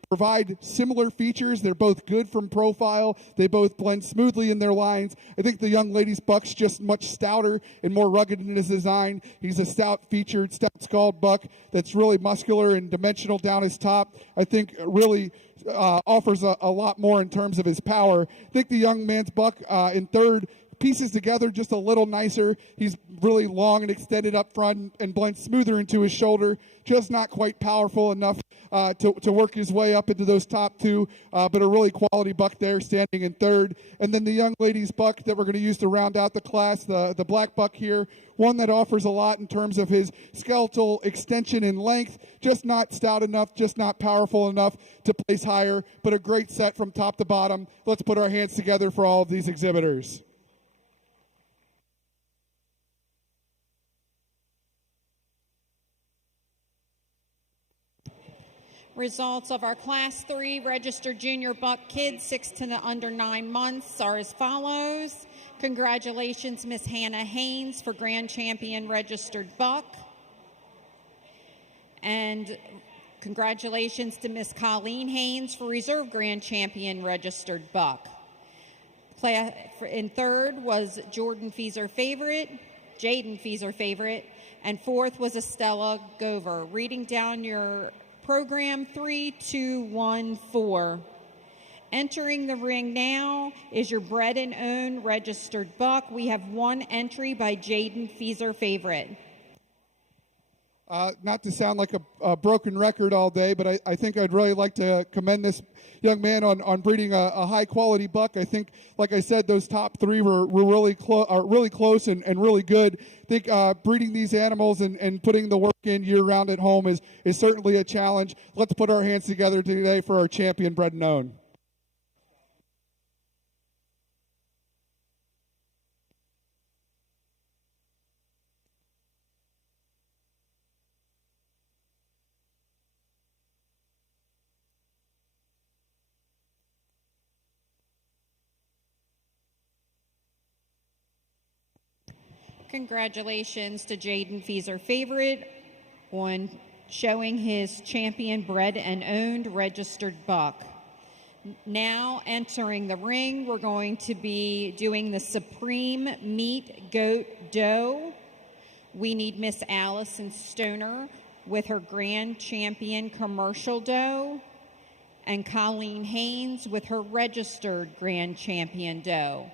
provide similar features. They're both good from profile. They both blend smoothly in their lines. I think the young lady's buck's just much stouter and more rugged in his design. He's a stout-featured, stout-skulled buck that's really muscular and dimensional down his top. I think really offers a lot more in terms of his power. I think the young man's buck in third pieces together just a little nicer. He's really long and extended up front and blends smoother into his shoulder. Just not quite powerful enough to work his way up into those top two, but a really quality buck there standing in third. And then the young lady's buck that we're going to use to round out the class, the black buck here, one that offers a lot in terms of his skeletal extension and length, just not stout enough, just not powerful enough to place higher, but a great set from top to bottom. Let's put our hands together for all of these exhibitors. Results of our Class 3 registered junior buck kids 6 to under 9 months are as follows. Congratulations, Miss Hannah Haynes for Grand Champion registered buck. And congratulations to Miss Colleen Haynes for Reserve Grand Champion registered buck. In third was Jaden Feeser Favorite, and fourth was Estella Gover. Reading down your program 3, 2, 1, 4. Entering the ring now is your bred and owned registered buck. We have one entry by Jaden Feeser Favorite. Not to sound like a broken record all day, but I think I'd really like to commend this young man on breeding a high-quality buck. I think, like I said, those top three were really close and really good. I think breeding these animals and putting the work in year-round at home is certainly a challenge. Let's put our hands together today for our champion bred and owned. Congratulations to Jaden Feeser Favorite on showing his champion bred and owned registered buck. Now entering the ring, we're going to be doing the Supreme Meat Goat Doe. We need Miss Allison Stoner with her Grand Champion Commercial Doe, and Colleen Haynes with her registered Grand Champion Doe.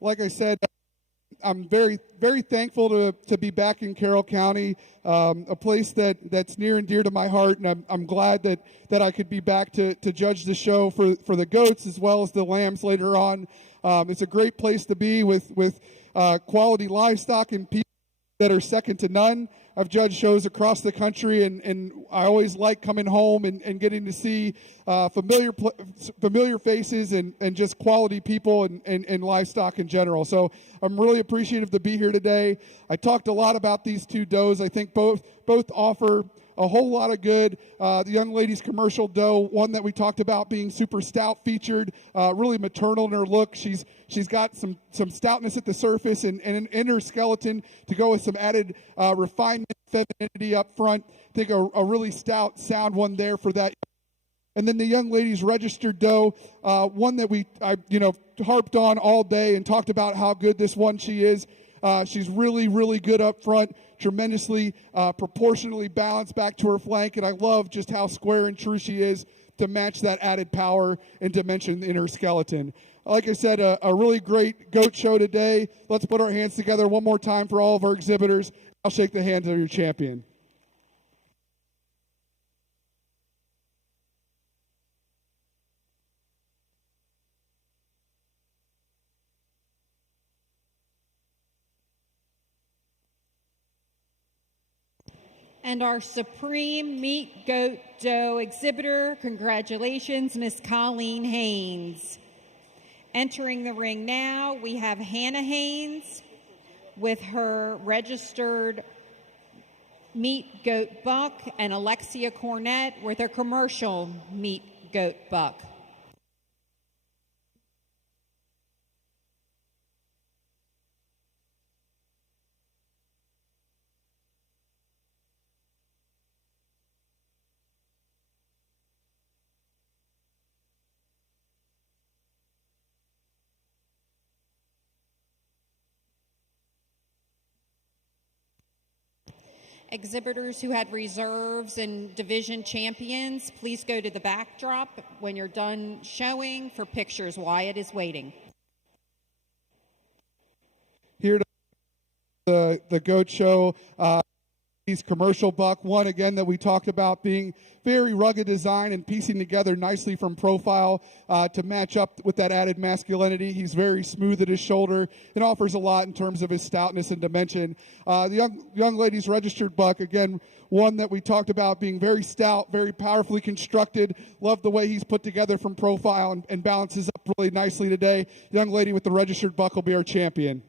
Like I said, I'm very, very thankful to be back in Carroll County, a place that's near and dear to my heart, and I'm glad that I could be back to judge the show for the goats as well as the lambs later on. It's a great place to be with quality livestock and people that are second to none. I've judged shows across the country, and I always like coming home and getting to see familiar faces and just quality people and livestock in general. So I'm really appreciative to be here today. I talked a lot about these two does. I think both offer a whole lot of good. The young lady's commercial doe, one that we talked about being super stout featured, really maternal in her look. She's got some stoutness at the surface and in her skeleton to go with some added refinement, femininity up front. I think a really stout, sound one there for that. And then the young lady's registered doe, one that I harped on all day and talked about how good this one she is. She's really, really good up front, tremendously proportionally balanced back to her flank, and I love just how square and true she is to match that added power and dimension in her skeleton. Like I said, a really great goat show today. Let's put our hands together one more time for all of our exhibitors. I'll shake the hands of your champion. And our Supreme Meat Goat Doe exhibitor, congratulations, Miss Colleen Haynes. Entering the ring now, we have Hannah Haynes with her registered meat goat buck, and Alexia Cornett with her commercial meat goat buck. Exhibitors who had reserves and division champions, please go to the backdrop when you're done showing for pictures. Wyatt is waiting. Here to the goat show. Commercial buck, one again that we talked about being very rugged design and piecing together nicely from profile to match up with that added masculinity. He's very smooth at his shoulder and offers a lot in terms of his stoutness and dimension. The young lady's registered buck, again, one that we talked about being very stout, very powerfully constructed. Love the way he's put together from profile and balances up really nicely today. Young lady with the registered buck will be our champion.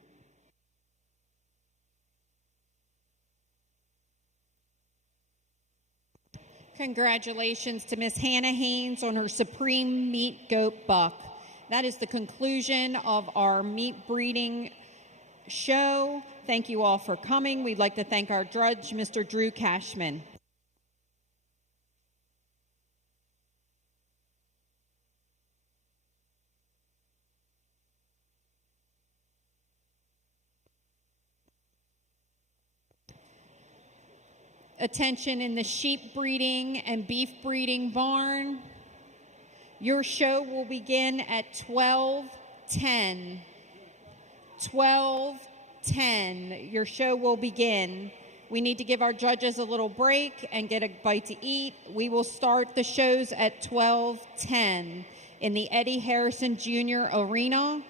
Congratulations to Miss Hannah Haynes on her Supreme Meat Goat Buck. That is the conclusion of our meat breeding show. Thank you all for coming. We'd like to thank our judge, Mr. Drew Cashman. Attention in the sheep breeding and beef breeding barn. Your show will begin at 12:10. 12:10. Your show will begin. We need to give our judges a little break and get a bite to eat. We will start the shows at 12:10 in the Eddie Harrison Jr. Arena.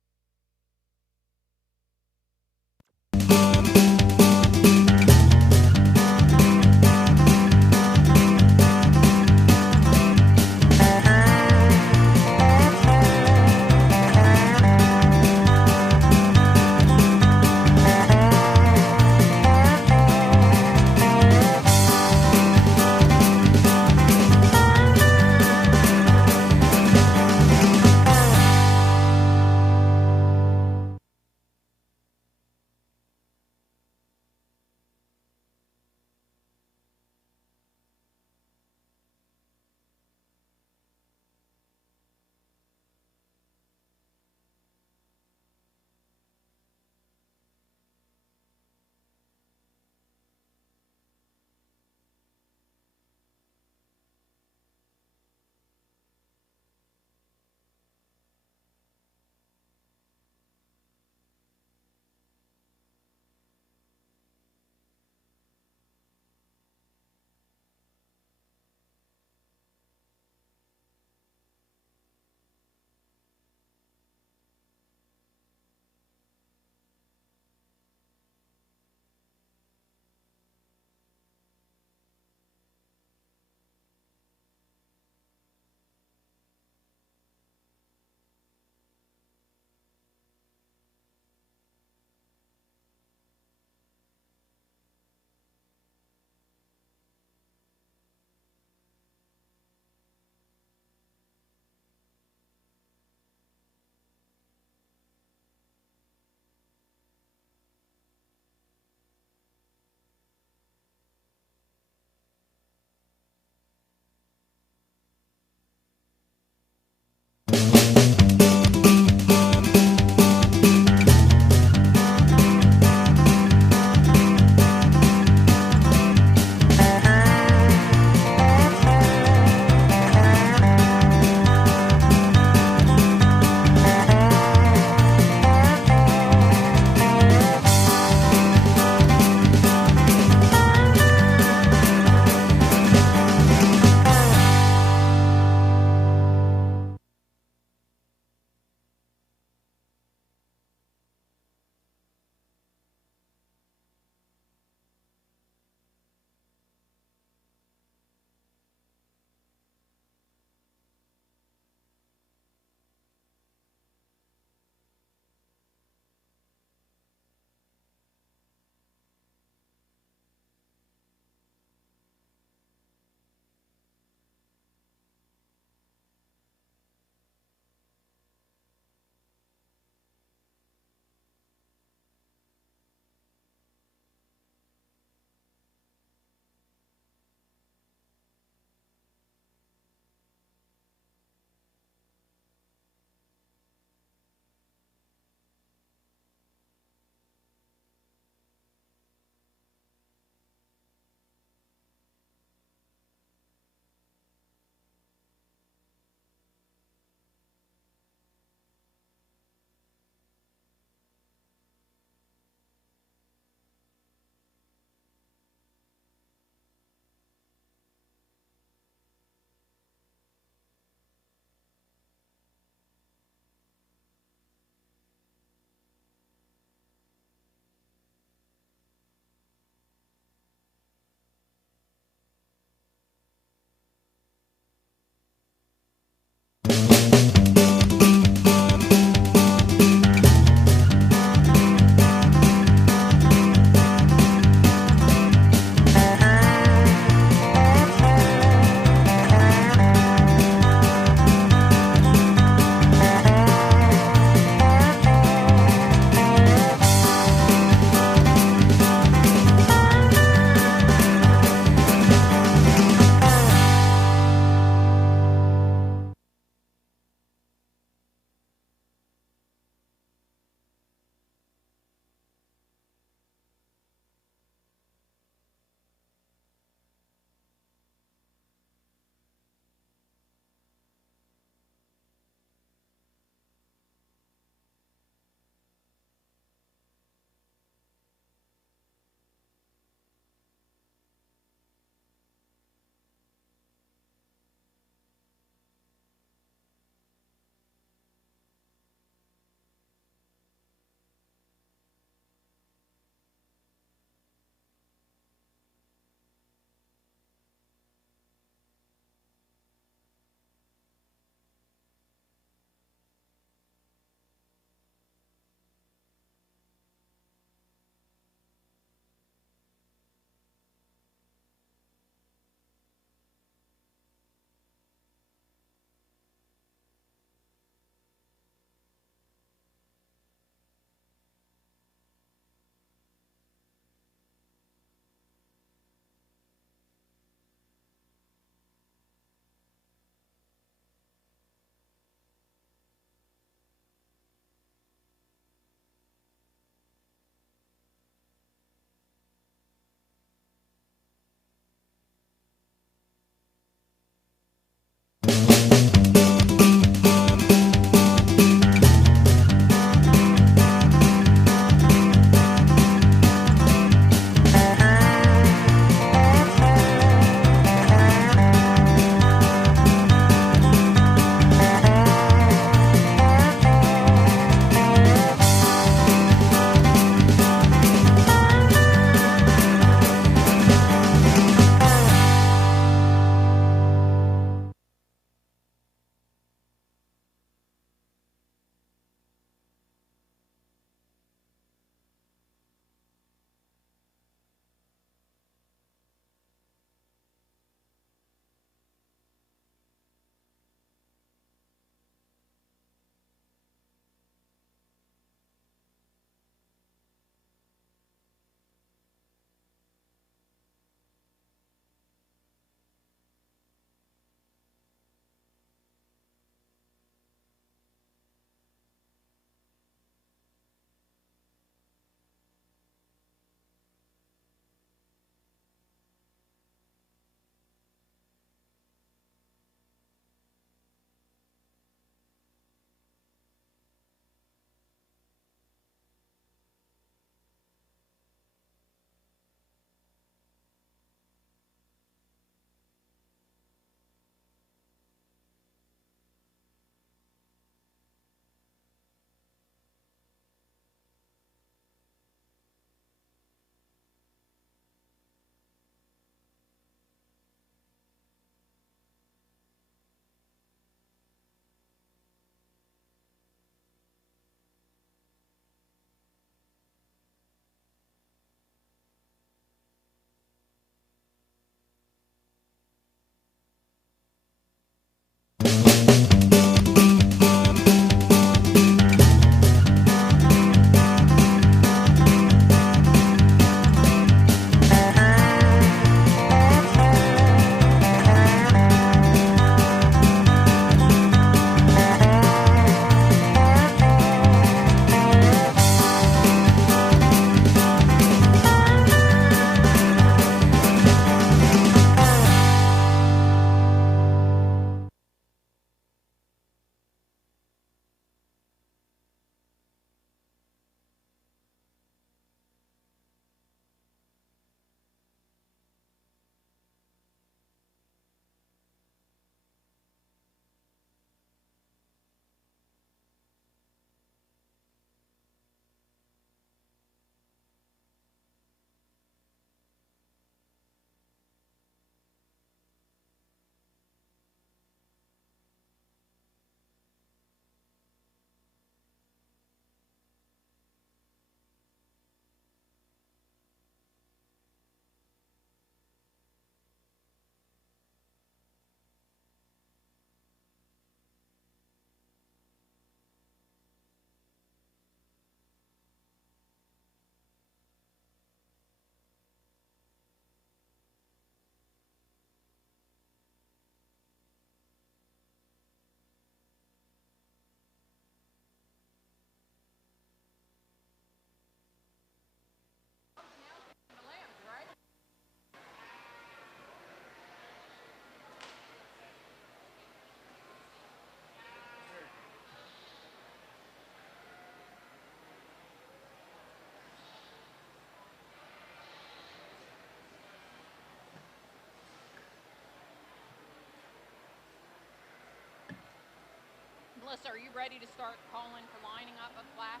Melissa, are you ready to start calling for lining up of classes?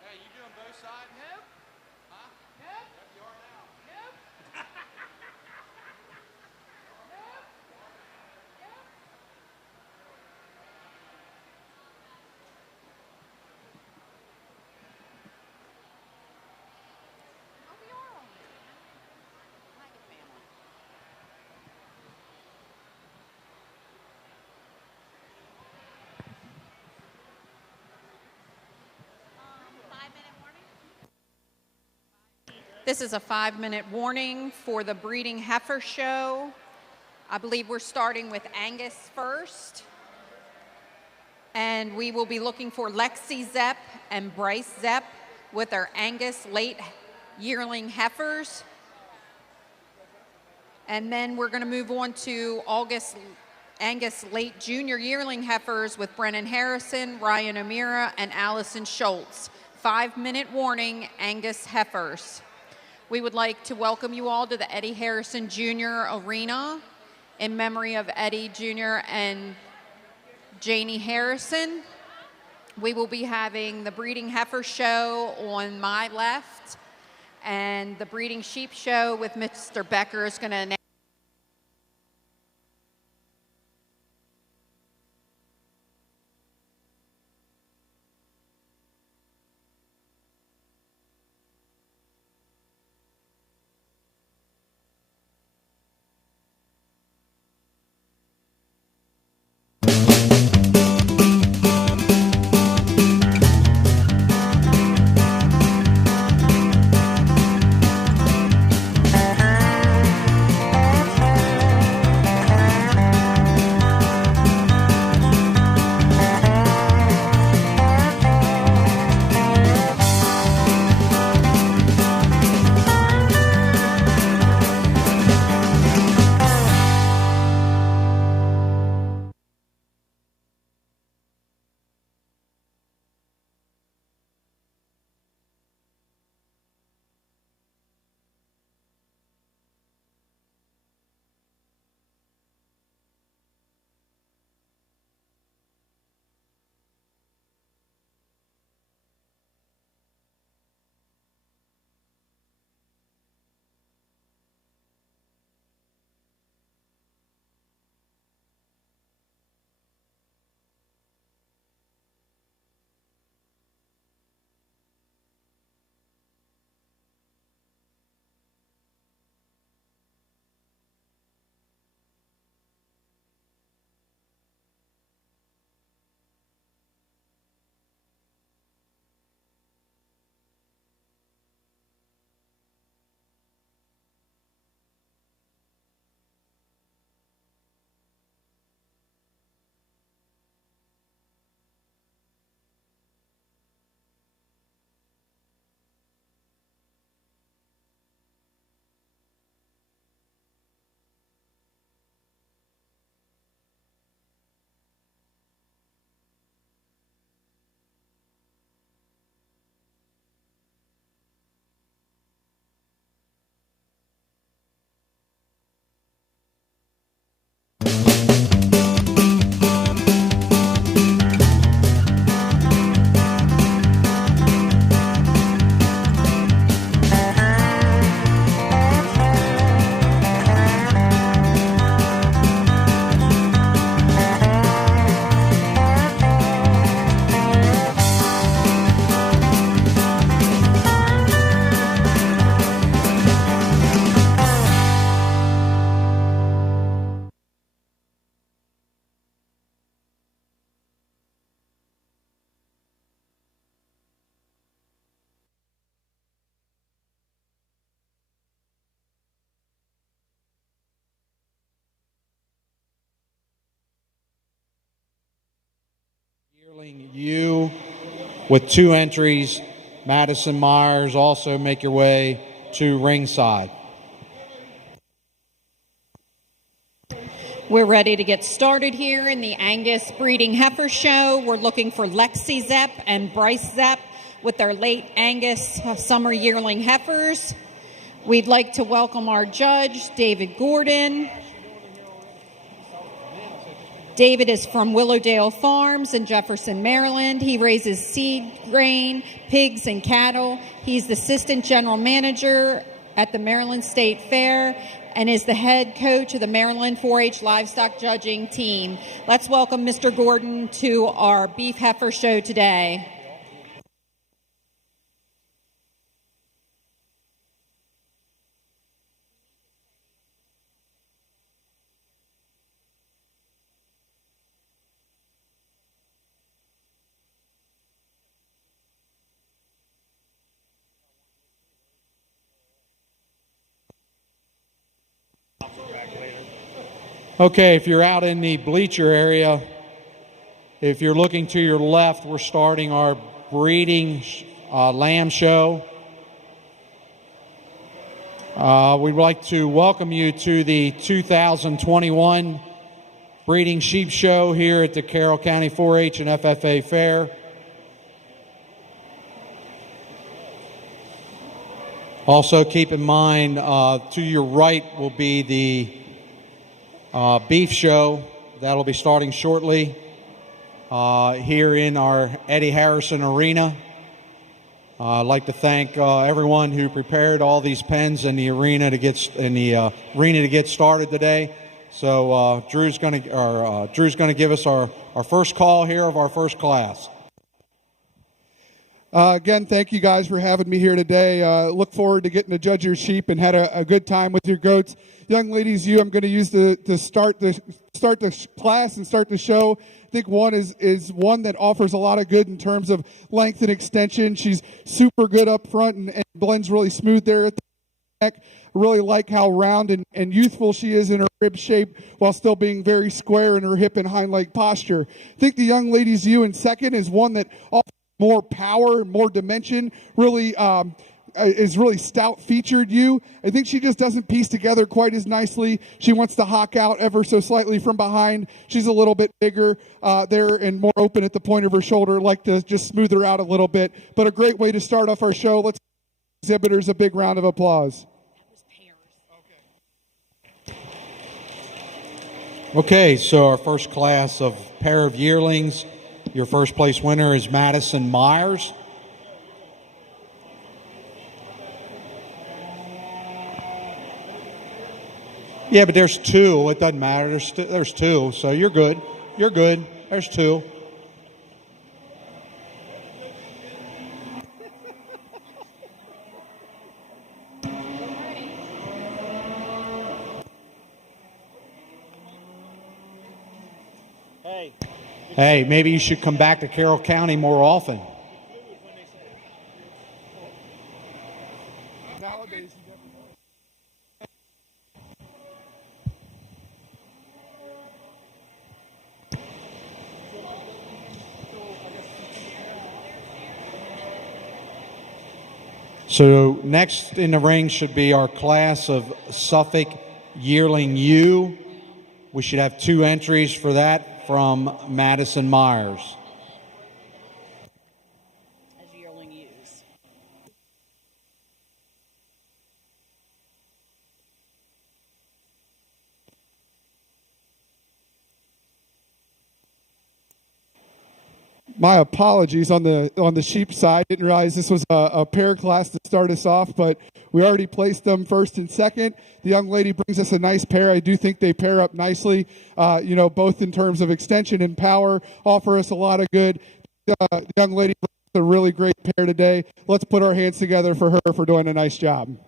Hey, you doing both sides? Nope. Huh? Nope. Yep, you are now. Nope. Oh, we are on there. Like a family. This is a 5-minute warning for the breeding heifer show. I believe we're starting with Angus first. And we will be looking for Lexi Zepp and Bryce Zepp with our Angus late yearling heifers. And then we're going to move on to Angus late junior yearling heifers with Brennan Harrison, Ryan O'Meara, and Allison Schultz. 5-minute warning, Angus heifers. We would like to welcome you all to the Eddie Harrison Jr. Arena in memory of Eddie Jr. and Janie Harrison. We will be having the breeding heifer show on my left, and the breeding sheep show with Mr. Becker is going to announce. Yearling you with 2 entries. Madison Myers, also make your way to ringside. We're ready to get started here in the Angus Breeding Heifer Show. We're looking for Lexi Zepp and Bryce Zepp with their late Angus summer yearling heifers. We'd like to welcome our judge, David Gordon. David is from Willowdale Farms in Jefferson, Maryland. He raises seed, grain, pigs, and cattle. He's the assistant general manager at the Maryland State Fair and is the head coach of the Maryland 4-H livestock judging team. Let's welcome Mr. Gordon to our Beef Heifer Show today. Okay, if you're out in the bleacher area, if you're looking to your left, we're starting our breeding lamb show. We'd like to welcome you to the 2021 breeding sheep show here at the Carroll County 4-H and FFA Fair. Also keep in mind, to your right will be the beef show. That'll be starting shortly here in our Eddie Harrison Arena. I'd like to thank everyone who prepared all these pens in the arena to get started today. So Drew's going to give us our first call here of our first class. Again, thank you guys for having me here today. Look forward to getting to judge your sheep and had a good time with your goats. Young ladies, I'm going to use to start the class and start the show. I think one is one that offers a lot of good in terms of length and extension. She's super good up front and blends really smooth there at the neck. I really like how round and youthful she is in her rib shape while still being very square in her hip and hind leg posture. I think the young ladies in second is one that offers more power and more dimension, really is really stout featured I think she just doesn't piece together quite as nicely. She wants to hawk out ever so slightly from behind. She's a little bit bigger there and more open at the point of her shoulder. Like to just smooth her out a little bit. But a great way to start off our show. Let's give exhibitors a big round of applause. Okay, so our first class of pair of yearlings. Your first place winner is Madison Myers. Yeah, but there's two. It doesn't matter. There's two, so you're good. You're good. There's two. Hey, maybe you should come back to Carroll County more often. So next in the ring should be our class of Suffolk Yearling U. We should have 2 entries for that from Madison Myers. As yearling U's. My apologies on the sheep side. Didn't realize this was a pair class to start us off, but we already placed them first and second. The young lady brings us a nice pair. I do think they pair up nicely, both in terms of extension and power, offer us a lot of good. The young lady brings a really great pair today. Let's put our hands together for her for doing a nice job.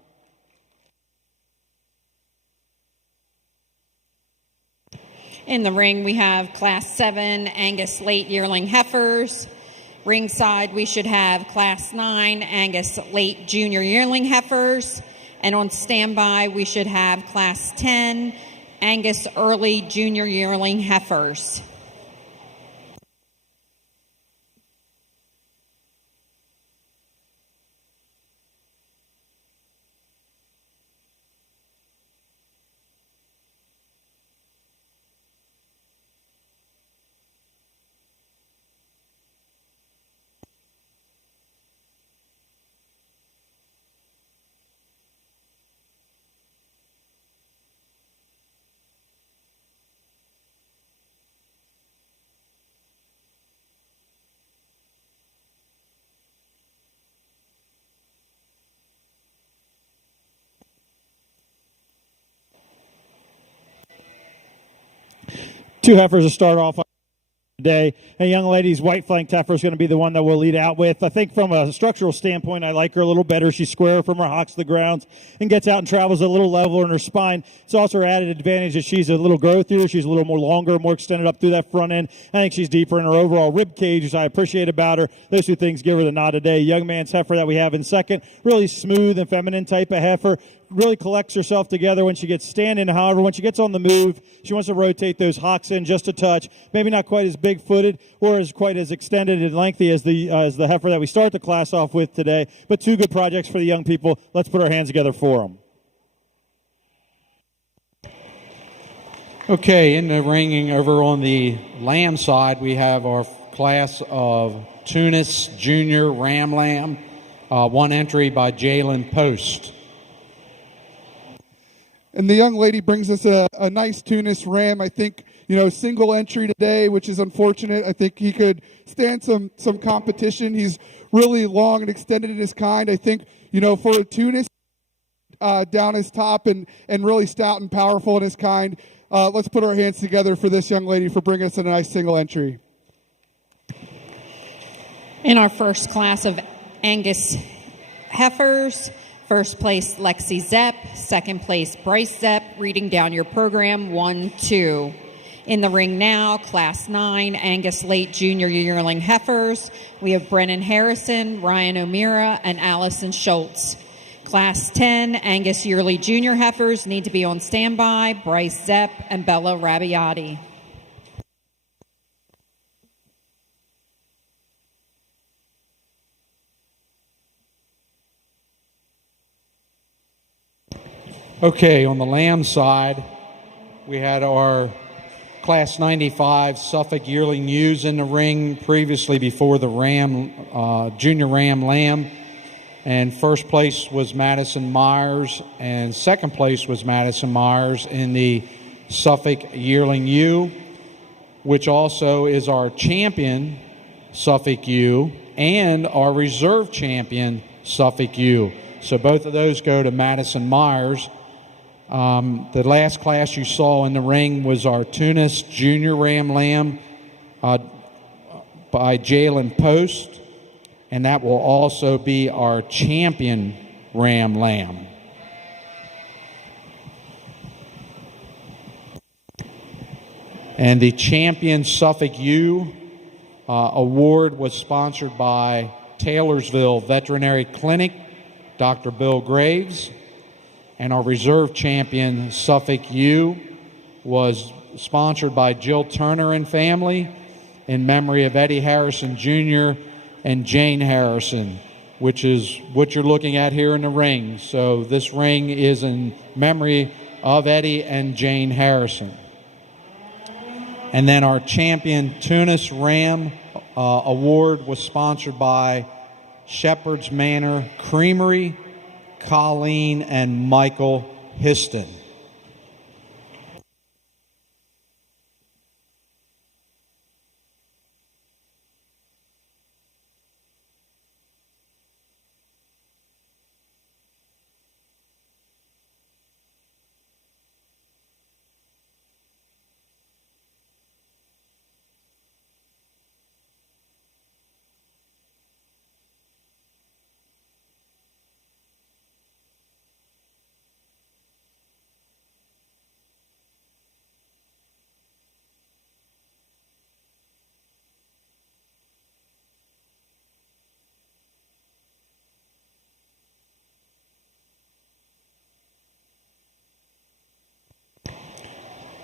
In the ring, we have Class 7 Angus late yearling heifers. Ringside, we should have Class 9 Angus late junior yearling heifers. And on standby, we should have Class 10 Angus early junior yearling heifers. Two heifers to start off today. A young lady's white flanked heifer is going to be the one that we'll lead out with. I think from a structural standpoint, I like her a little better. She's square from her hocks to the grounds and gets out and travels a little leveler in her spine. It's also her added advantage that she's a little growthier. She's a little more longer, more extended up through that front end. I think she's deeper in her overall rib cage, which I appreciate about her. Those two things give her the nod today. Young man's heifer that we have in second, really smooth and feminine type of heifer. Really collects herself together when she gets standing. However, when she gets on the move, she wants to rotate those hocks in just a touch. Maybe not quite as big-footed or as quite as extended and lengthy as the heifer that we start the class off with today. But two good projects for the young people. Let's put our hands together for them. Okay, in the ringing over on the lamb side, we have our class of Tunis Junior Ram Lamb, one entry by Jalen Post. And the young lady brings us a nice Tunis Ram. I think, single entry today, which is unfortunate. I think he could stand some competition. He's really long and extended in his kind. I think, for a Tunis down his top and really stout and powerful in his kind, let's put our hands together for this young lady for bringing us a nice single entry. In our first class of Angus heifers, first place, Lexi Zepp. Second place, Bryce Zepp. Reading down your program, 1-2. In the ring now, Class 9, Angus Late Junior Yearling Heifers. We have Brennan Harrison, Ryan O'Meara, and Allison Schultz. Class 10, Angus Yearly Junior Heifers need to be on standby, Bryce Zepp and Bella Rabiati. Okay, on the lamb side, we had our Class 95 Suffolk Yearling Ewes in the ring previously before the Junior Ram Lamb. And first place was Madison Myers, and second place was Madison Myers in the Suffolk Yearling Ewe, which also is our champion Suffolk Ewe and our reserve champion Suffolk Ewe. So both of those go to Madison Myers. The last class you saw in the ring was our Tunis Junior Ram Lamb by Jalen Post, and that will also be our champion Ram Lamb. And the champion Suffolk Ewe award was sponsored by Taylorsville Veterinary Clinic, Dr. Bill Graves. And our reserve champion, Suffolk Ewe, was sponsored by Jill Turner and family in memory of Eddie Harrison Jr. and Jane Harrison, which is what you're looking at here in the ring. So this ring is in memory of Eddie and Jane Harrison. And then our champion Tunis Ram award was sponsored by Shepherd's Manor Creamery, Colleen and Michael Histon.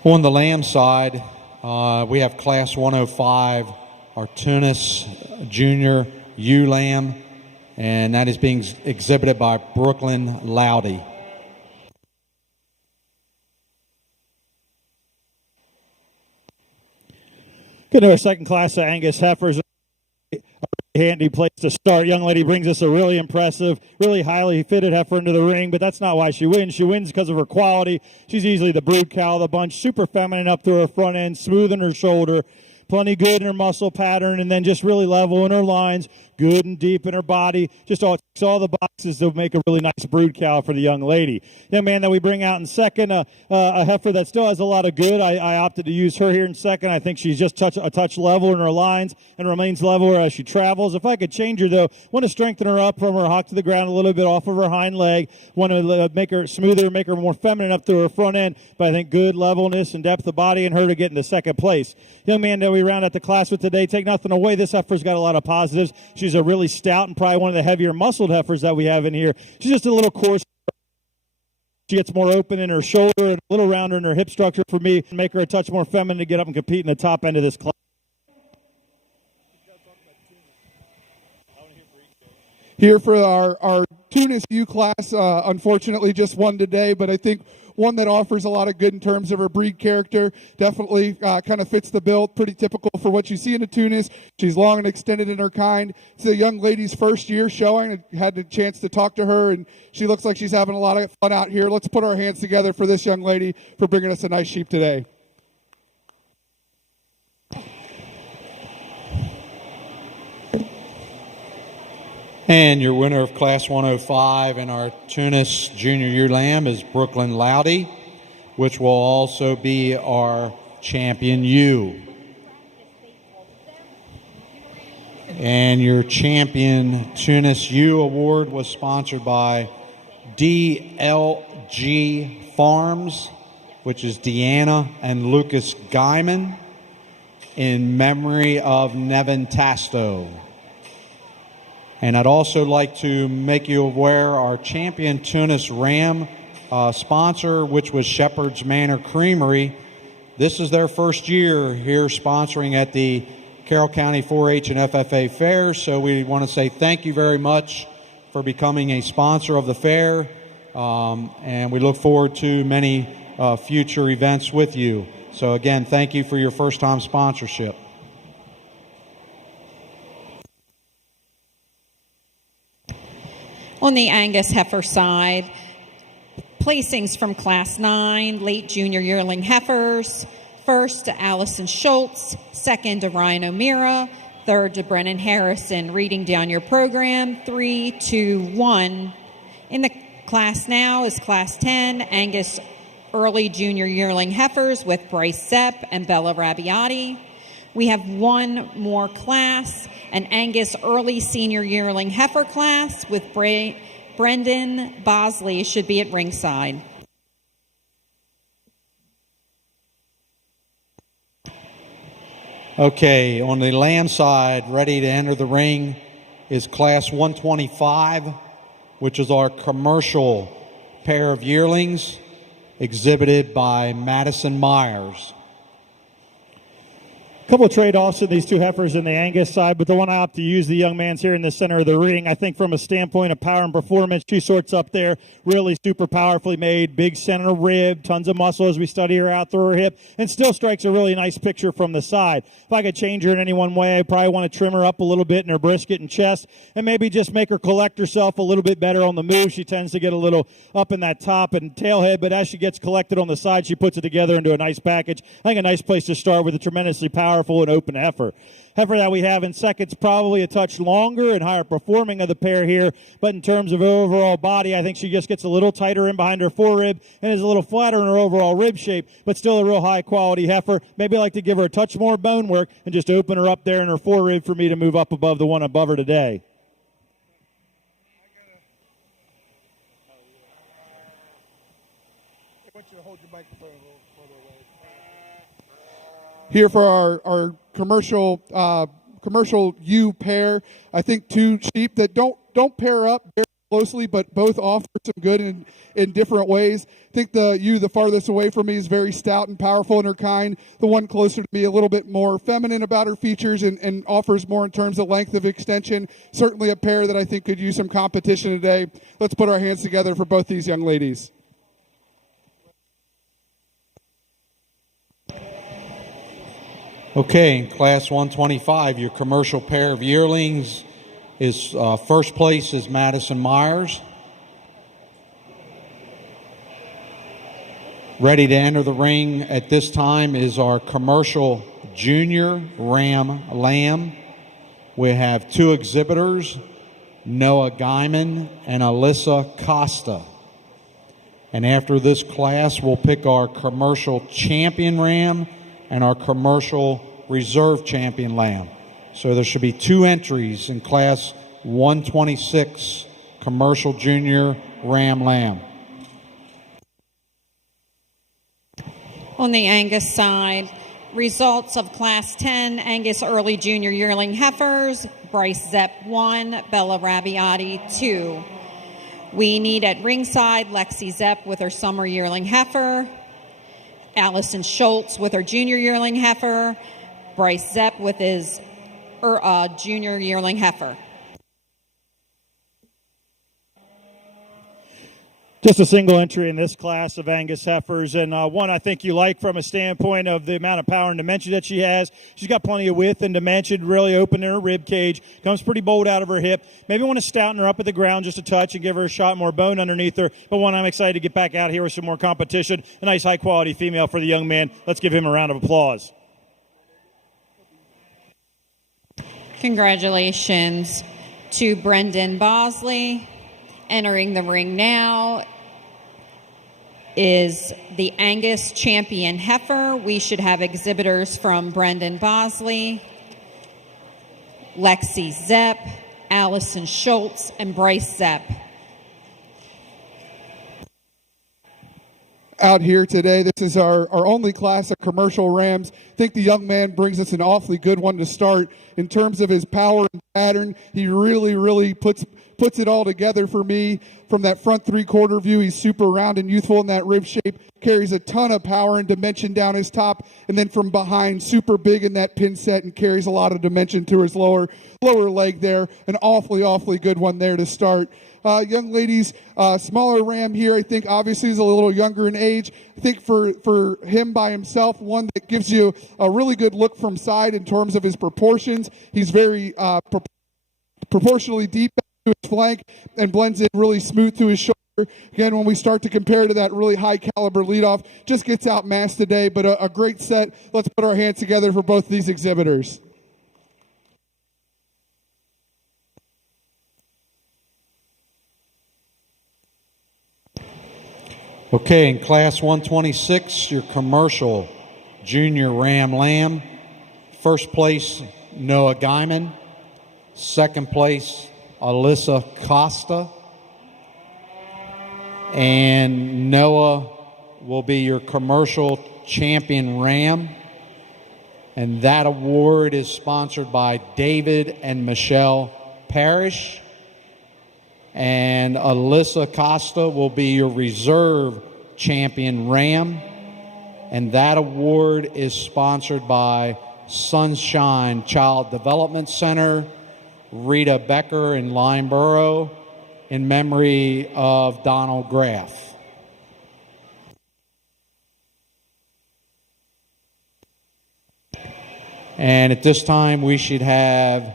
On the lamb side, we have Class 105, our Tunis Junior Ewe Lamb, and that is being exhibited by Brooklyn Loudy. Good to our second class of Angus heifers. Handy place to start. Young lady brings us a really impressive, really highly fitted heifer into the ring, but that's not why she wins. She wins because of her quality. She's easily the brood cow of the bunch, super feminine up through her front end, smooth in her shoulder, plenty good in her muscle pattern, and then just really level in her lines, good and deep in her body. Just all ticks all the boxes to make a really nice brood cow for the young lady. Young man that we bring out in second, a heifer that still has a lot of good. I opted to use her here in second. I think she's just a touch level in her lines and remains level as she travels. If I could change her, though, want to strengthen her up from her hock to the ground a little bit off of her hind leg. Want to make her smoother, make her more feminine up to her front end. But I think good levelness and depth of body in her to get into second place. Young man that we round out the class with today, take nothing away. This heifer's got a lot of positives. She's a really stout and probably one of the heavier muscled heifers that we have in here. She's just a little coarse. She gets more open in her shoulder and a little rounder in her hip structure for me, and make her a touch more feminine to get up and compete in the top end of this class. Here for our Tunis U class, unfortunately just one today, but I think one that offers a lot of good in terms of her breed character. Definitely kind of fits the bill, pretty typical for what you see in a Tunis. She's long and extended in her kind. It's a young lady's first year showing. I had a chance to talk to her, and she looks like she's having a lot of fun out here. Let's put our hands together for this young lady for bringing us a nice sheep today. And your winner of Class 105 in our Tunis Junior Year Lamb is Brooklyn Loudy, which will also be our champion ewe. And your champion Tunis ewe award was sponsored by DLG Farms, which is Deanna and Lucas Guyman, in memory of Nevin Tasto. And I'd also like to make you aware our champion Tunis Ram sponsor, which was Shepherd's Manor Creamery. This is their first year here sponsoring at the Carroll County 4-H and FFA fairs. So we want to say thank you very much for becoming a sponsor of the fair. And we look forward to many future events with you. So again, thank you for your first time sponsorship. On the Angus heifer side, placings from Class 9, late junior yearling heifers. First to Allison Schultz, second to Ryan O'Meara, third to Brennan Harrison. Reading down your program, 3, 2, 1. In the class now is Class 10, Angus early junior yearling heifers with Bryce Sepp and Bella Rabbiati. We have one more class, an Angus early senior yearling heifer class with Brendan Bosley should be at ringside. Okay, on the lamb side, ready to enter the ring is Class 125, which is our commercial pair of yearlings exhibited by Madison Myers. A couple of trade-offs in these two heifers in the Angus side, but the one I opt to use, the young man's here in the center of the ring. I think from a standpoint of power and performance, two sorts up there, really super powerfully made, big center rib, tons of muscle as we study her out through her hip, and still strikes a really nice picture from the side. If I could change her in any one way, I'd probably want to trim her up a little bit in her brisket and chest, and maybe just make her collect herself a little bit better on the move. She tends to get a little up in that top and tail head, but as she gets collected on the side, she puts it together into a nice package. I think a nice place to start with a tremendously powerful and open heifer. Heifer that we have in second's probably a touch longer and higher performing of the pair here, but in terms of overall body, I think she just gets a little tighter in behind her forerib and is a little flatter in her overall rib shape, but still a real high quality heifer. Maybe I'd like to give her a touch more bone work and just open her up there in her forerib for me to move up above the one above her today. Here for our commercial ewe pair, I think two sheep that don't pair up very closely, but both offer some good in different ways. I think the ewe the farthest away from me is very stout and powerful in her kind. The one closer to me a little bit more feminine about her features and offers more in terms of length of extension. Certainly a pair that I think could use some competition today. Let's put our hands together for both these young ladies. Okay, in Class 125, your commercial pair of yearlings is first place is Madison Myers. Ready to enter the ring at this time is our commercial junior ram lamb we have 2 exhibitors, Noah Guyman and Alyssa Costa. And after this class, we'll pick our commercial champion ram and our commercial reserve champion lamb. So there should be 2 entries in class 126 commercial junior ram lamb. On the Angus side, results of Class 10 Angus Early Junior Yearling Heifers, Bryce Zepp 1, Bella Rabiati 2. We need at ringside Lexi Zepp with her Summer Yearling Heifer, Allison Schultz with her Junior Yearling Heifer, Bryce Zepp with his Junior Yearling Heifer. Just a single entry in this class of Angus heifers, and one I think you like from a standpoint of the amount of power and dimension that she has. She's got plenty of width and dimension, really open in her rib cage, comes pretty bold out of her hip. Maybe want to stouten her up at the ground just a touch and give her a shot more bone underneath her, but one I'm excited to get back out here with some more competition. A nice high-quality female for the young man. Let's give him a round of applause. Congratulations to Brendan Bosley. Entering the ring now is the Angus Champion Heifer. We should have exhibitors from Brendan Bosley, Lexi Zepp, Allison Schultz, and Bryce Zepp. Out here today, this is our only class of commercial rams. I think the young man brings us an awfully good one to start. In terms of his power and pattern, he really puts it all together for me. From that front 3/4 view, he's super round and youthful in that rib shape, carries a ton of power and dimension down his top, and then from behind, super big in that pin set and carries a lot of dimension to his lower leg there. An awfully good one there to start. Young ladies, smaller ram here, I think obviously is a little younger in age. I think for him by himself, one that gives you a really good look from side in terms of his proportions. He's very proportionally deep to his flank and blends in really smooth to his shoulder. Again, when we start to compare to that really high caliber leadoff, just gets outmassed today, but a great set. Let's put our hands together for both these exhibitors. Okay, in class 126, your commercial junior ram lamb. First place, Noah Guyman. Second place, Alyssa Costa. And Noah will be your commercial champion ram. And that award is sponsored by David and Michelle Parrish. And Alyssa Costa will be your reserve champion ram. And that award is sponsored by Sunshine Child Development Center, Rita Becker in Lineborough, in memory of Donald Graff. And at this time, we should have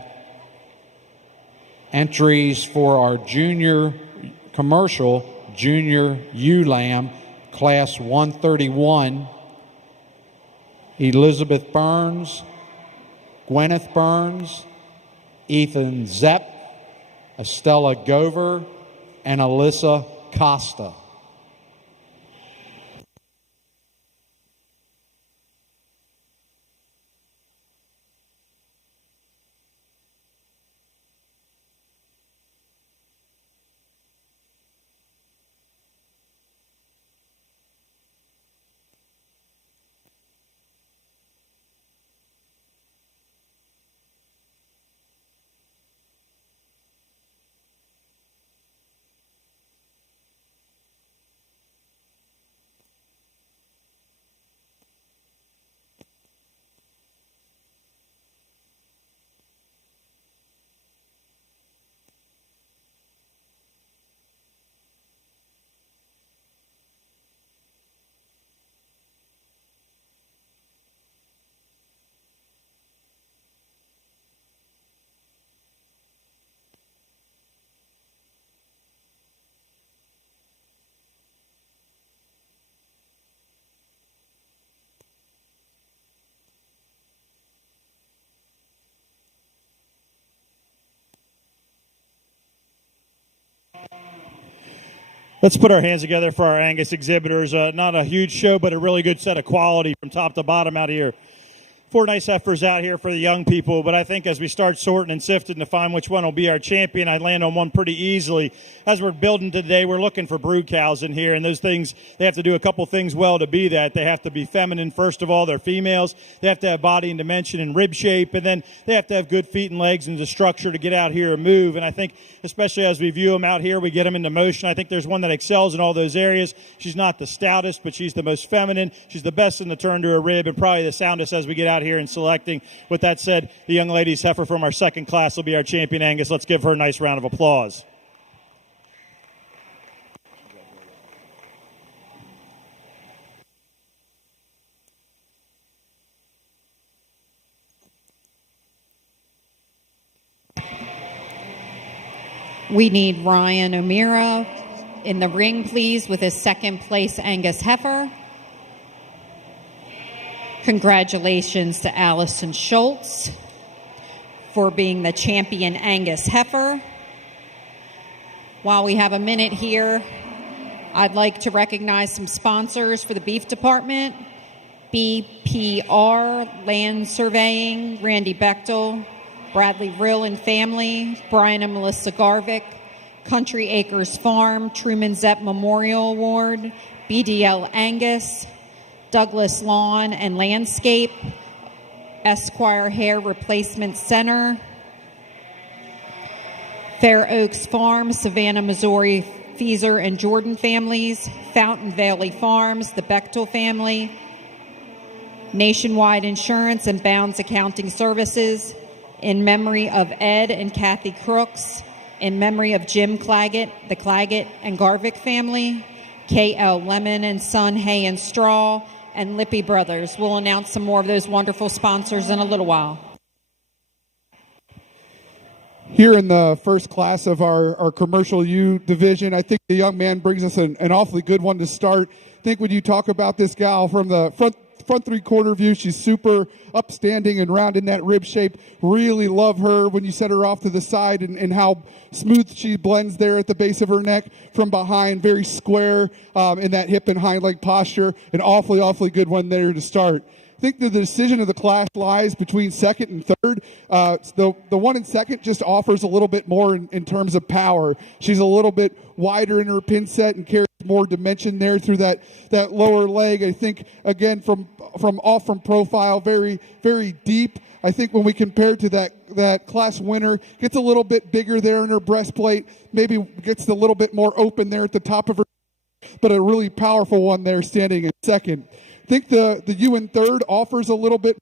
entries for our junior commercial junior ewe lamb, class 131. Elizabeth Burns, Gwyneth Burns, Ethan Zepp, Estella Gover, and Alyssa Costa. Let's put our hands together for our Angus exhibitors. Not a huge show, but a really good set of quality from top to bottom out here. 4 nice heifers out here for the young people, but I think as we start sorting and sifting to find which one will be our champion, I land on one pretty easily. As we're building today, we're looking for brood cows in here, and those things, they have to do a couple things well to be that. They have to be feminine, first of all. They're females. They have to have body and dimension and rib shape, and then they have to have good feet and legs and the structure to get out here and move. And I think, especially as we view them out here, we get them into motion. I think there's one that excels in all those areas. She's not the stoutest, but she's the most feminine. She's the best in the turn to her rib and probably the soundest as we get out here and selecting. With that said, the young lady's heifer from our second class will be our champion Angus. Let's give her a nice round of applause. We need Ryan O'Meara in the ring, please, with his second place Angus heifer. Congratulations to Allison Schultz for being the champion Angus heifer. While we have a minute here, I'd like to recognize some sponsors for the beef department. BPR Land Surveying, Randy Bechtel, Bradley Rill and family, Brian and Melissa Garvick, Country Acres Farm, Truman Zepp Memorial Award, BDL Angus, Douglas Lawn and Landscape, Esquire Hair Replacement Center, Fair Oaks Farm, Savannah, Missouri, Feezer and Jordan families, Fountain Valley Farms, the Bechtel family, Nationwide Insurance and Bounds Accounting Services, in memory of Ed and Kathy Crooks, in memory of Jim Claggett, the Claggett and Garvick family, K.L. Lemon and Son, Hay and Straw, and Lippy Brothers. We'll announce some more of those wonderful sponsors in a little while. Here in the first class of our commercial U division, I think the young man brings us an awfully good one to start. I think when you talk about this gal from the front three-quarter view, she's super upstanding and round in that rib shape. Really love her when you set her off to the side and how smooth she blends there at the base of her neck from behind. Very square in that hip and hind leg posture. An awfully good one there to start. I think the decision of the class lies between second and third. The one in second just offers a little bit more in terms of power. She's a little bit wider in her pin set and carries more dimension there through that lower leg. I think, again, from profile, very deep. I think when we compare to that class winner, gets a little bit bigger there in her breastplate, maybe gets a little bit more open there at the top of her, but a really powerful one there standing in second. I think the U in third offers a little bit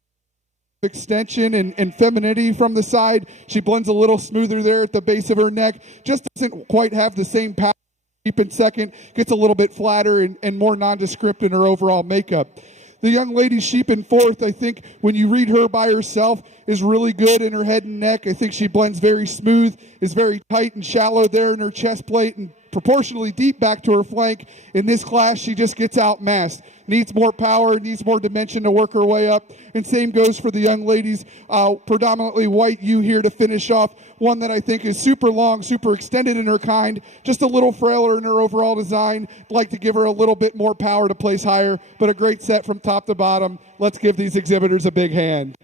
extension and femininity from the side. She blends a little smoother there at the base of her neck. Just doesn't quite have the same power. Sheep in second, gets a little bit flatter and more nondescript in her overall makeup. The young lady sheep in fourth, I think when you read her by herself, is really good in her head and neck. I think she blends very smooth, is very tight and shallow there in her chest plate and proportionally deep back to her flank. In this class, she just gets outmassed. Needs more power, needs more dimension to work her way up. And same goes for the young ladies. Predominantly white U here to finish off. One that I think is super long, super extended in her kind. Just a little frailer in her overall design. I'd like to give her a little bit more power to place higher, but a great set from top to bottom. Let's give these exhibitors a big hand.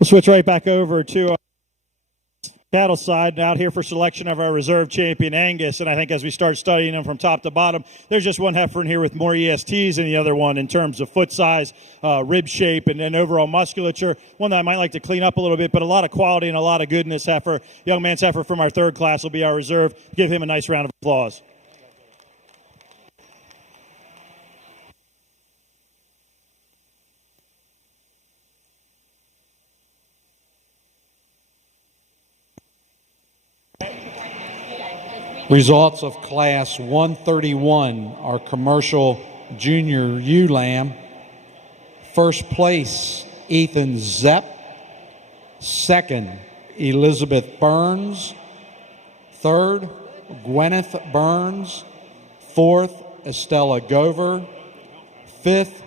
We'll switch right back over to cattle side out here for selection of our reserve champion Angus, and I think as we start studying them from top to bottom, there's just one heifer in here with more ESTs than the other one in terms of foot size, rib shape, and overall musculature. One that I might like to clean up a little bit, but a lot of quality and a lot of good in this heifer. Young man's heifer from our third class will be our reserve. Give him a nice round of applause. Results of Class 131, our commercial junior ewe lamb. First place, Ethan Zepp. Second, Elizabeth Burns. Third, Gwyneth Burns. Fourth, Estella Gover. Fifth,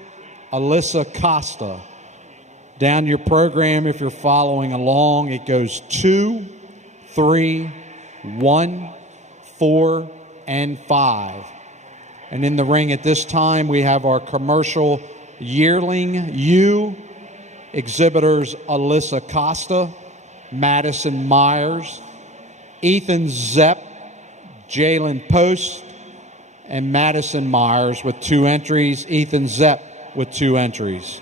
Alyssa Costa. Down your program, if you're following along, it goes 2, 3, 1, 4, and 5. And in the ring at this time, we have our commercial yearling ewe exhibitors Alyssa Costa, Madison Myers, Ethan Zepp, Jalen Post, and Madison Myers with 2 entries, Ethan Zepp with 2 entries.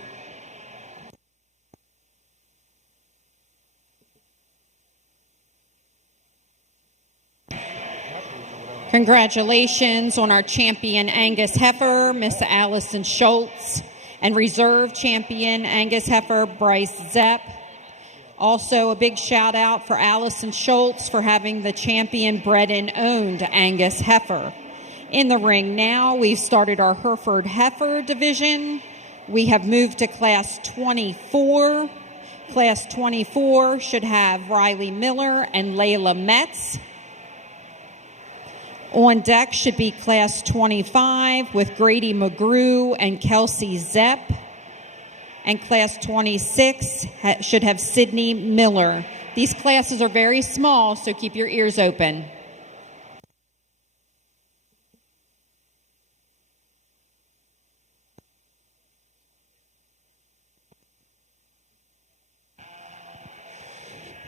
Congratulations on our champion Angus Heifer, Miss Allison Schultz, and reserve champion Angus Heifer, Bryce Zepp. Also, a big shout out for Allison Schultz for having the champion bred and owned Angus Heifer. In the ring now, we've started our Hereford Heifer division. We have moved to Class 24. Class 24 should have Riley Miller and Layla Metz. On deck should be Class 25 with Grady McGrew and Kelsey Zepp. And Class 26 should have Sydney Miller. These classes are very small, so keep your ears open.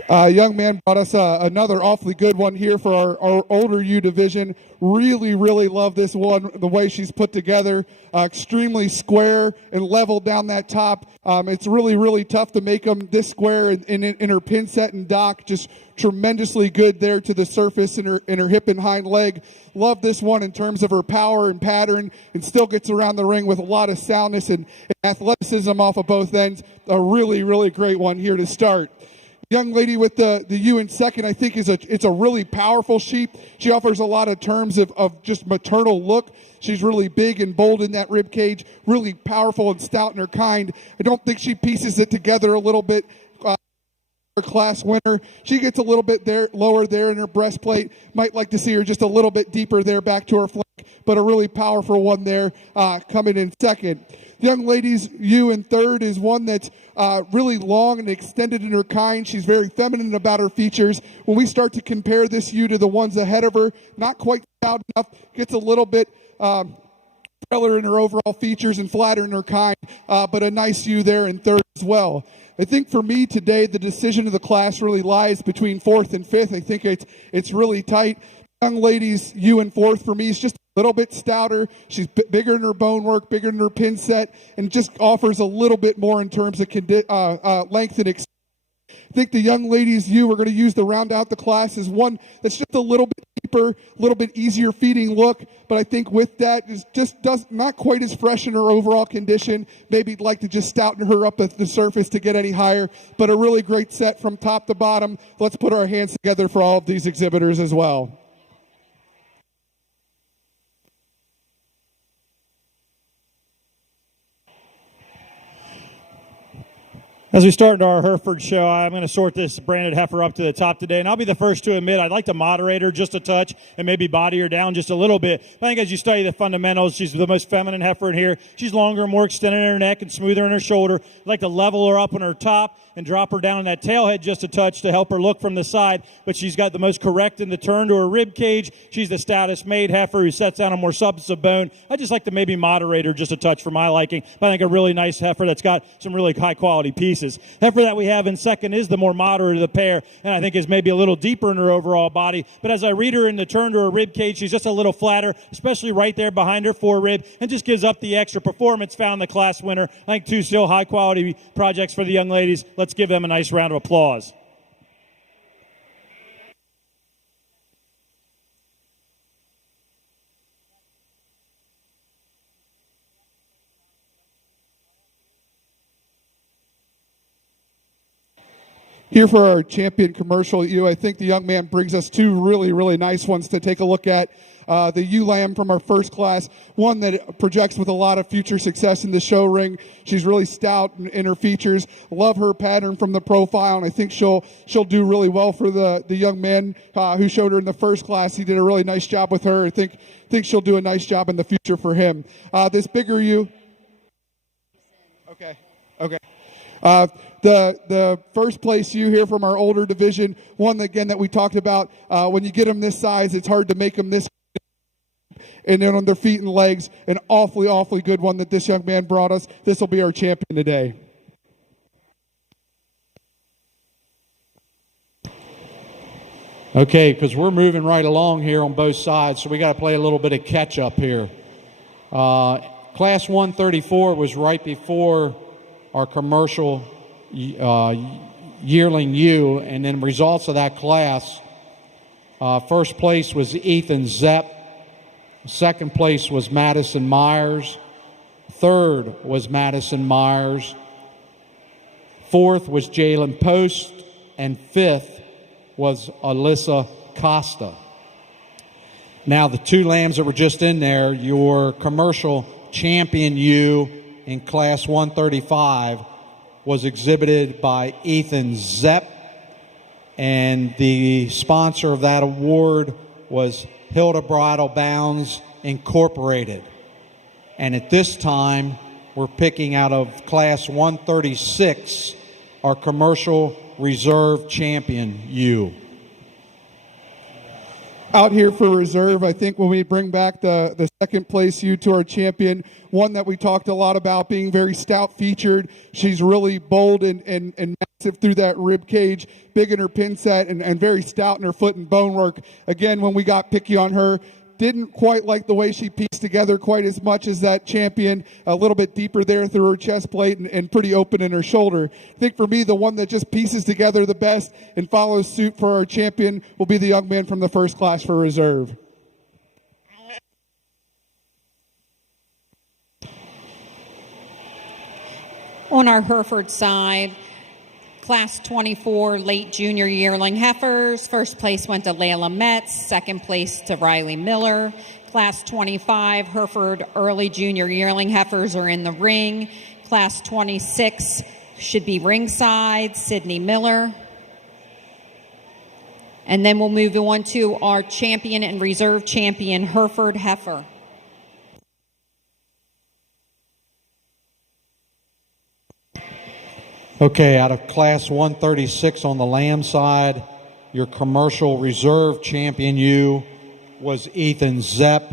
Young man brought us another awfully good one here for our older U division. Really love this one, the way she's put together. Extremely square and level down that top. It's really tough to make them this square in her pin set and dock. Just tremendously good there to the surface in her hip and hind leg. Love this one in terms of her power and pattern, and still gets around the ring with a lot of soundness and athleticism off of both ends. A really great one here to start. Young lady with the ewe in second, I think it's a really powerful sheep. She offers a lot of terms of just maternal look. She's really big and bold in that rib cage, really powerful and stout in her kind. I don't think she pieces it together a little bit. Her class winner. She gets a little bit there, lower there in her breastplate. Might like to see her just a little bit deeper there back to her flank, but a really powerful one there coming in second. The young lady's ewe in third is one that's really long and extended in her kind. She's very feminine about her features. When we start to compare this ewe to the ones ahead of her, not quite stout enough, gets a little bit paler in her overall features and flatter in her kind, but a nice ewe there in third as well. I think for me today, the decision of the class really lies between fourth and fifth. I think it's really tight. Young lady's ewe in fourth for me is just a little bit stouter. She's bigger in her bone work, bigger in her pin set, and just offers a little bit more in terms of length and experience. I think the young lady's ewe we're going to use to round out the class is one that's just a little bit deeper, a little bit easier feeding look, but I think with that is just not quite as fresh in her overall condition. Maybe like to just stouten her up at the surface to get any higher, but a really great set from top to bottom. Let's put our hands together for all of these exhibitors as well. As we start our Hereford show, I'm going to sort this branded heifer up to the top today, and I'll be the first to admit I'd like to moderate her just a touch and maybe body her down just a little bit. I think as you study the fundamentals, she's the most feminine heifer in here. She's longer, more extended in her neck, and smoother in her shoulder. I'd like to level her up on her top and drop her down in that tail head just a touch to help her look from the side, but she's got the most correct in the turn to her rib cage. She's the stoutest made heifer who sets down a more substance of bone. I'd just like to maybe moderate her just a touch for my liking, but I think a really nice heifer that's got some really high quality pieces. Heifer that we have in second is the more moderate of the pair, and I think is maybe a little deeper in her overall body, but as I read her in the turn to her rib cage, she's just a little flatter, especially right there behind her forerib, and just gives up the extra performance found the class winner. I think two still high quality projects for the young ladies. Let's give them a nice round of applause. Here for our champion commercial ewe, I think the young man brings us two really nice ones to take a look at. The ewe lamb from our first class, one that projects with a lot of future success in the show ring. She's really stout in her features. Love her pattern from the profile, and I think she'll do really well for the young man who showed her in the first class. He did a really nice job with her. I think she'll do a nice job in the future for him. This bigger ewe. Okay. The first place you hear from our older division, one again that we talked about, when you get them this size, it's hard to make them this. And then on their feet and legs, an awfully good one that this young man brought us. This will be our champion today. Okay, because we're moving right along here on both sides, so we got to play a little bit of catch up here. Class 134 was right before our commercial yearling U, and then results of that class. First place was Ethan Zepp. Second place was Madison Myers. Third was Madison Myers. Fourth was Jalen Post. And fifth was Alyssa Costa. Now, the two lambs that were just in there, your commercial champion U in Class 135 was exhibited by Ethan Zepp, and the sponsor of that award was Hilda Bridal Bounds Incorporated. And at this time, we're picking out of Class 136 our commercial reserve champion U. Out here for reserve, I think when we bring back the second place U to our champion, one that we talked a lot about being very stout featured. She's really bold and massive through that rib cage, big in her pin set, and very stout in her foot and bone work. Again, when we got picky on her, didn't quite like the way she pieced together quite as much as that champion, a little bit deeper there through her chest plate and pretty open in her shoulder. I think for me, the one that just pieces together the best and follows suit for our champion will be the young man from the first class for reserve. On our Hereford side, Class 24 late junior yearling heifers. First place went to Layla Metz. Second place to Riley Miller. Class 25 Hereford early junior yearling heifers are in the ring. Class 26 should be ringside, Sydney Miller. And then we'll move on to our champion and reserve champion Hereford heifer. Okay, out of Class 136 on the lamb side, your commercial reserve champion U was Ethan Zepp,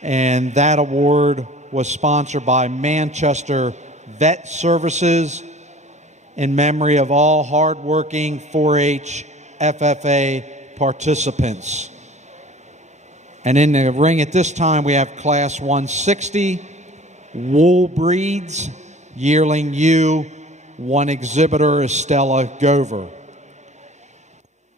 and that award was sponsored by Manchester Vet Services in memory of all hardworking 4-H FFA participants. And in the ring at this time, we have Class 160, Wool Breeds, yearling U. One exhibitor is Stella Gover.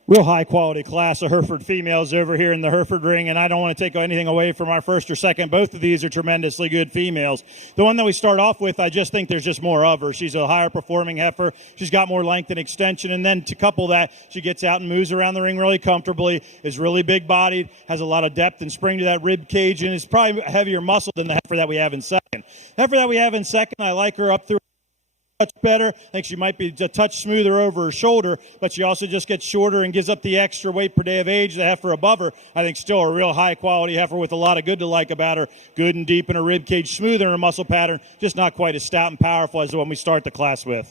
Real high-quality class of Hereford females over here in the Hereford ring, and I don't want to take anything away from our first or second. Both of these are tremendously good females. The one that we start off with, I just think there's just more of her. She's a higher-performing heifer. She's got more length and extension, and then to couple that, she gets out and moves around the ring really comfortably, is really big-bodied, has a lot of depth and spring to that rib cage, and is probably heavier muscle than the heifer that we have in second. The heifer that we have in second, I like her up through touch better. I think she might be a touch smoother over her shoulder, but she also just gets shorter and gives up the extra weight per day of age. The heifer above her, I think, still a real high-quality heifer with a lot of good to like about her. Good and deep in her rib cage, smooth in her muscle pattern, just not quite as stout and powerful as the one we start the class with.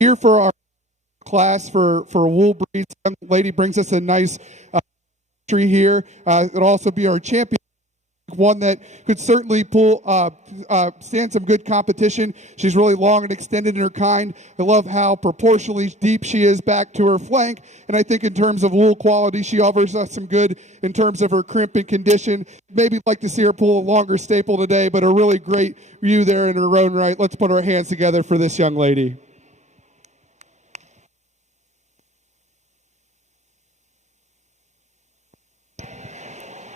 Here for our class for Wool Breeds, some lady brings us a nice tree here. It'll also be our champion, one that could certainly stand some good competition. She's really long and extended in her kind. I love how proportionally deep she is back to her flank, and I think in terms of wool quality, she offers us some good in terms of her crimp and condition. Maybe like to see her pull a longer staple today, but a really great view there in her own right. Let's put our hands together for this young lady.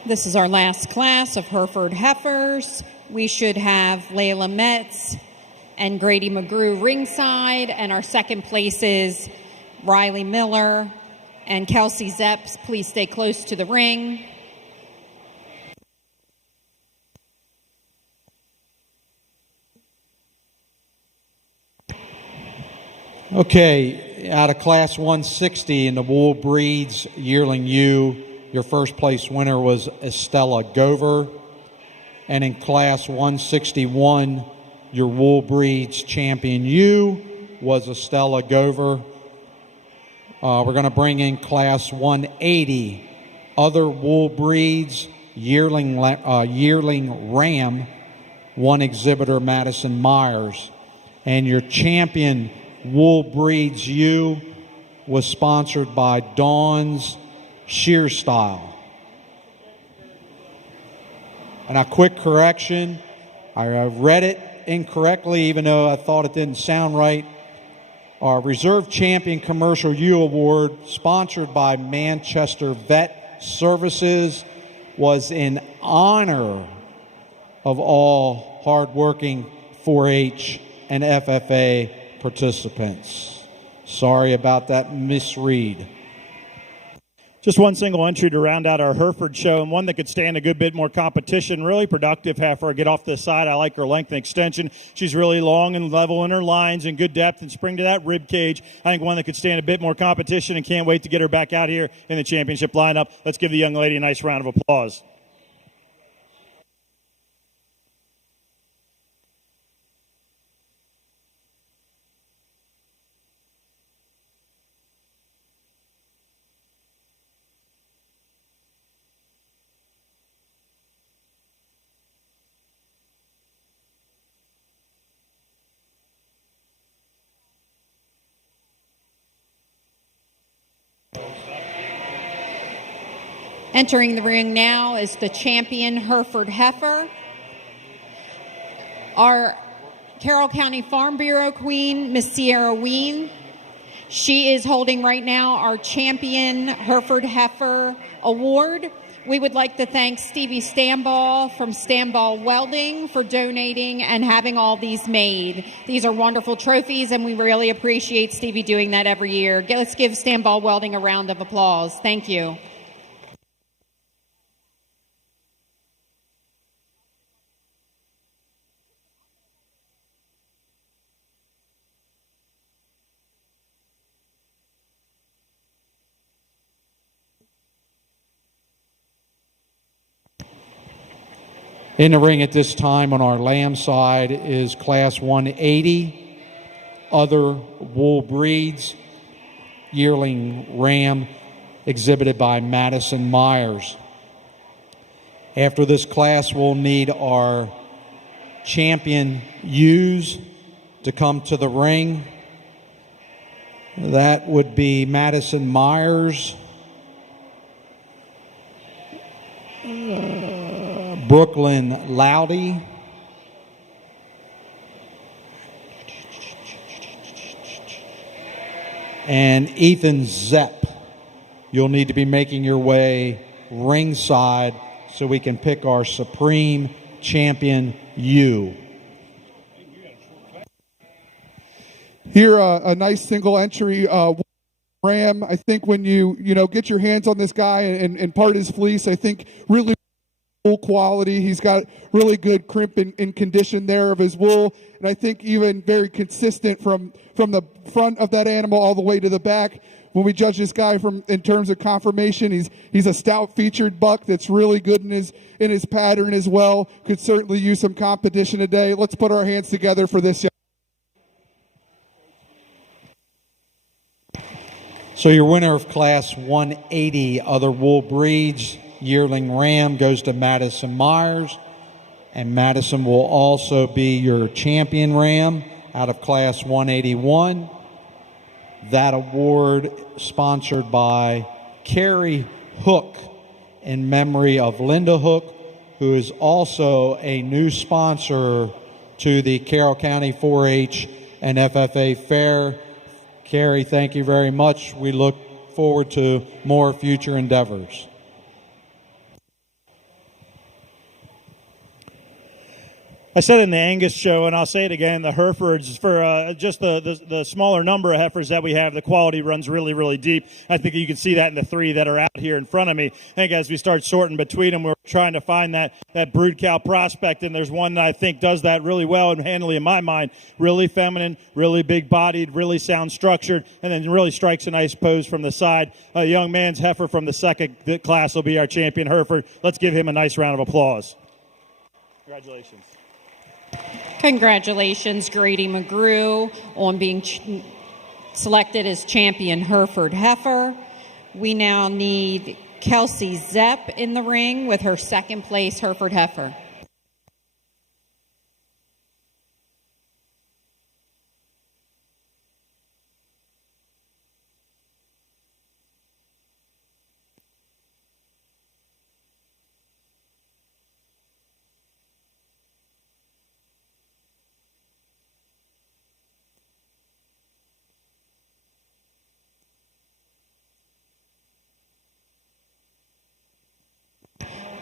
This is our last class of Hereford heifers. We should have Layla Metz and Grady McGrew ringside, and our second place is Riley Miller and Kelsey Zepps. Please stay close to the ring. Okay, out of Class 160 in the Wool Breeds yearling U, your first place winner was Estella Gover. And in Class 161, your Wool Breeds Champion U was Estella Gover. We're going to bring in Class 180, other Wool Breeds, yearling Ram, one exhibitor, Madison Myers. And your champion Wool Breeds U was sponsored by Dawn's Shear Style. And a quick correction, I read it incorrectly even though I thought it didn't sound right. Our Reserve Champion Commercial U Award, sponsored by Manchester Vet Services, was in honor of all hardworking 4-H and FFA participants. Sorry about that misread. Just one single entry to round out our Hereford show, and one that could stand a good bit more competition. Really productive heifer. Get off this side. I like her length and extension. She's really long and level in her lines and good depth and spring to that rib cage. I think one that could stand a bit more competition, and can't wait to get her back out here in the championship lineup. Let's give the young lady a nice round of applause. Entering the ring now is the champion Hereford heifer, our Carroll County Farm Bureau queen, Miss Sierra Ween. She is holding right now our champion Hereford heifer award. We would like to thank Stevie Stamball from Stamball Welding for donating and having all these made. These are wonderful trophies, and we really appreciate Stevie doing that every year. Let's give Stamball Welding a round of applause. Thank you. In the ring at this time on our lamb side is Class 180, other Wool Breeds, yearling Ram, exhibited by Madison Myers. After this class, we'll need our champion ewes to come to the ring. That would be Madison Myers, Brooklyn Loudy, and Ethan Zepp. You'll need to be making your way ringside so we can pick our Supreme Champion ewe. Here, a nice single entry Ram. I think when you get your hands on this guy and part his fleece, I think really wool quality. He's got really good crimp and condition there of his wool, and I think even very consistent from the front of that animal all the way to the back. When we judge this guy in terms of conformation, he's a stout featured buck that's really good in his pattern as well. Could certainly use some competition today. Let's put our hands together for this. So your winner of Class 180, other Wool Breeds, yearling Ram, goes to Madison Myers, and Madison will also be your champion Ram out of Class 181. That award sponsored by Carrie Hook in memory of Linda Hook, who is also a new sponsor to the Carroll County 4-H and FFA Fair. Carrie, thank you very much. We look forward to more future endeavors. I said it in the Angus show, and I'll say it again, the Herefords, for just the smaller number of heifers that we have, the quality runs really, really deep. I think you can see that in the three that are out here in front of me. I think as we start sorting between them, we're trying to find that brood cow prospect, and there's one that I think does that really well and handily in my mind. Really feminine, really big-bodied, really sound structured, and then really strikes a nice pose from the side. A young man's heifer from the second class will be our champion Hereford. Let's give him a nice round of applause. Congratulations. Congratulations, Grady McGrew, on being selected as champion Hereford heifer. We now need Kelsey Zepp in the ring with her second place Hereford heifer.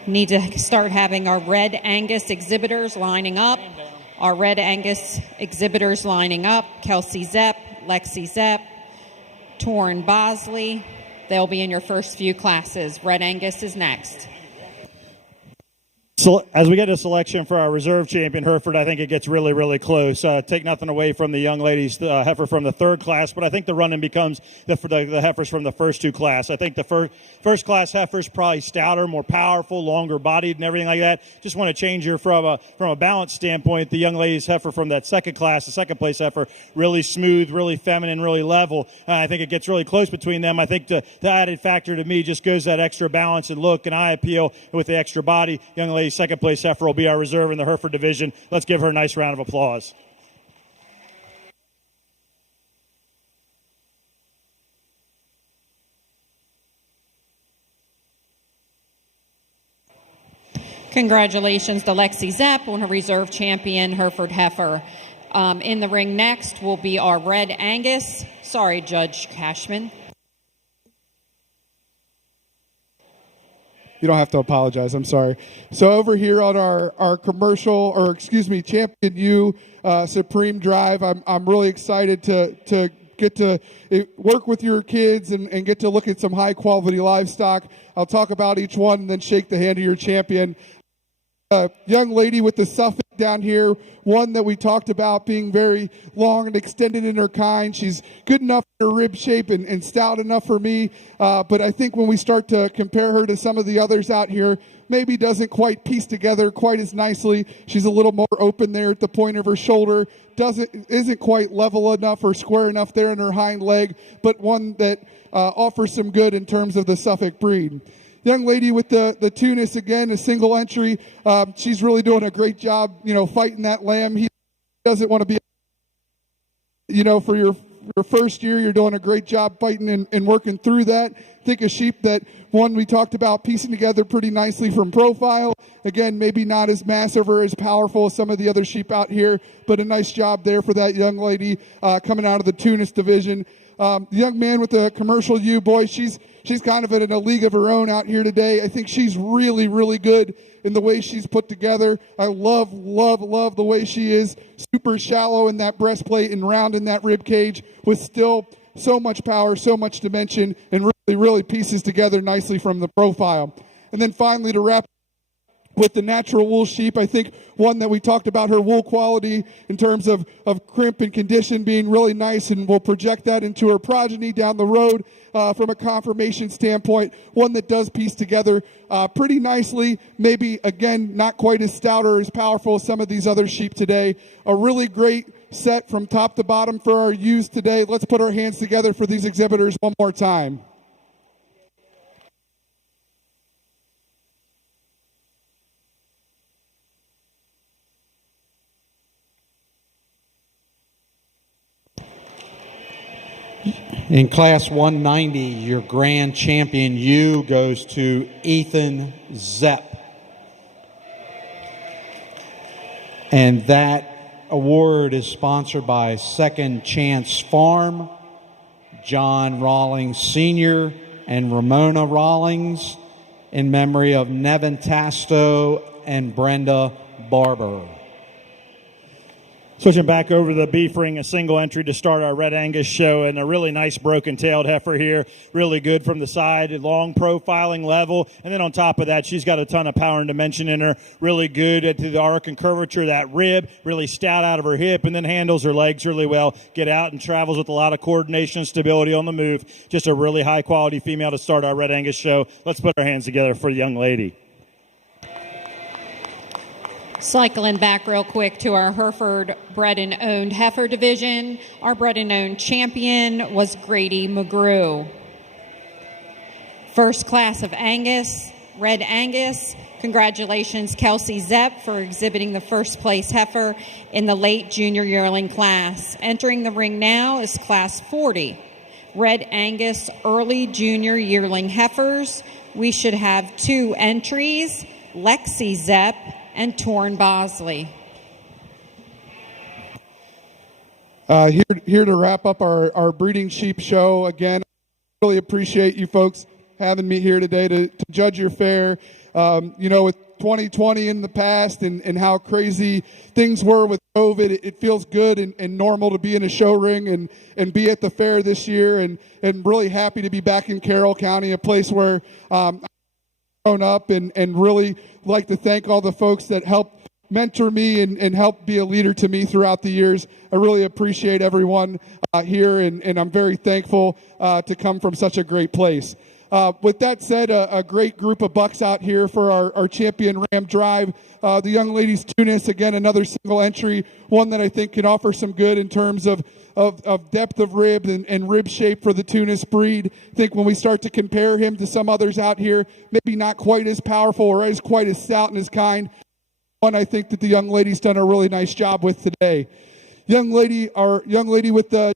Need to start having our Red Angus exhibitors lining up. Our Red Angus exhibitors lining up. Kelsey Zepp, Lexi Zepp, Torrin Bosley. They'll be in your first few classes. Red Angus is next. So as we get a selection for our reserve champion Hereford, I think it gets really, really close. Take nothing away from the young ladies, heifer from the third class, but I think the running becomes the heifers from the first two class. I think the first class heifers probably stouter, more powerful, longer bodied, and everything like that. Just want to change her from a balance standpoint. The young ladies heifer from that second class, the second place heifer, really smooth, really feminine, really level. I think it gets really close between them. I think the added factor to me just goes that extra balance and look and eye appeal with the extra body. Young ladies second place heifer will be our reserve in the Hereford division. Let's give her a nice round of applause. Congratulations to Lexi Zepp on her reserve champion Hereford heifer. In the ring next will be our Red Angus. Sorry, Judge Cashman. You don't have to apologize. I'm sorry. So over here on our Champion U Supreme Drive, I'm really excited to get to work with your kids and get to look at some high quality livestock. I'll talk about each one and then shake the hand of your champion. Young lady with the Suffolk down here, one that we talked about being very long and extended in her kind. She's good enough in her rib shape and stout enough for me, but I think when we start to compare her to some of the others out here, maybe doesn't quite piece together quite as nicely. She's a little more open there at the point of her shoulder, isn't quite level enough or square enough there in her hind leg, but one that offers some good in terms of the Suffolk breed. Young lady with the Tunis, again, a single entry. She's really doing a great job, fighting that lamb. He doesn't want to be, for your first year, you're doing a great job fighting and working through that. Think a sheep that, one, we talked about piecing together pretty nicely from profile. Again, maybe not as massive or as powerful as some of the other sheep out here, but a nice job there for that young lady coming out of the Tunis division. The young man with the commercial U, boy, she's kind of in a league of her own out here today. I think she's really, really good in the way she's put together. I love the way she is. Super shallow in that breastplate and round in that rib cage with still so much power, so much dimension, and really pieces together nicely from the profile. And then finally, to wrap with the natural wool sheep, I think one that we talked about her wool quality in terms of crimp and condition being really nice, and we'll project that into her progeny down the road from a conformation standpoint. One that does piece together pretty nicely, maybe, again, not quite as stout or as powerful as some of these other sheep today. A really great set from top to bottom for our ewes today. Let's put our hands together for these exhibitors one more time. In Class 190, your grand champion U goes to Ethan Zepp. And that award is sponsored by Second Chance Farm, John Rawlings Sr. and Ramona Rawlings, in memory of Nevin Tasto and Brenda Barber. Switching back over to the beef ring, a single entry to start our Red Angus show, and a really nice broken-tailed heifer here. Really good from the side, long profiling level, and then on top of that, she's got a ton of power and dimension in her. Really good at the arc and curvature of that rib, really stout out of her hip, and then handles her legs really well. Get out and travels with a lot of coordination and stability on the move. Just a really high-quality female to start our Red Angus show. Let's put our hands together for the young lady. Cycling back real quick to our Hereford bred and owned heifer division. Our bred and owned champion was Grady McGrew. First class of Angus, Red Angus. Congratulations, Kelsey Zepp, for exhibiting the first place heifer in the late junior yearling class. Entering the ring now is class 40. Red Angus early junior yearling heifers. We should have 2 entries, Lexi Zepp and Torn Bosley. Here to wrap up our breeding sheep show. Again, I really appreciate you folks having me here today to judge your fare. With 2020 in the past and how crazy things were with COVID, it feels good and normal to be in a show ring and be at the fair this year, and really happy to be back in Carroll County, a place where grown up, and really like to thank all the folks that helped mentor me and help be a leader to me throughout the years. I really appreciate everyone here, and I'm very thankful to come from such a great place. With that said, a great group of bucks out here for our champion Ram Drive. The young ladies Tunis, again, another single entry, one that I think can offer some good in terms of depth of rib and rib shape for the Tunis breed. I think when we start to compare him to some others out here, maybe not quite as powerful or as quite as stout and as kind. One I think that the young lady's done a really nice job with today. Our young lady with the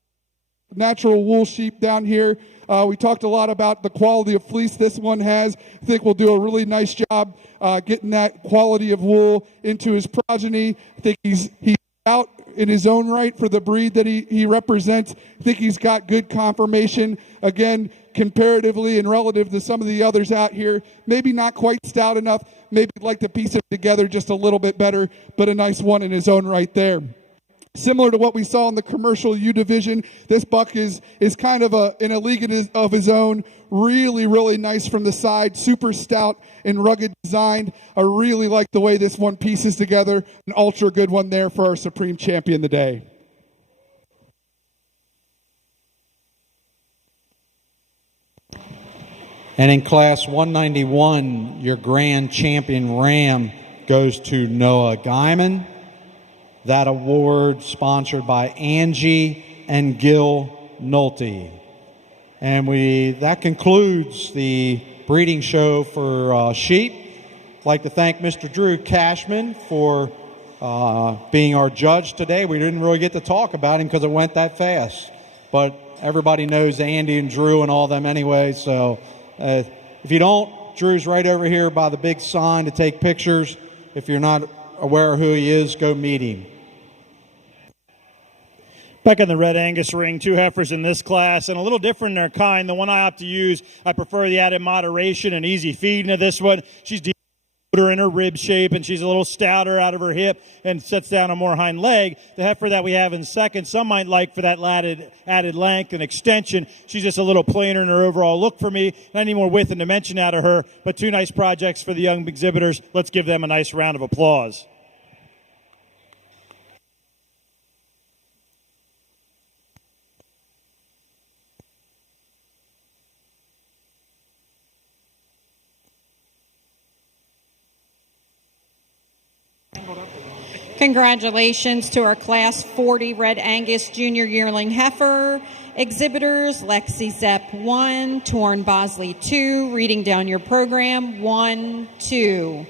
natural wool sheep down here. We talked a lot about the quality of fleece this one has. I think we'll do a really nice job getting that quality of wool into his progeny. I think he's out in his own right for the breed that he represents. I think he's got good conformation. Again, comparatively and relative to some of the others out here, maybe not quite stout enough. Maybe I'd like to piece it together just a little bit better, but a nice one in his own right there. Similar to what we saw in the commercial U division, this buck is kind of in a league of his own. Really, really nice from the side, super stout and rugged designed. I really like the way this one pieces together. An ultra good one there for our supreme champion today. And in class 191, your grand champion ram goes to Noah Guyman. That award sponsored by Angie and Gil Nolte. And that concludes the breeding show for sheep. I'd like to thank Mr. Drew Cashman for being our judge today. We didn't really get to talk about him because it went that fast. But everybody knows Andy and Drew and all them anyway. So if you don't, Drew's right over here by the big sign to take pictures. If you're not aware of who he is, go meet him. Back in the Red Angus ring, 2 heifers in this class, and a little different in their kind. The one I opt to use, I prefer the added moderation and easy feeding of this one. She's deeper in her rib shape, and she's a little stouter out of her hip and sets down a more hind leg. The heifer that we have in second, some might like for that added length and extension. She's just a little plainer in her overall look for me. Not any more width and dimension out of her, but 2 nice projects for the young exhibitors. Let's give them a nice round of applause. Congratulations to our Class 40 Red Angus Junior Yearling Heifer exhibitors, Lexi Zepp 1, Torn Bosley 2, reading down your program, 1, 2.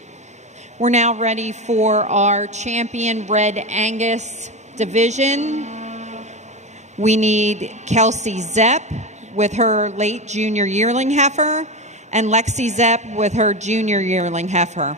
We're now ready for our champion Red Angus division. We need Kelsey Zepp with her late junior yearling heifer and Lexi Zepp with her junior yearling heifer.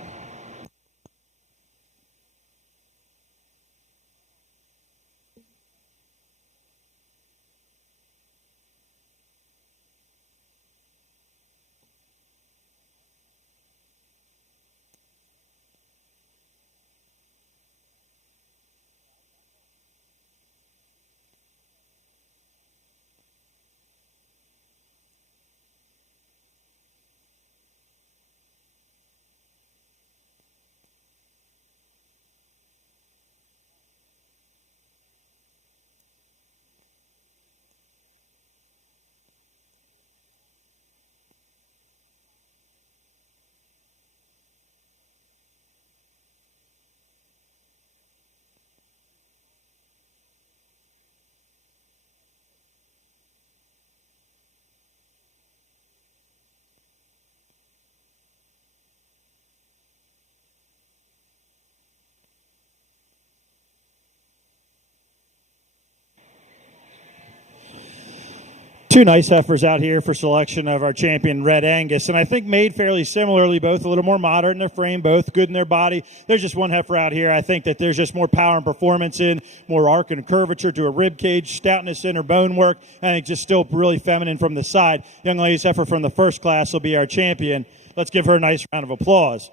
Two nice heifers out here for selection of our champion Red Angus, and I think made fairly similarly, both a little more moderate in their frame, both good in their body. There's just one heifer out here I think that there's just more power and performance in, more arc and curvature to her rib cage, stoutness in her bone work, and I think just still really feminine from the side. Young lady's heifer from the first class will be our champion. Let's give her a nice round of applause.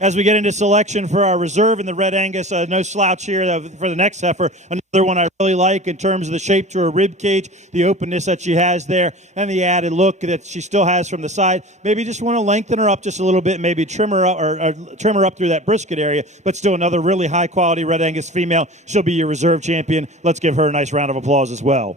As we get into selection for our reserve in the Red Angus, no slouch here for the next heifer. Another one I really like in terms of the shape to her rib cage, the openness that she has there, and the added look that she still has from the side. Maybe just want to lengthen her up just a little bit, maybe trim her up or trim her up through that brisket area, but still another really high quality Red Angus female. She'll be your reserve champion. Let's give her a nice round of applause as well.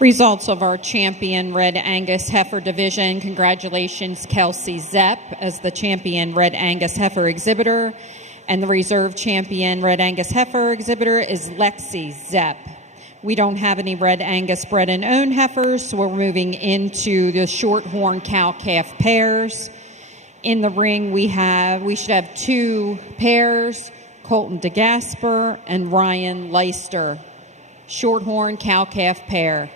Results of our champion Red Angus Heifer division. Congratulations, Kelsey Zepp as the champion Red Angus Heifer exhibitor. And the reserve champion Red Angus Heifer exhibitor is Lexi Zepp. We don't have any Red Angus bred and owned heifers, so we're moving into the shorthorn cow-calf pairs. In the ring, we should have two pairs, Colton DeGasper and Ryan Leister. Shorthorn cow-calf pair.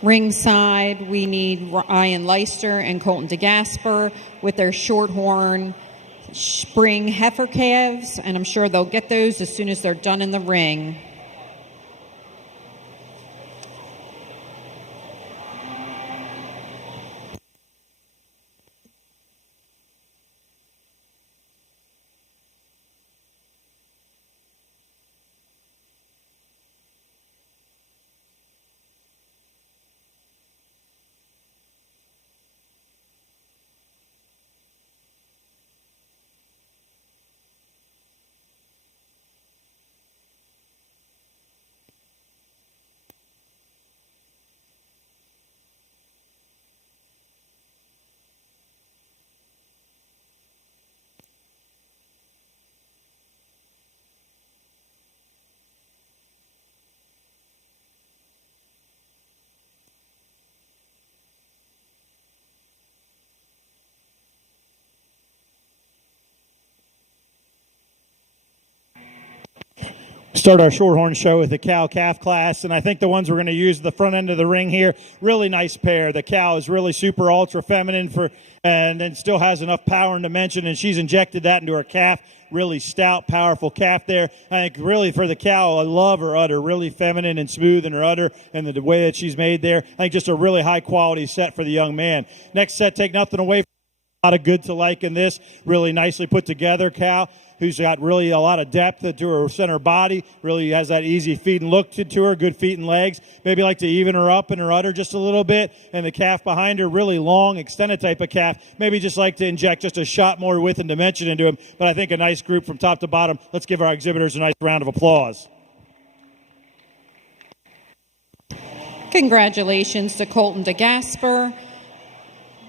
Ringside, we need Ryan Leister and Colton DeGasper with their shorthorn spring heifer calves, and I'm sure they'll get those as soon as they're done in the ring. Start our shorthorn show with the cow-calf class, and I think the ones we're going to use at the front end of the ring here, really nice pair. The cow is really super ultra feminine and then still has enough power and dimension, and she's injected that into her calf. Really stout, powerful calf there. I think really for the cow, I love her udder, really feminine and smooth in her udder and the way that she's made there. I think just a really high quality set for the young man. Next set, take nothing away from a lot of good to like in this. Really nicely put together cow who's got really a lot of depth to her center body, really has that easy feet and look to her, good feet and legs. Maybe like to even her up in her udder just a little bit. And the calf behind her, really long, extended type of calf. Maybe just like to inject just a shot more width and dimension into him. But I think a nice group from top to bottom. Let's give our exhibitors a nice round of applause. Congratulations to Colton DeGasper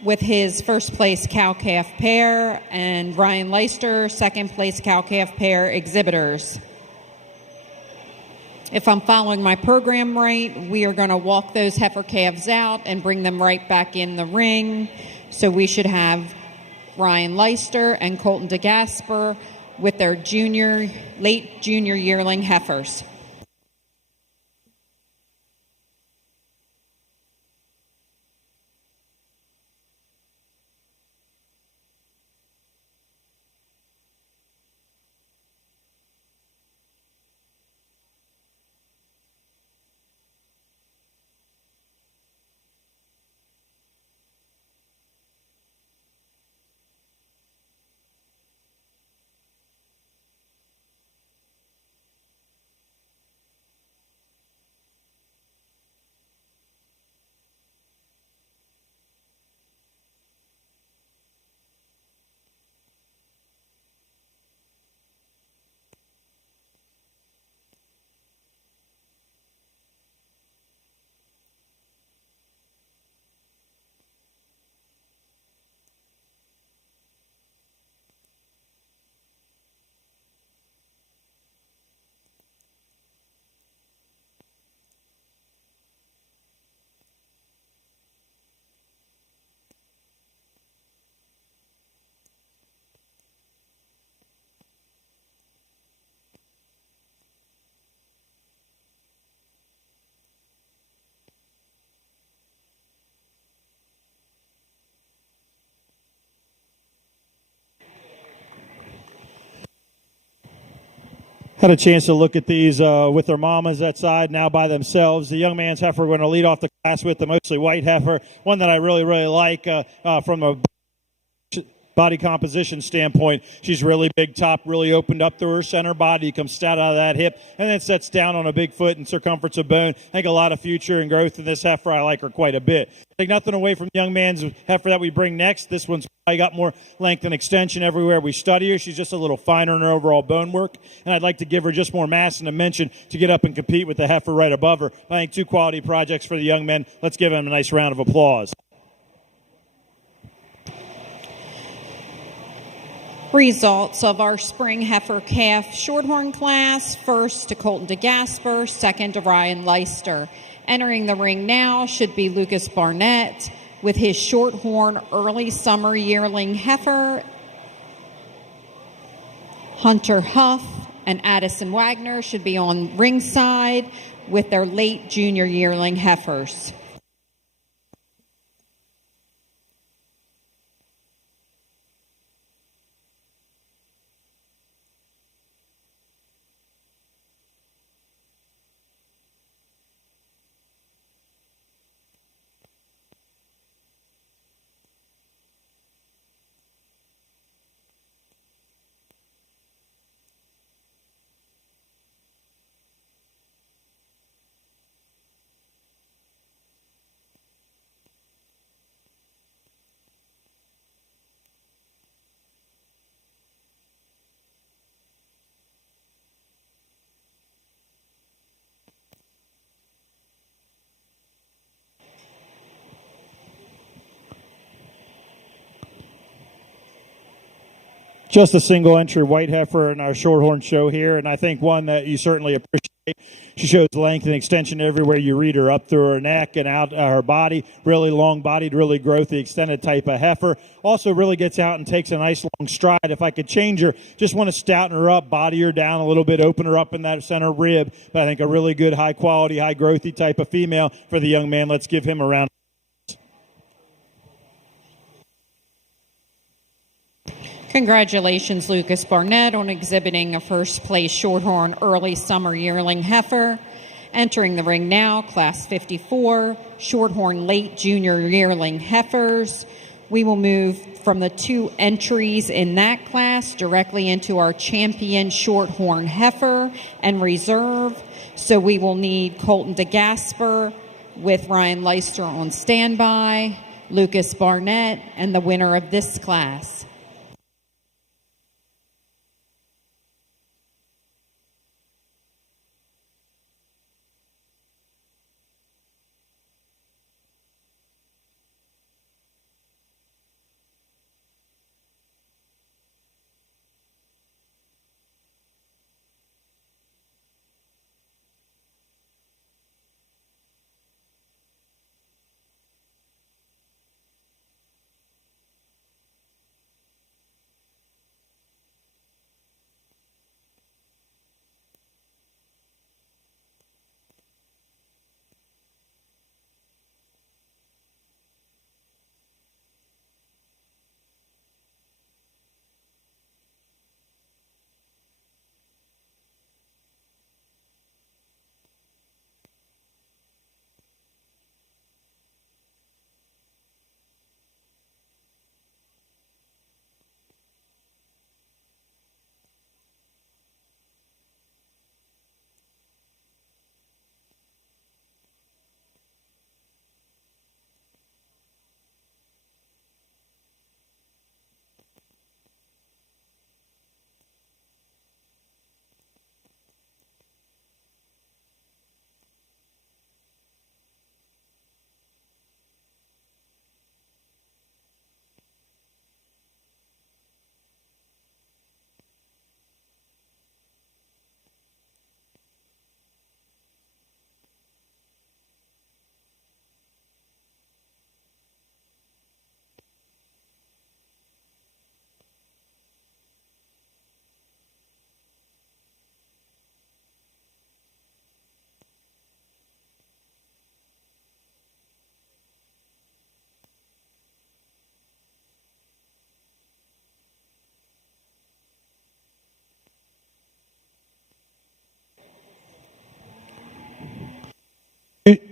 with his first place cow-calf pair, and Ryan Leister, second place cow-calf pair exhibitors. If I'm following my program right, we are going to walk those heifer calves out and bring them right back in the ring. So we should have Ryan Leister and Colton DeGasper with their late junior yearling heifers. Had a chance to look at these with their mamas that side, now by themselves. The young man's heifer, we're going to lead off the class with the mostly white heifer, one that I really, really like from a body composition standpoint. She's really big top, really opened up through her center body, comes stout out of that hip, and then sets down on a big foot and circumference of bone. I think a lot of future and growth in this heifer. I like her quite a bit. Take nothing away from the young man's heifer that we bring next. This one's probably got more length and extension everywhere we study her. She's just a little finer in her overall bone work, and I'd like to give her just more mass and dimension to get up and compete with the heifer right above her. I think two quality projects for the young men. Let's give them a nice round of applause. Results of our spring heifer calf shorthorn class: first to Colton DeGasper, second to Ryan Leister. Entering the ring now should be Lucas Barnett with his shorthorn early summer yearling heifer. Hunter Huff and Addison Wagner should be on ringside with their late junior yearling heifers. Just a single entry white heifer in our shorthorn show here, and I think one that you certainly appreciate. She shows length and extension everywhere you read her, up through her neck and out her body. Really long bodied, really growthy, extended type of heifer. Also really gets out and takes a nice long stride. If I could change her, just want to stouten her up, body her down a little bit, open her up in that center rib. But I think a really good, high quality, high growthy type of female for the young man. Let's give him a round. Congratulations, Lucas Barnett, on exhibiting a first-place shorthorn early summer yearling heifer. Entering the ring now, Class 54, shorthorn late junior yearling heifers. We will move from the two entries in that class directly into our champion shorthorn heifer and reserve. So we will need Colton DeGasper with Ryan Leister on standby, Lucas Barnett, and the winner of this class.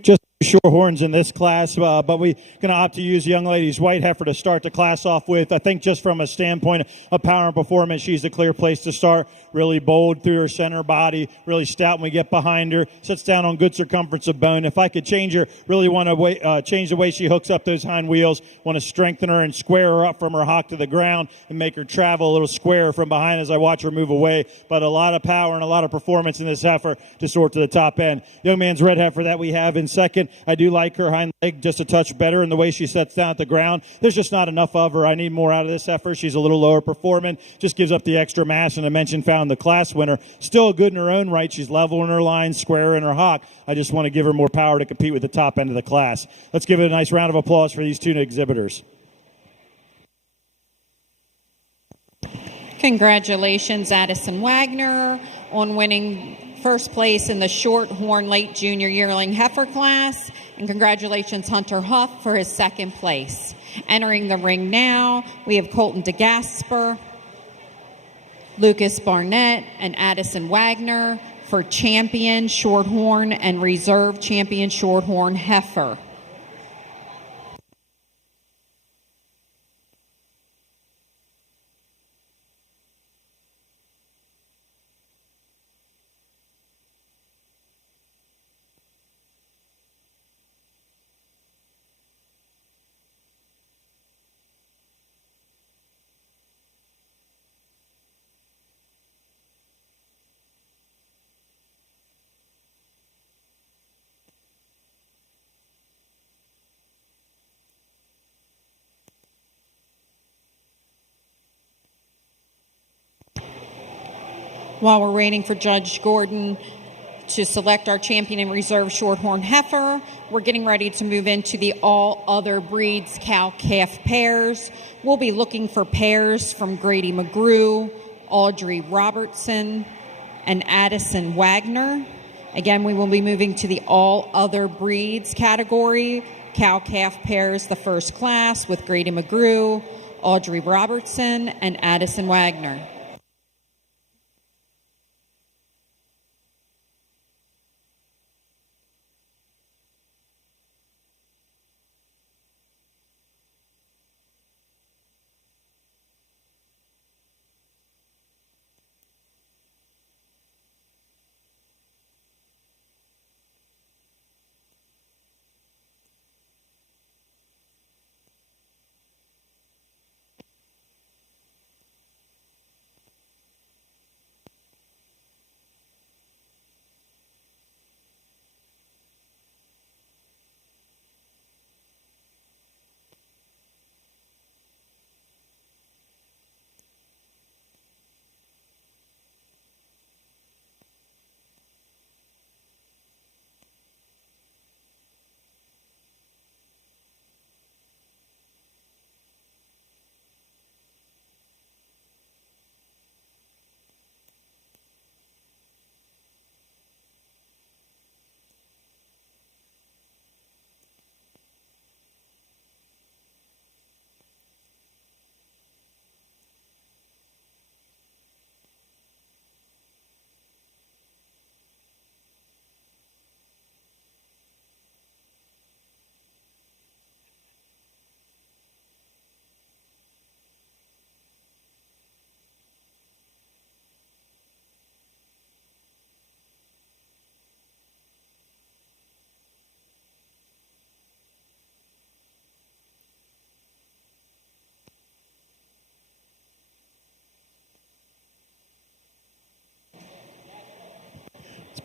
just short horns in this class, but we're going to opt to use young lady's white heifer to start the class off with. I think just from a standpoint of power and performance, she's the clear place to start. Really bold through her center body, really stout when we get behind her, sits down on good circumference of bone. If I could change her, really want to change the way she hooks up those hind wheels, want to strengthen her and square her up from her hock to the ground and make her travel a little square from behind as I watch her move away. But a lot of power and a lot of performance in this heifer to sort to the top end. Young man's red heifer that we have in second. I do like her hind leg just a touch better in the way she sets down at the ground. There's just not enough of her. I need more out of this heifer. She's a little lower performing. Just gives up the extra mass, and I mentioned found the class winner. Still good in her own right. She's level in her line, square in her hock. I just want to give her more power to compete with the top end of the class. Let's give it a nice round of applause for these two exhibitors. Congratulations, Addison Wagner, on winning first place in the short horn late junior yearling heifer class. And congratulations, Hunter Huff, for his second place. Entering the ring now, we have Colton DeGasper, Lucas Barnett, and Addison Wagner for champion shorthorn and reserve champion shorthorn heifer. While we're waiting for Judge Gordon to select our champion and reserve shorthorn heifer, we're getting ready to move into the all other breeds cow-calf pairs. We'll be looking for pairs from Grady McGrew, Audrey Robertson, and Addison Wagner. Again, we will be moving to the all other breeds category. Cow-calf pairs, the first class, with Grady McGrew, Audrey Robertson, and Addison Wagner.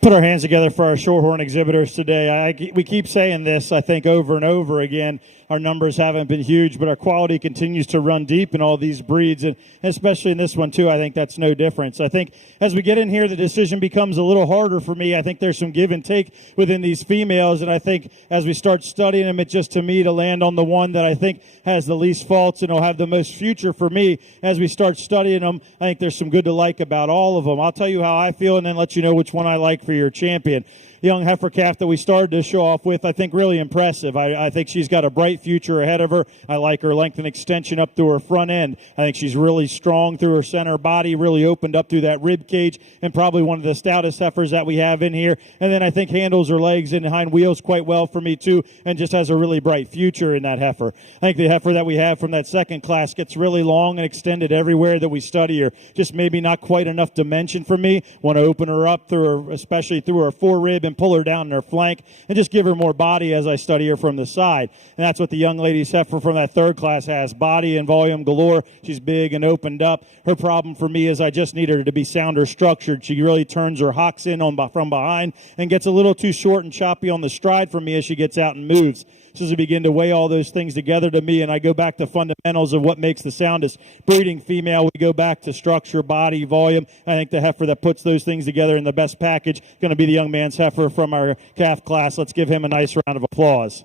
Put our hands together for our shorthorn exhibitors today. We keep saying this, I think, over and over again. Our numbers haven't been huge, but our quality continues to run deep in all these breeds, and especially in this one, too. I think that's no difference. I think as we get in here, the decision becomes a little harder for me. I think there's some give and take within these females, and I think as we start studying them, it's just to me to land on the one that I think has the least faults and will have the most future for me. As we start studying them, I think there's some good to like about all of them. I'll tell you how I feel and then let you know which one I like for your champion. young heifer calf that we started to show off with, I think really impressive. I think she's got a bright future ahead of her. I like her length and extension up through her front end. I think she's really strong through her center body, really opened up through that rib cage, and probably one of the stoutest heifers that we have in here. And then I think handles her legs and hind wheels quite well for me too, and just has a really bright future in that heifer. I think the heifer that we have from that second class gets really long and extended everywhere that we study her. Just maybe not quite enough dimension for me. Want to open her up through her, especially through her forerib, and pull her down in her flank and just give her more body as I study her from the side. And that's what the young lady's heifer from that third class has. Body and volume galore. She's big and opened up. Her problem for me is I just need her to be sounder structured. She really turns her hocks in from behind and gets a little too short and choppy on the stride for me as she gets out and moves. So as we begin to weigh all those things together to me, and I go back to fundamentals of what makes the soundest breeding female, we go back to structure, body, volume. I think the heifer that puts those things together in the best package is going to be the young man's heifer from our calf class. Let's give him a nice round of applause.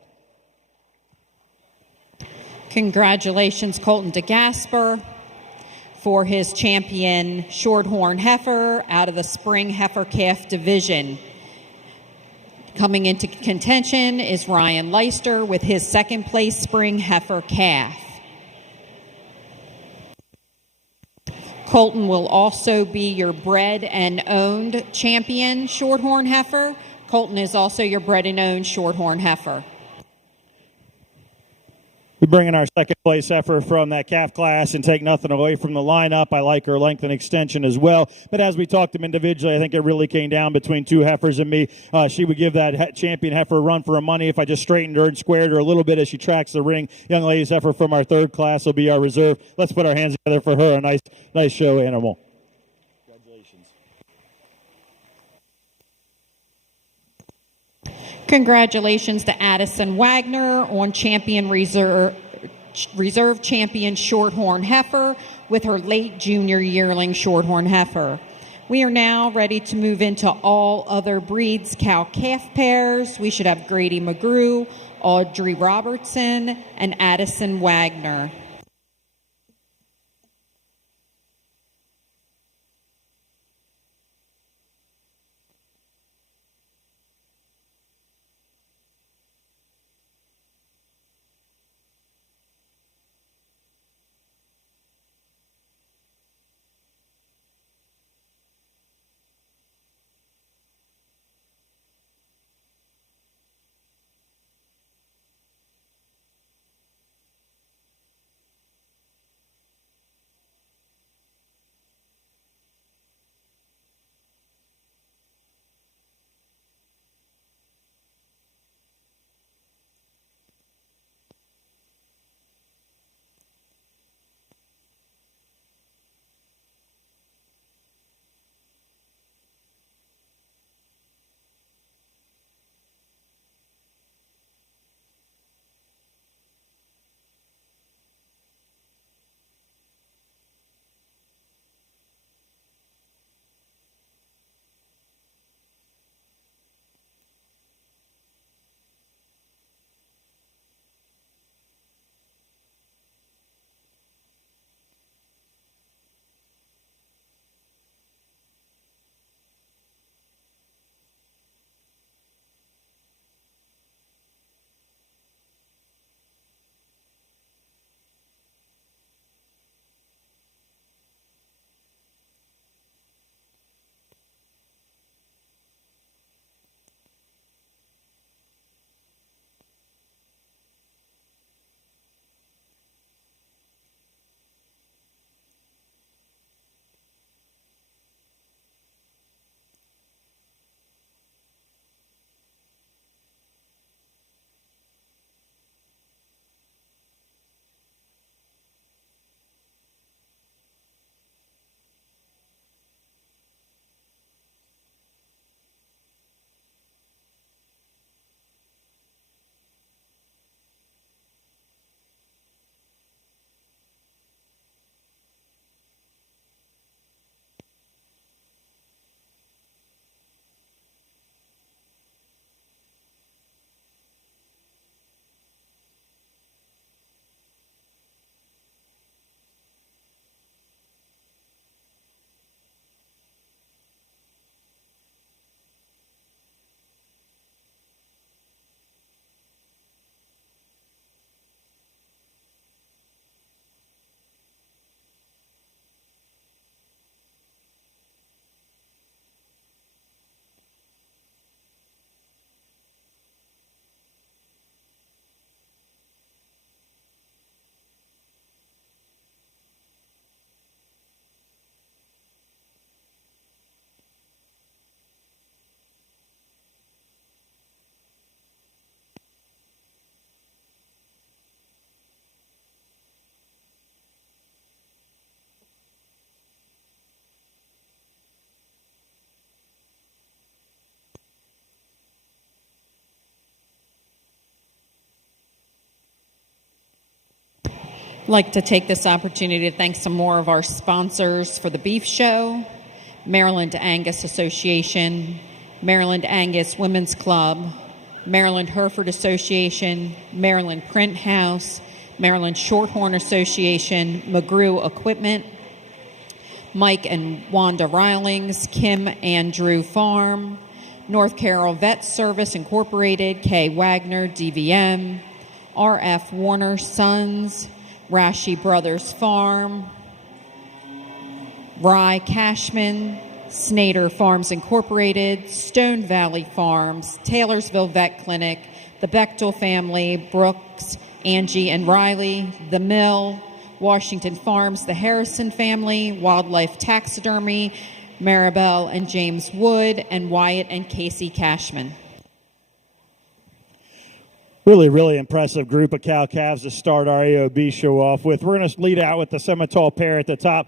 Congratulations, Colton DeGasper, for his champion shorthorn heifer out of the spring heifer calf division. Coming into contention is Ryan Leister with his second place spring heifer calf. Colton will also be your bred and owned champion shorthorn heifer. Colton is also your bred and owned shorthorn heifer. We bring in our second place heifer from that calf class and take nothing away from the lineup. I like her length and extension as well. But as we talked to them individually, I think it really came down between two heifers and me. She would give that champion heifer a run for her money if I just straightened her and squared her a little bit as she tracks the ring. Young lady's heifer from our third class will be our reserve. Let's put our hands together for her. A nice show animal. Congratulations to Addison Wagner on champion reserve champion shorthorn heifer with her late junior yearling shorthorn heifer. We are now ready to move into all other breeds cow-calf pairs. We should have Grady McGrew, Audrey Robertson, and Addison Wagner. like to take this opportunity to thank some more of our sponsors for the beef show: Maryland Angus Association, Maryland Angus Women's Club, Maryland Hereford Association, Maryland Print House, Maryland Shorthorn Association, McGrew Equipment, Mike and Wanda Rilings, Kim and Drew Farm, North Carroll Vet Service Incorporated, K. Wagner, DVM, R.F. Warner Sons, Rashi Brothers Farm, Rye Cashman, Snader Farms Incorporated, Stone Valley Farms, Taylorsville Vet Clinic, the Bechtel family, Brooks, Angie and Riley, The Mill, Washington Farms, the Harrison family, Wildlife Taxidermy, Maribel and James Wood, and Wyatt and Casey Cashman. Really impressive group of cow-calves to start our AOB show off with. We're going to lead out with the Semitole pair at the top.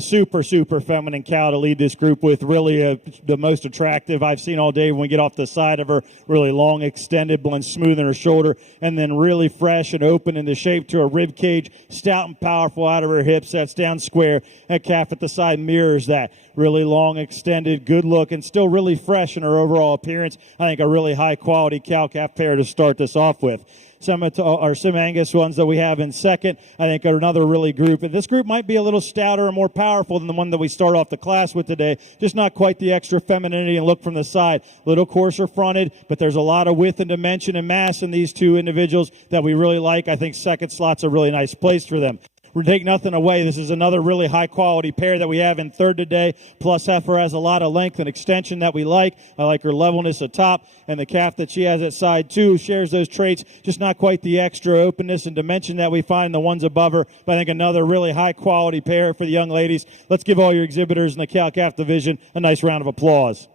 Super feminine cow to lead this group with. Really the most attractive I've seen all day when we get off the side of her. Really long, extended, blends smooth in her shoulder, and then really fresh and open in the shape to a rib cage. Stout and powerful out of her hips. That's down square. That calf at the side mirrors that. Really long, extended, good look, and still really fresh in her overall appearance. I think a really high-quality cow-calf pair to start this off with. Some Angus ones that we have in second, I think, are another really group. And this group might be a little stouter and more powerful than the one that we start off the class with today. Just not quite the extra femininity and look from the side. A little coarser fronted, but there's a lot of width and dimension and mass in these two individuals that we really like. I think second slot's a really nice place for them. We take nothing away. This is another really high-quality pair that we have in third today. Plus, Heifer has a lot of length and extension that we like. I like her levelness at top, and the calf that she has at side, too, shares those traits, just not quite the extra openness and dimension that we find in the ones above her. But I think another really high-quality pair for the young ladies. Let's give all your exhibitors in the cow-calf division a nice round of applause.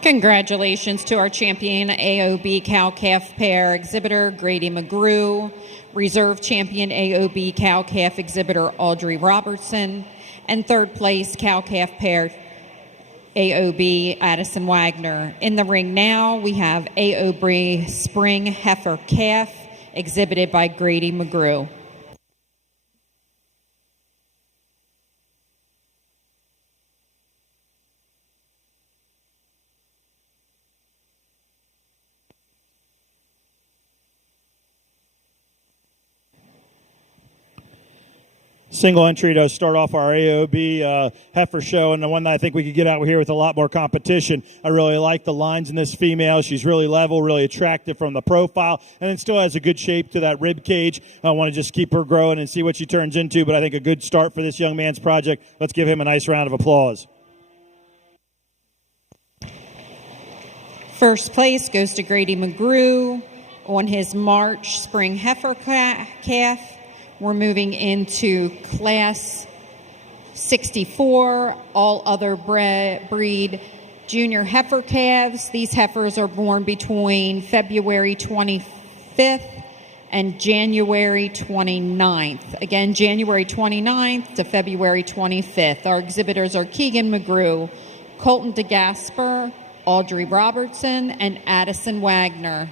Congratulations to our champion AOB cow-calf pair exhibitor Grady McGrew, reserve champion AOB cow-calf exhibitor Audrey Robertson, and third place cow-calf pair AOB Addison Wagner. In the ring now, we have AOB Spring Heifer Calf exhibited by Grady McGrew. Single entry to start off our AOB heifer show, and the one that I think we could get out here with a lot more competition. I really like the lines in this female. She's really level, really attractive from the profile, and it still has a good shape to that rib cage. I want to just keep her growing and see what she turns into, but I think a good start for this young man's project. Let's give him a nice round of applause. First place goes to Grady McGrew on his March Spring Heifer Calf. We're moving into Class 64, all other breed junior heifer calves. These heifers are born between February 25th and January 29th. Again, January 29th to February 25th. Our exhibitors are Keegan McGrew, Colton DeGasper, Audrey Robertson, and Addison Wagner.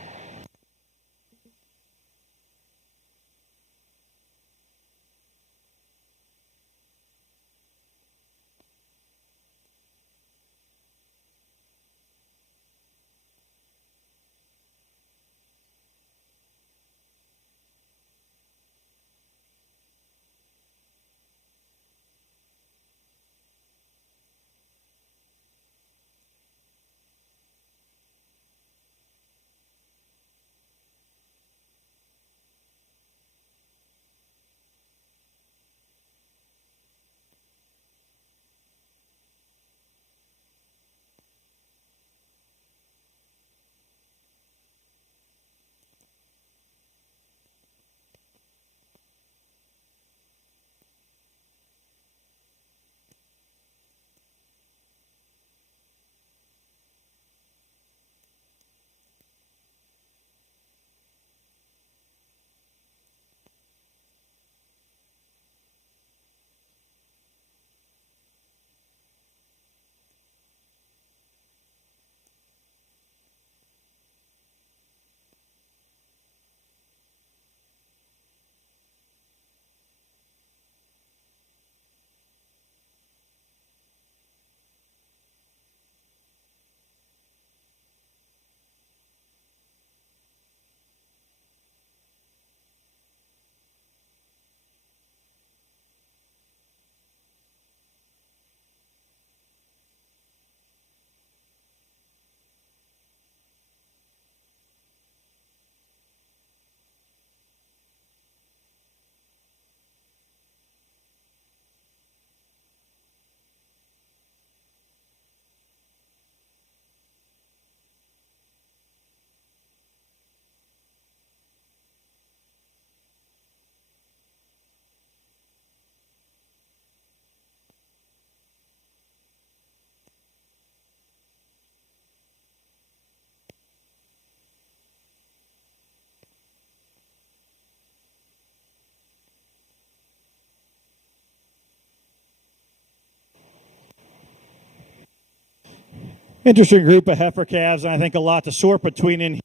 Interesting group of heifer calves, and I think a lot to sort between in here.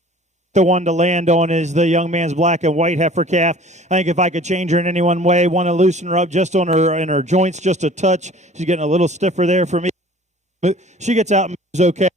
The one to land on is the young man's black and white heifer calf. I think if I could change her in any one way, want to loosen her up just on her in her joints, just a touch. She's getting a little stiffer there for me. She gets out and moves okay.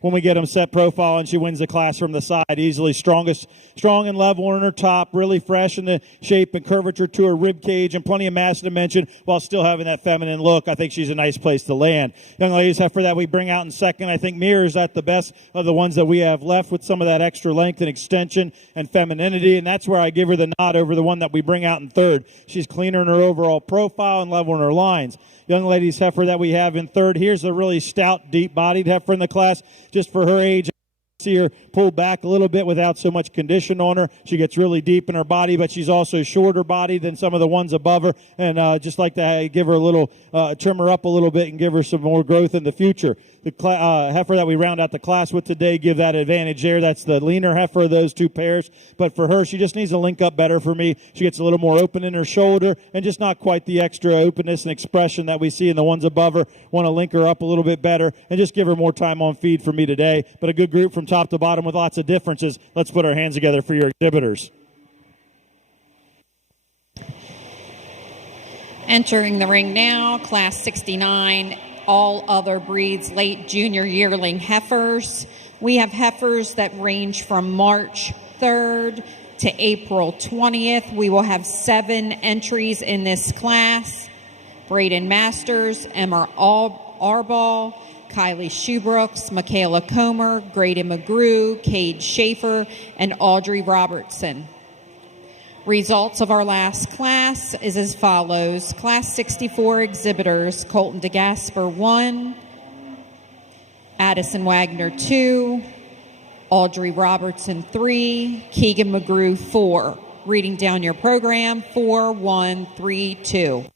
When we get them set profile, and she wins the class from the side easily. Strong and level on her top, really fresh in the shape and curvature to her rib cage, and plenty of mass dimension while still having that feminine look. I think she's a nice place to land. Young ladies heifer that we bring out in second, I think mirrors at the best of the ones that we have left, with some of that extra length and extension and femininity, and that's where I give her the nod over the one that we bring out in third. She's cleaner in her overall profile and level in her lines. Young ladies heifer that we have in third, here's a really stout, deep-bodied heifer in the class, just for her age. See her pull back a little bit without so much condition on her. She gets really deep in her body, but she's also shorter bodied than some of the ones above her, and just like to give her a little, trim her up a little bit and give her some more growth in the future. The heifer that we round out the class with today give that advantage there. That's the leaner heifer of those two pairs, but for her, she just needs to link up better for me. She gets a little more open in her shoulder and just not quite the extra openness and expression that we see in the ones above her. Want to link her up a little bit better and just give her more time on feed for me today, but a good group from top to bottom with lots of differences. Let's put our hands together for your exhibitors. Entering the ring now, Class 69, all other breeds, late junior yearling heifers. We have heifers that range from March 3rd to April 20th. We will have 7 entries in this class. Braden Masters, Emma Arball, Kylie Shoebrooks, Michaela Comer, Graydon McGrew, Cade Schaefer, and Audrey Robertson. Results of our last class is as follows. Class 64 exhibitors, Colton DeGasper 1, Addison Wagner 2, Audrey Robertson 3, Keegan McGrew 4. Reading down your program, 4, 1, 3, 2.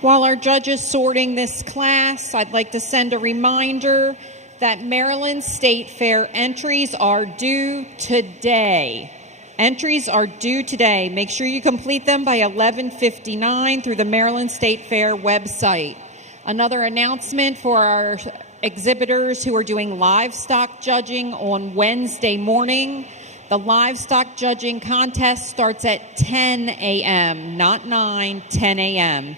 While our judges sorting this class, I'd like to send a reminder that Maryland State Fair entries are due today. Entries are due today. Make sure you complete them by 11:59 through the Maryland State Fair website. Another announcement for our exhibitors who are doing livestock judging on Wednesday morning. The livestock judging contest starts at 10 a.m., not 9, 10 a.m.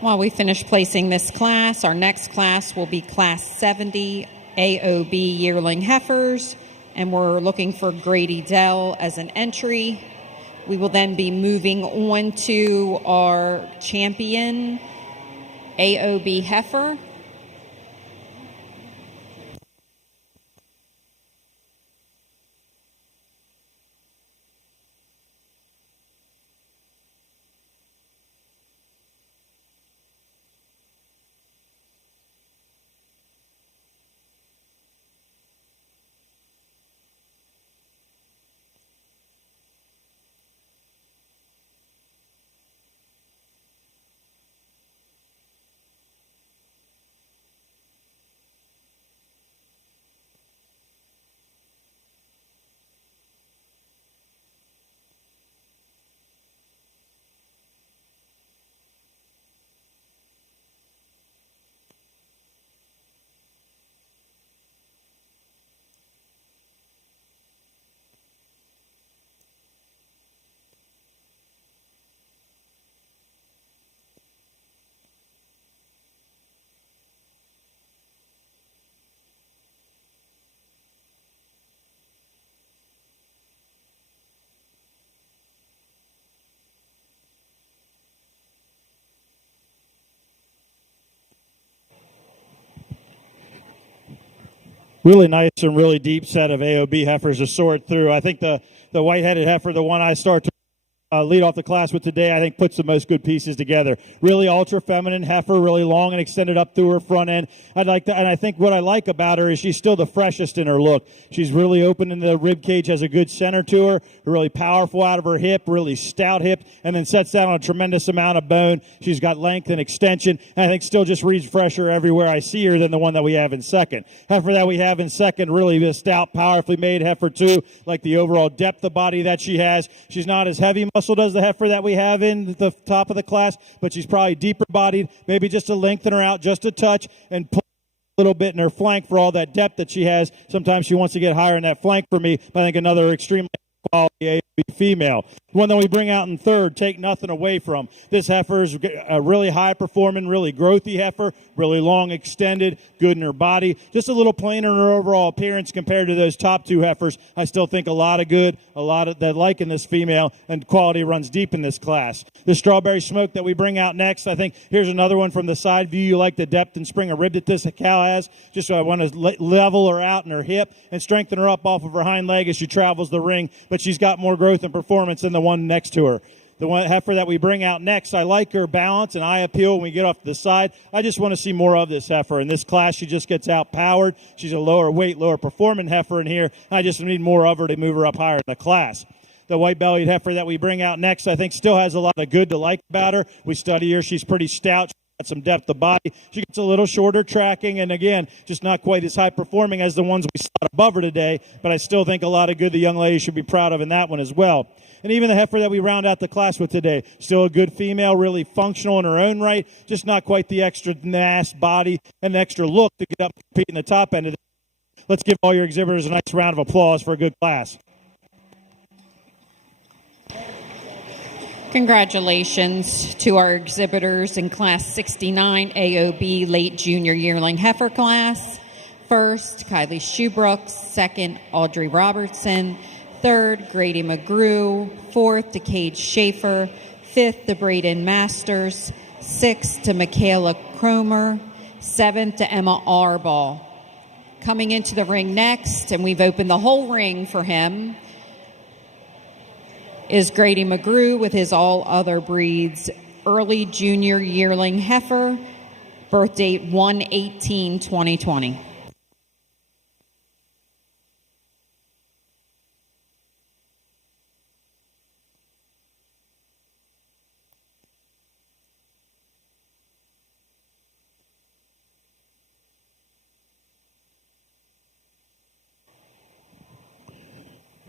While we finish placing this class, our next class will be Class 70 AOB Yearling Heifers, and we're looking for Grady Dell as an entry. We will then be moving on to our champion AOB Heifer. Really nice and really deep set of AOB heifers to sort through. I think the white-headed heifer, the one I start to lead off the class with today, I think puts the most good pieces together. Really ultra feminine heifer, really long and extended up through her front end. And I think what I like about her is she's still the freshest in her look. She's really open in the rib cage, has a good center to her, really powerful out of her hip, really stout hip, and then sets down on a tremendous amount of bone. She's got length and extension, and I think still just reads fresher everywhere I see her than the one that we have in second. Heifer that we have in second, really a stout, powerfully made heifer too, like the overall depth of body that she has. She's not as heavy muscle does the heifer that we have in the top of the class, but she's probably deeper bodied, maybe just to lengthen her out just a touch and pull a little bit in her flank for all that depth that she has. Sometimes she wants to get higher in that flank for me, but I think another extremely quality AOB female. The one that we bring out in third, take nothing away from. This heifer is a really high performing, really growthy heifer, really long extended, good in her body, just a little plainer in her overall appearance compared to those top two heifers. I still think a lot of good, a lot of that like in this female, and quality runs deep in this class. The strawberry smoke that we bring out next, I think here's another one from the side view. You like the depth and spring of rib that this cow has. Just so I want to level her out in her hip and strengthen her up off of her hind leg as she travels the ring, but she's got more growth and performance than the one next to her. The one heifer that we bring out next, I like her balance and eye appeal when we get off to the side. I just want to see more of this heifer. In this class, she just gets out-powered. She's a lower weight, lower performing heifer in here. I just need more of her to move her up higher in the class. The white-bellied heifer that we bring out next, I think still has a lot of good to like about her. We study her. She's pretty stout. Got some depth of body. She gets a little shorter tracking, and again, just not quite as high performing as the ones we saw above her today, but I still think a lot of good the young lady should be proud of in that one as well. And even the heifer that we round out the class with today, still a good female, really functional in her own right, just not quite the extra mass, body, and extra look to get up and compete in the top end of it. Let's give all your exhibitors a nice round of applause for a good class. Congratulations to our exhibitors in Class 69 AOB Late Junior Yearling Heifer class. First, Kylie Shoebrooks. Second, Audrey Robertson. Third, Grady McGrew. Fourth, to Cade Schaefer. Fifth, to Braden Masters. Sixth, to Michaela Cromer. Seventh, to Emma Arball. Coming into the ring next, and we've opened the whole ring for him, is Grady McGrew with his All Other Breeds Early Junior Yearling Heifer, birth date 1/18/2020.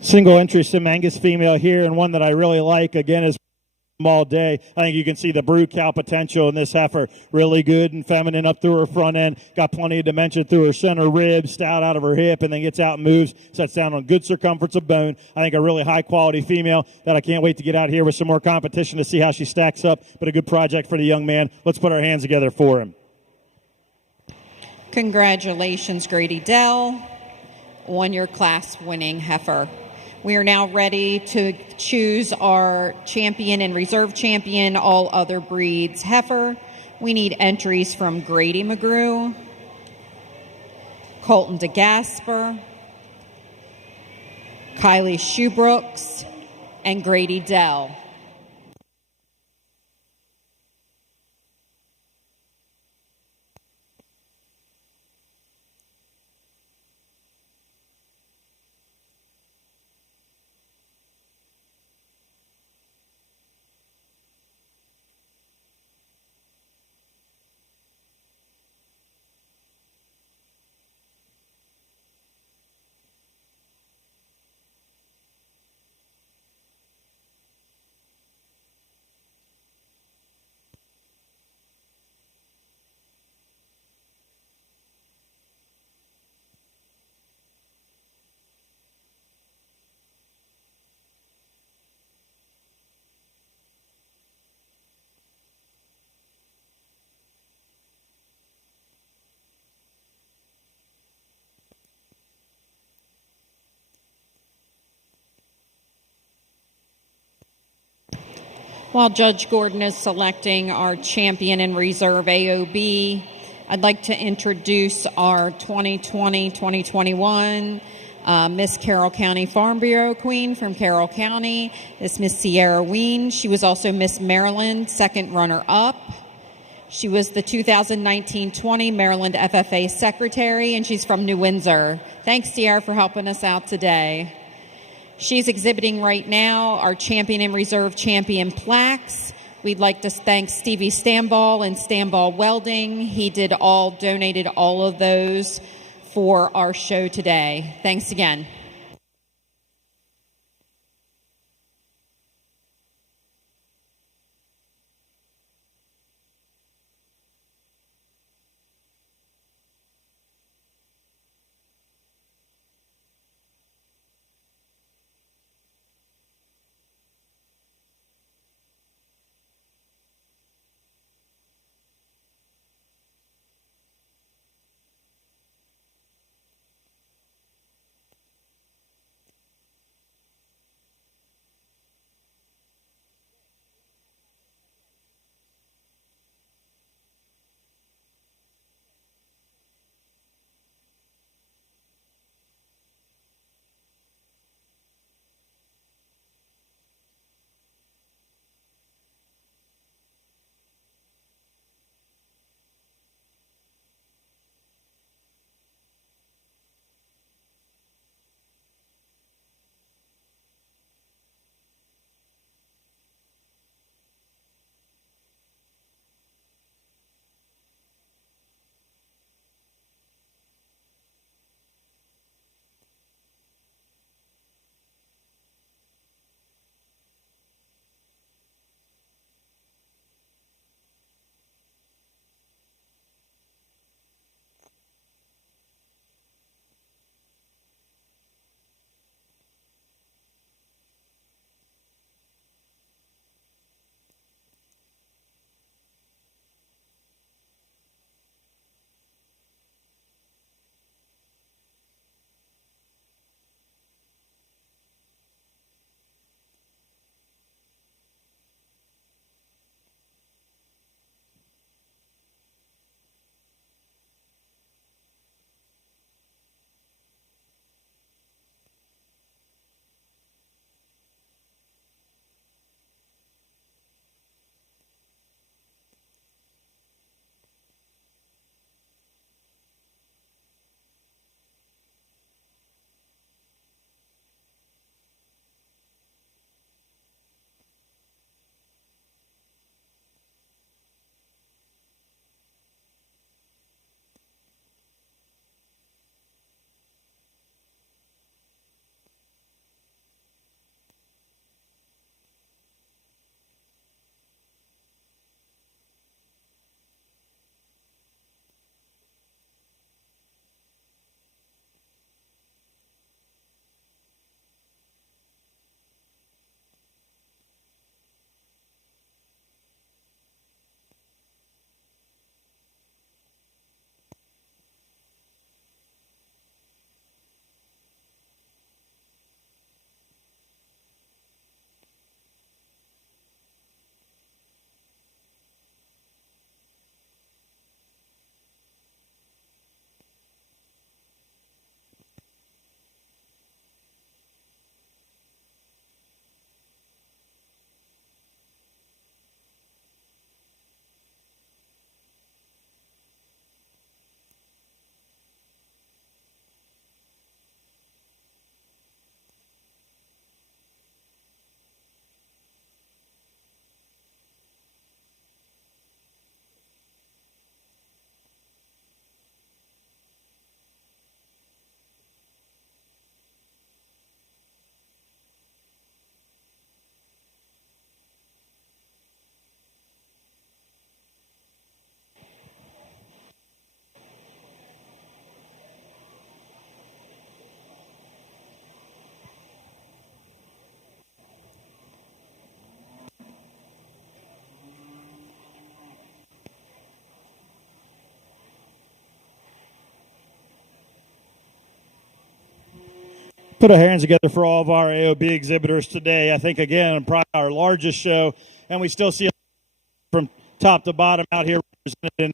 Single entry Sim Angus female here, and one that I really like, again, is all day. I think you can see the brood cow potential in this heifer. Really good and feminine up through her front end. Got plenty of dimension through her center rib, stout out of her hip, and then gets out and moves. Sets down on good circumference of bone. I think a really high quality female that I can't wait to get out here with some more competition to see how she stacks up. But a good project for the young man. Let's put our hands together for him. Congratulations, Grady Dell, on your class winning heifer. We are now ready to choose our champion and reserve champion, all other breeds heifer. We need entries from Grady McGrew, Colton DeGasper, Kylie Shoebrooks, and Grady Dell. While Judge Gordon is selecting our champion in reserve AOB, I'd like to introduce our 2020-2021 Miss Carroll County Farm Bureau Queen from Carroll County. It's Miss Sierra Ween. She was also Miss Maryland, second runner-up. She was the 2019-20 Maryland FFA Secretary, and she's from New Windsor. Thanks, Sierra, for helping us out today. She's exhibiting right now our champion in reserve champion plaques. We'd like to thank Stevie Stamball and Stamball Welding. He donated all of those for our show today. Thanks again. Put our hands together for all of our AOB exhibitors today. I think, again, probably our largest show, and we still see from top to bottom out here represented in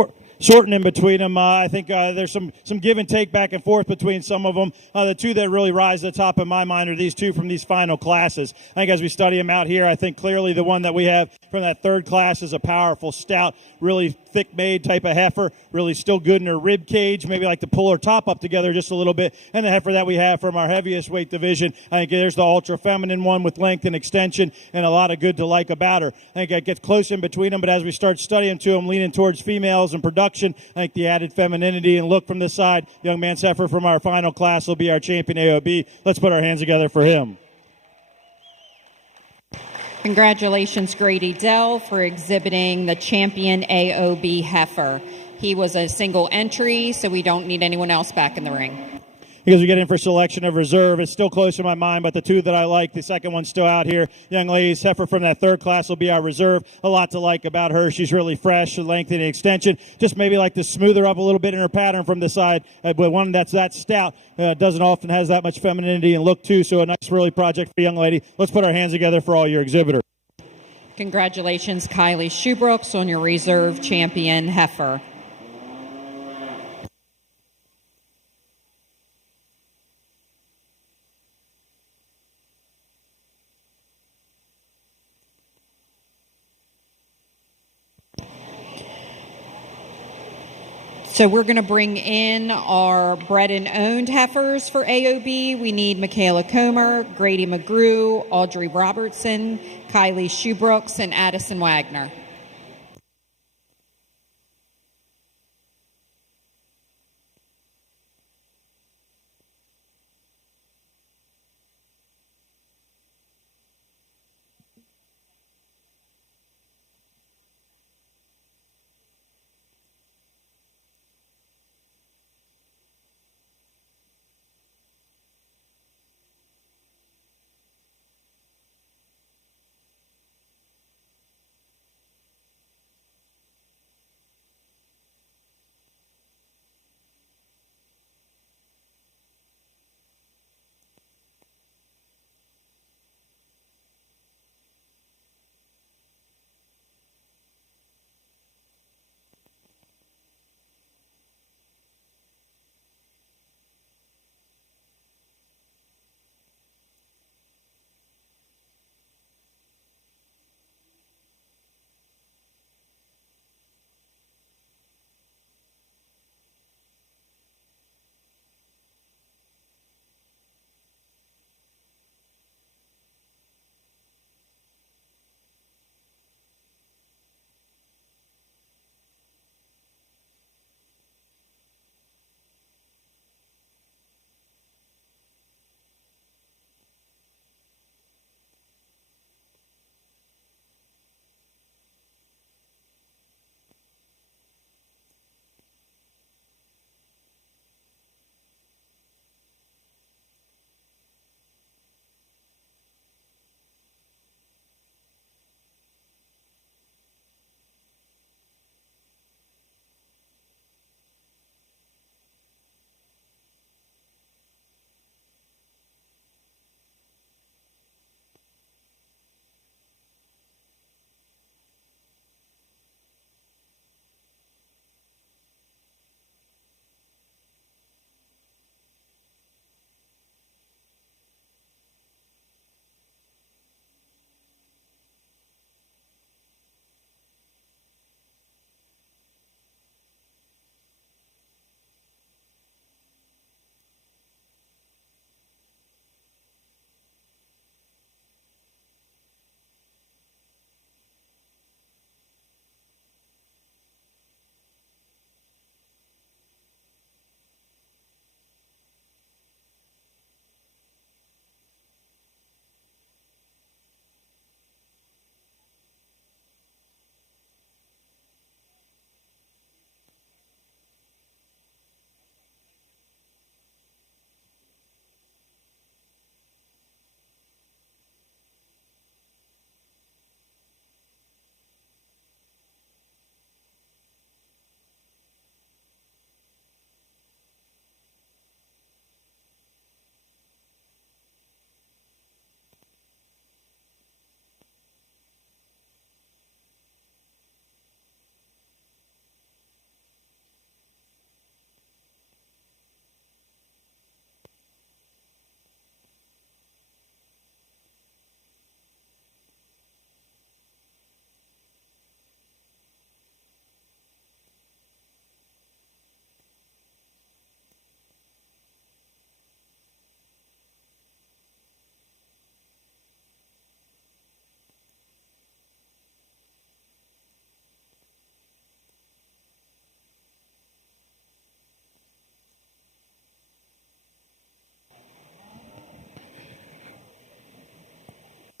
our sorting in between them. I think there's some give and take back and forth between some of them. The two that really rise to the top in my mind are these two from these final classes. I think as we study them out here, I think clearly the one that we have from that third class is a powerful, stout, really thick-made type of heifer, really still good in her rib cage, maybe like to pull her top up together just a little bit. And the heifer that we have from our heaviest weight division, I think there's the ultra-feminine one with length and extension and a lot of good to like about her. I think it gets close in between them, but as we start studying to them, leaning towards females and production, I think the added femininity and look from this side, young man heifer from our final class will be our champion AOB. Let's put our hands together for him. Congratulations, Grady Dell, for exhibiting the champion AOB heifer. He was a single entry, so we don't need anyone else back in the ring. Because we get in for selection of reserve. It's still close in my mind, but the two that I like, the second one's still out here. Young ladies, heifer from that third class will be our reserve. A lot to like about her. She's really fresh, length and extension. Just maybe like to smooth her up a little bit in her pattern from the side. But one that's that stout doesn't often has that much femininity and look too. So a nice really project for a young lady. Let's put our hands together for all your exhibitors. Congratulations, Kylie Shoebrooks, on your reserve champion heifer. So we're going to bring in our bred and owned heifers for AOB. We need Michaela Comer, Grady McGrew, Audrey Robertson, Kylie Shoebrooks, and Addison Wagner.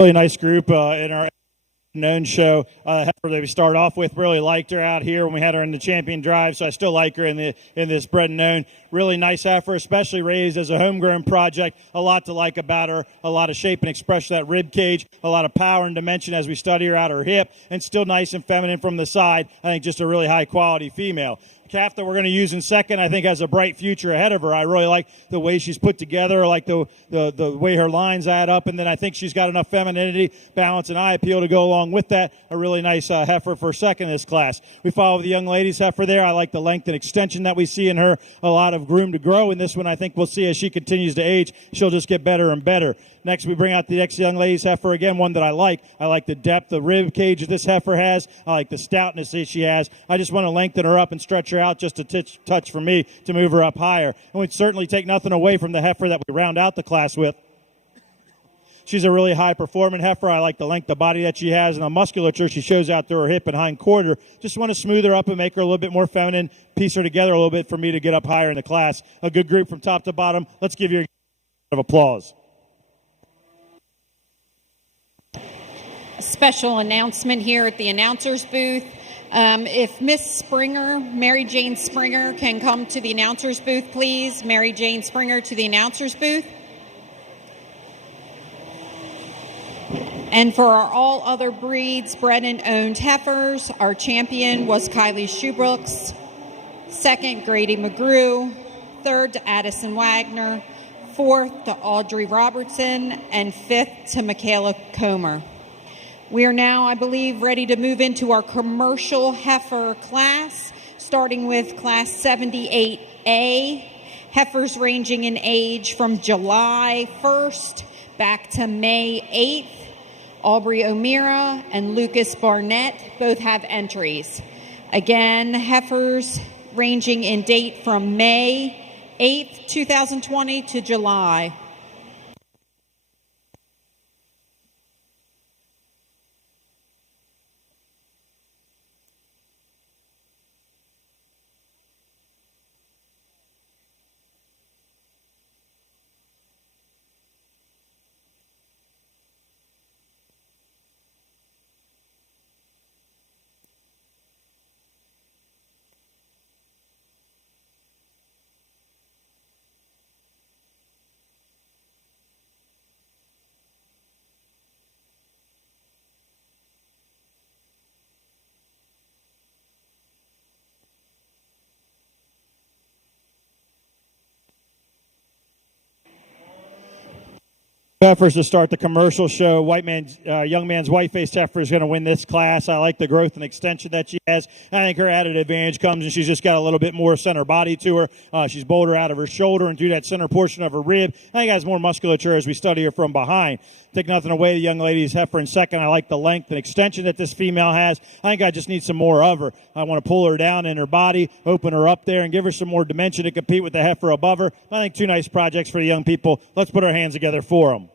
Really nice group in our known show. Heifer that we start off with, really liked her out here when we had her in the champion drive, so I still like her in this bred and known. Really nice heifer, especially raised as a homegrown project. A lot to like about her, a lot of shape and expression of that rib cage, a lot of power and dimension as we study her out her hip, and still nice and feminine from the side. I think just a really high quality female. Calf that we're going to use in second, I think, has a bright future ahead of her. I really like the way she's put together, I like the way her lines add up, and then I think she's got enough femininity, balance, and eye appeal to go along with that. A really nice heifer for second in this class. We follow the young ladies heifer there. I like the length and extension that we see in her. A lot of room to grow in this one. I think we'll see as she continues to age, she'll just get better and better. Next, we bring out the next young ladies heifer, again, one that I like. I like the depth of rib cage that this heifer has. I like the stoutness that she has. I just want to lengthen her up and stretch her out just a touch for me to move her up higher. And we'd certainly take nothing away from the heifer that we round out the class with. She's a really high-performing heifer. I like the length of body that she has and the musculature she shows out through her hip and hind quarter. Just want to smooth her up and make her a little bit more feminine, piece her together a little bit for me to get up higher in the class. A good group from top to bottom. Let's give you a round of applause. A special announcement here at the announcer's booth. If Miss Springer, Mary Jane Springer, can come to the announcer's booth, please. Mary Jane Springer to the announcer's booth. And for our all other breeds, bred and owned heifers, our champion was Kylie Shoebrooks. Second, Grady McGrew. Third to Addison Wagner. Fourth to Audrey Robertson. And fifth to Michaela Comer. We are now, I believe, ready to move into our commercial heifer class, starting with class 78A. Heifers ranging in age from July 1st back to May 8th. Aubrey O'Meara and Lucas Barnett both have entries. Again, heifers ranging in date from May 8th, 2020 to July. Heifers to start the commercial show. Young man's white-faced heifer is going to win this class. I like the growth and extension that she has. I think her added advantage comes and she's just got a little bit more center body to her. She's bolder out of her shoulder and through that center portion of her rib. I think has more musculature as we study her from behind. Take nothing away, the young lady's heifer in second. I like the length and extension that this female has. I think I just need some more of her. I want to pull her down in her body, open her up there, and give her some more dimension to compete with the heifer above her. I think two nice projects for the young people. Let's put our hands together for them.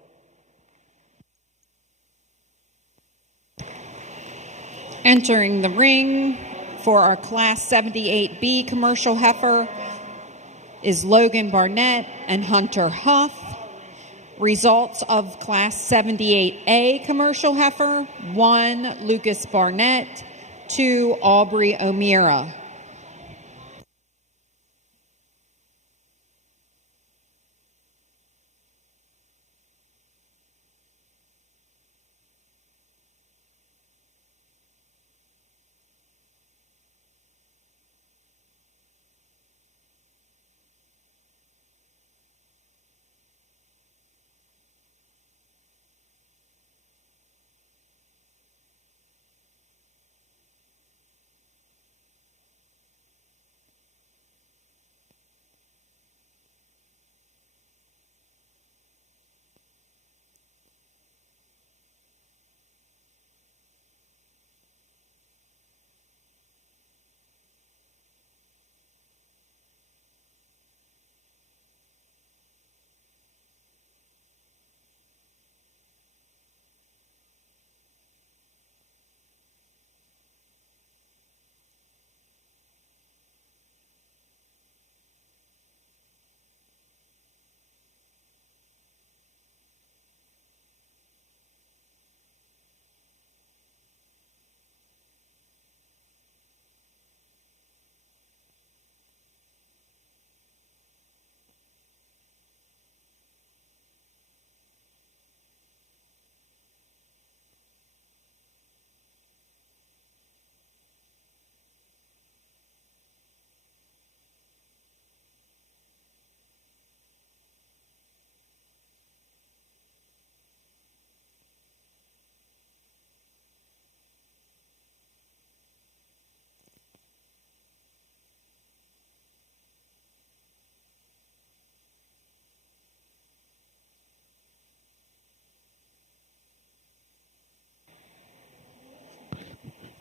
Entering the ring for our Class 78B commercial heifer is Logan Barnett and Hunter Huff. Results of Class 78A commercial heifer: 1, Lucas Barnett; 2, Aubrey O'Meara.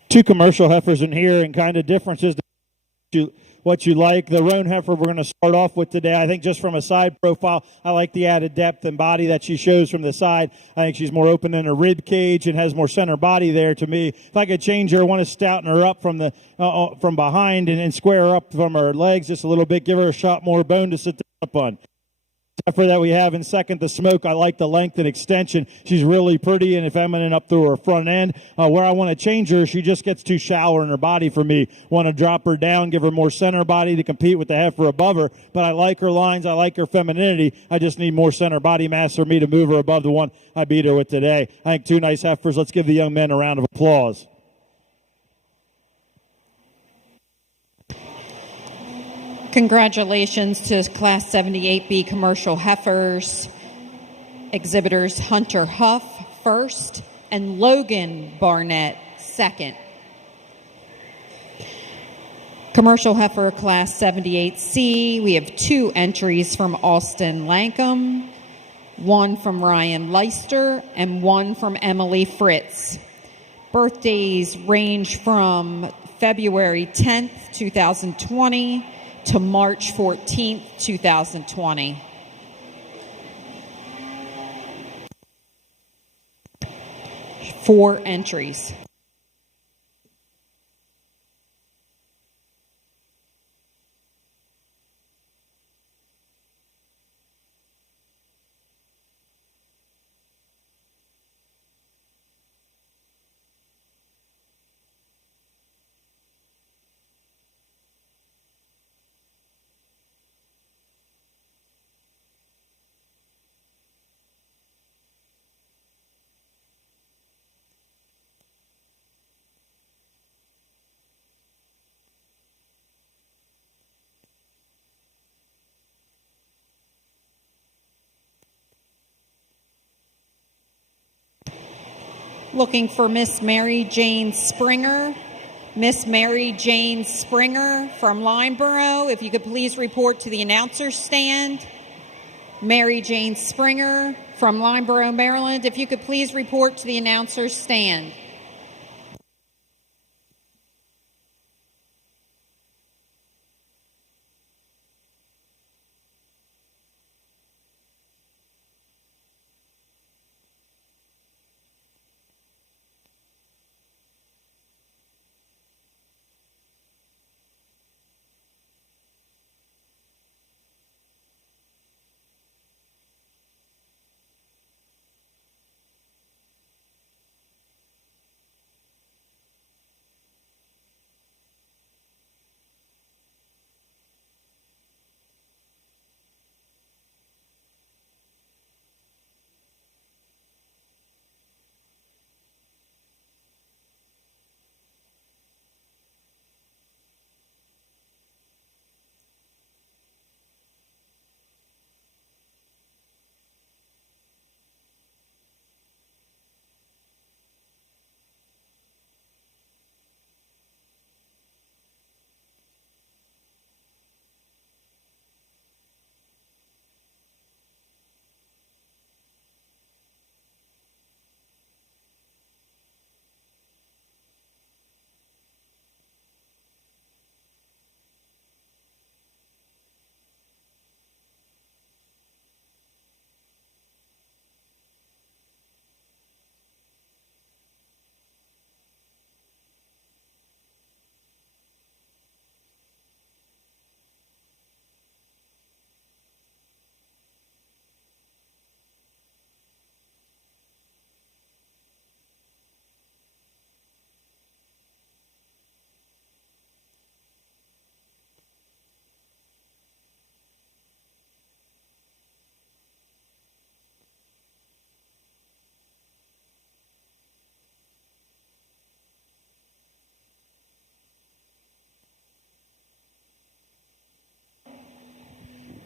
Two commercial heifers in here, and kind of differences to what you like. The roan heifer we're going to start off with today, I think just from a side profile, I like the added depth and body that she shows from the side. I think she's more open in her rib cage and has more center body there to me. If I could change her, I want to stouten her up from the from behind and square her up from her legs just a little bit, give her a shot more bone to sit up on. Heifer that we have in second, the Smoke, I like the length and extension. She's really pretty and feminine up through her front end. Where I want to change her, she just gets too shallow in her body for me. Want to drop her down, give her more center body to compete with the heifer above her. But I like her lines, I like her femininity. I just need more center body mass for me to move her above the one I beat her with today. I think two nice heifers. Let's give the young men a round of applause. Congratulations to Class 78B commercial heifers. Exhibitors Hunter Huff first and Logan Barnett second. Commercial heifer Class 78C, we have two entries from Austin Lankham, one from Ryan Leister, and one from Emily Fritz. Birthdays range from February 10th, 2020 to March 14th, 2020. Four entries. Looking for Miss Mary Jane Springer. Miss Mary Jane Springer from Lineborough, if you could please report to the announcer's stand. Mary Jane Springer from Lineborough, Maryland, if you could please report to the announcer's stand.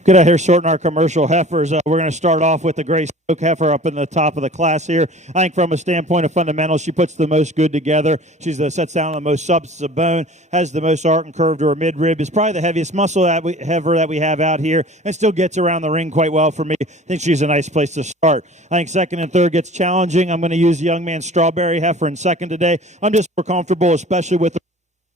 Good out here sorting our commercial heifers. We're going to start off with the gray spoke heifer up in the top of the class here. I think from a standpoint of fundamentals, she puts the most good together. She's sets down on the most substance of bone, has the most arc and curve to her midrib, is probably the heaviest muscle heifer that we have out here, and still gets around the ring quite well for me. I think she's a nice place to start. I think second and third gets challenging. I'm going to use young man strawberry heifer in second today. I'm just more comfortable, especially with the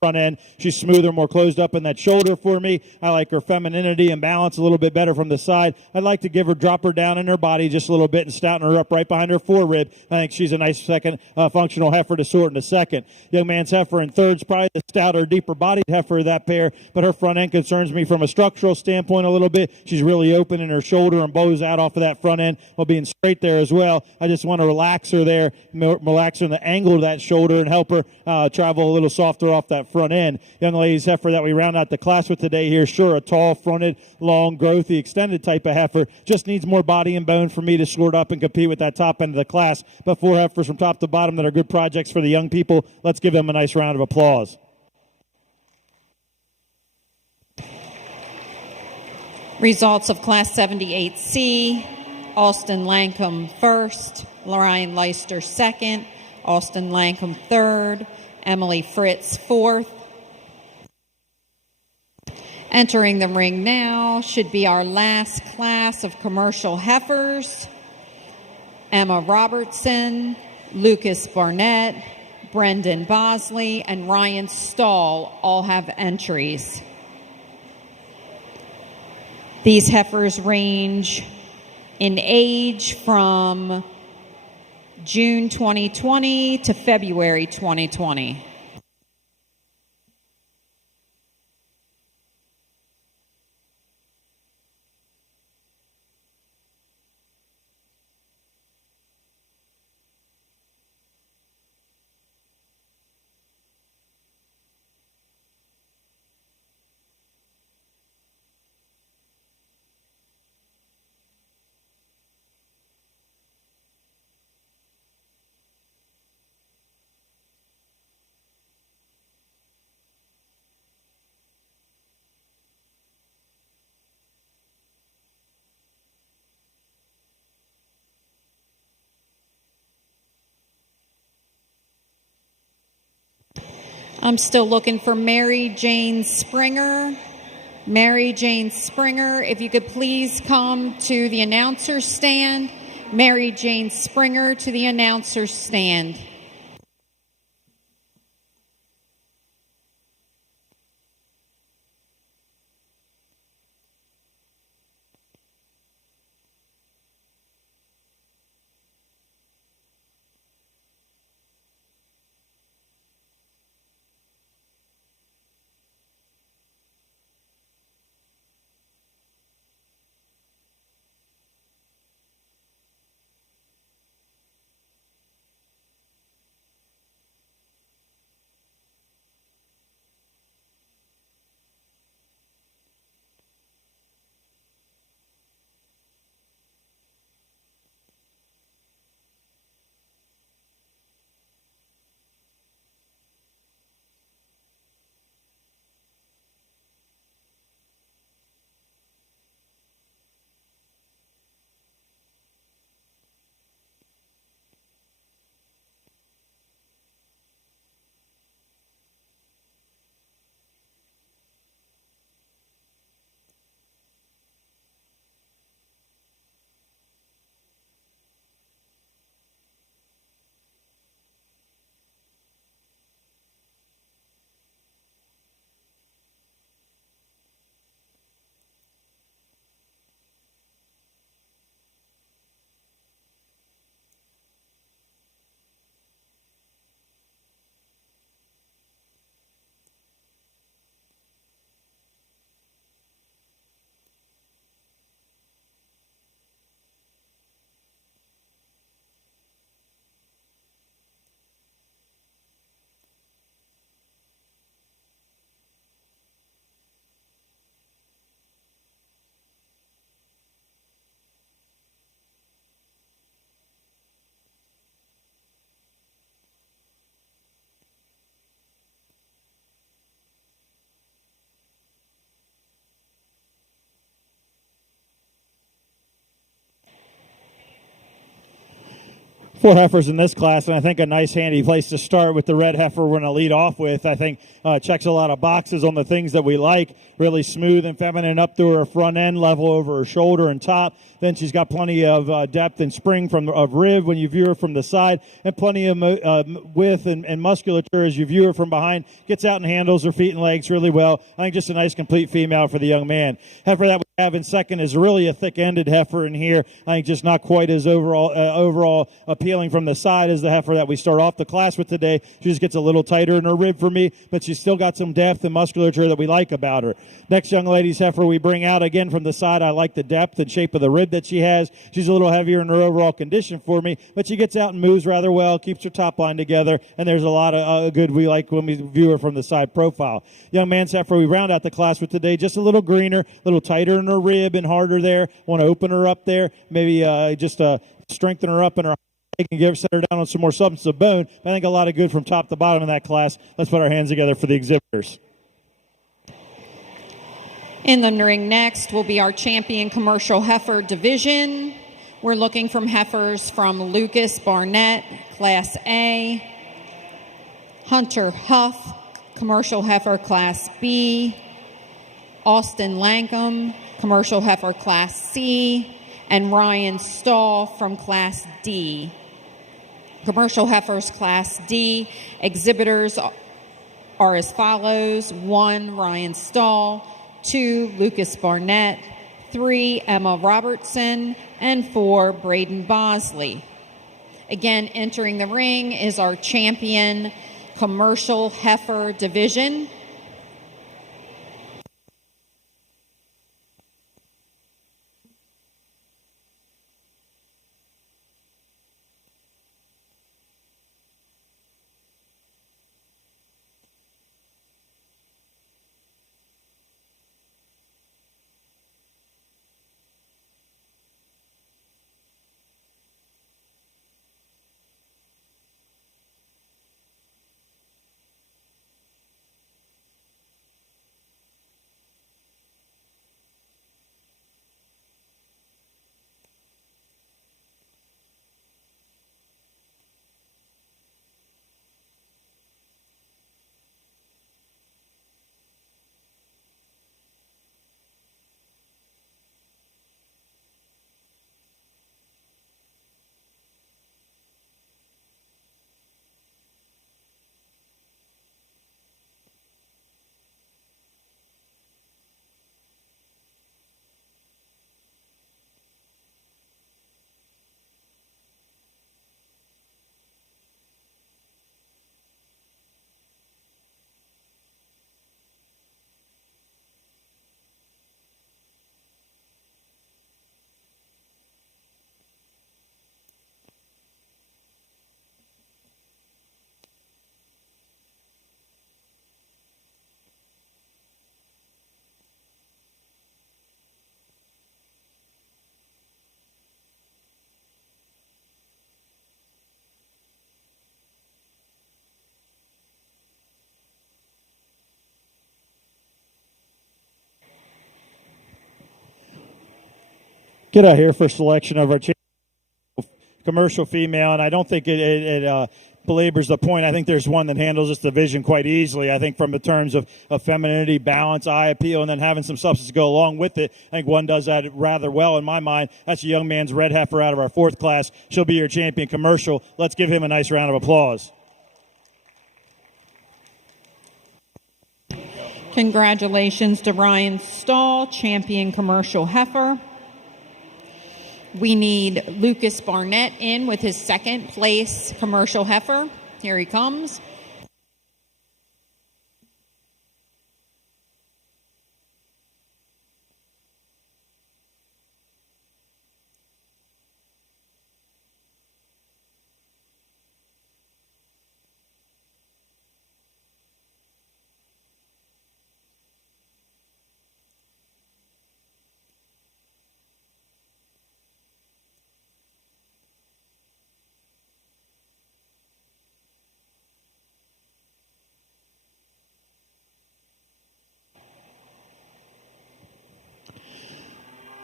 front end. She's smoother, more closed up in that shoulder for me. I like her femininity and balance a little bit better from the side. I'd like to drop her down in her body just a little bit and stouten her up right behind her forerib. I think she's a nice second functional heifer to sort in a second. Young man's heifer in third's probably the stouter, deeper bodied heifer of that pair, but her front end concerns me from a structural standpoint a little bit. She's really open in her shoulder and bows out off of that front end while being straight there as well. I just want to relax her there, relax her in the angle of that shoulder and help her travel a little softer off that front end. Young lady's heifer that we round out the class with today here, sure, a tall, fronted, long, growthy, extended type of heifer. Just needs more body and bone for me to sort up and compete with that top end of the class. But 4 heifers from top to bottom that are good projects for the young people. Let's give them a nice round of applause. Results of Class 78C, Austin Lancome first, Lorraine Leister second, Austin Lancome third, Emily Fritz fourth. Entering the ring now should be our last class of commercial heifers. Emma Robertson, Lucas Barnett, Brendan Bosley, and Ryan Stahl all have entries. These heifers range in age from June 2020 to February 2020. I'm still looking for Mary Jane Springer. Mary Jane Springer, if you could please come to the announcer's stand. Mary Jane Springer to the announcer's stand. 4 heifers in this class, and I think a nice handy place to start with the red heifer we're going to lead off with. I think checks a lot of boxes on the things that we like. Really smooth and feminine up through her front end, level over her shoulder and top. Then she's got plenty of depth and spring of rib when you view her from the side, and plenty of width and musculature as you view her from behind. Gets out and handles her feet and legs really well. I think just a nice complete female for the young man. Heifer that we have in second is really a thick-ended heifer in here. I think just not quite as overall appealing from the side as the heifer that we start off the class with today. She just gets a little tighter in her rib for me, but she's still got some depth and musculature that we like about her. Next young lady's heifer we bring out again from the side. I like the depth and shape of the rib that she has. She's a little heavier in her overall condition for me, but she gets out and moves rather well, keeps her top line together, and there's a lot of good we like when we view her from the side profile. Young man's heifer we round out the class with today, just a little greener, a little tighter in her rib and harder there. Want to open her up there, maybe just strengthen her up in her and set her down on some more substance of bone. I think a lot of good from top to bottom in that class. Let's put our hands together for the exhibitors. In the ring next will be our champion commercial heifer division. We're looking from heifers from Lucas Barnett, Class A, Hunter Huff, commercial heifer Class B, Austin Langham, commercial heifer Class C, and Ryan Stahl from Class D. Commercial heifers Class D exhibitors are as follows: 1, Ryan Stahl; 2, Lucas Barnett; 3, Emma Robertson; and 4, Braden Bosley. Again, entering the ring is our champion commercial heifer division. Get out here for selection of our commercial female, and I don't think it belabors the point. I think there's one that handles this division quite easily. I think from the terms of femininity, balance, eye appeal, and then having some substance to go along with it, I think one does that rather well in my mind. That's a young man's red heifer out of our 4th class. She'll be your champion commercial. Let's give him a nice round of applause. Congratulations to Ryan Stahl, champion commercial heifer. We need Lucas Barnett in with his 2nd place commercial heifer. Here he comes.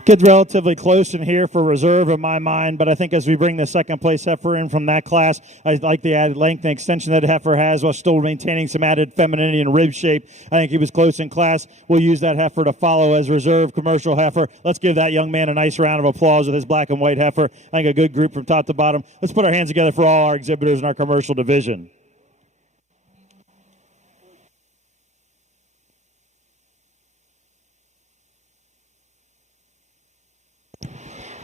Gets relatively close in here for reserve in my mind, but I think as we bring the second place heifer in from that class, I like the added length and extension that heifer has while still maintaining some added femininity and rib shape. I think he was close in class. We'll use that heifer to follow as reserve commercial heifer. Let's give that young man a nice round of applause with his black and white heifer. I think a good group from top to bottom. Let's put our hands together for all our exhibitors in our commercial division.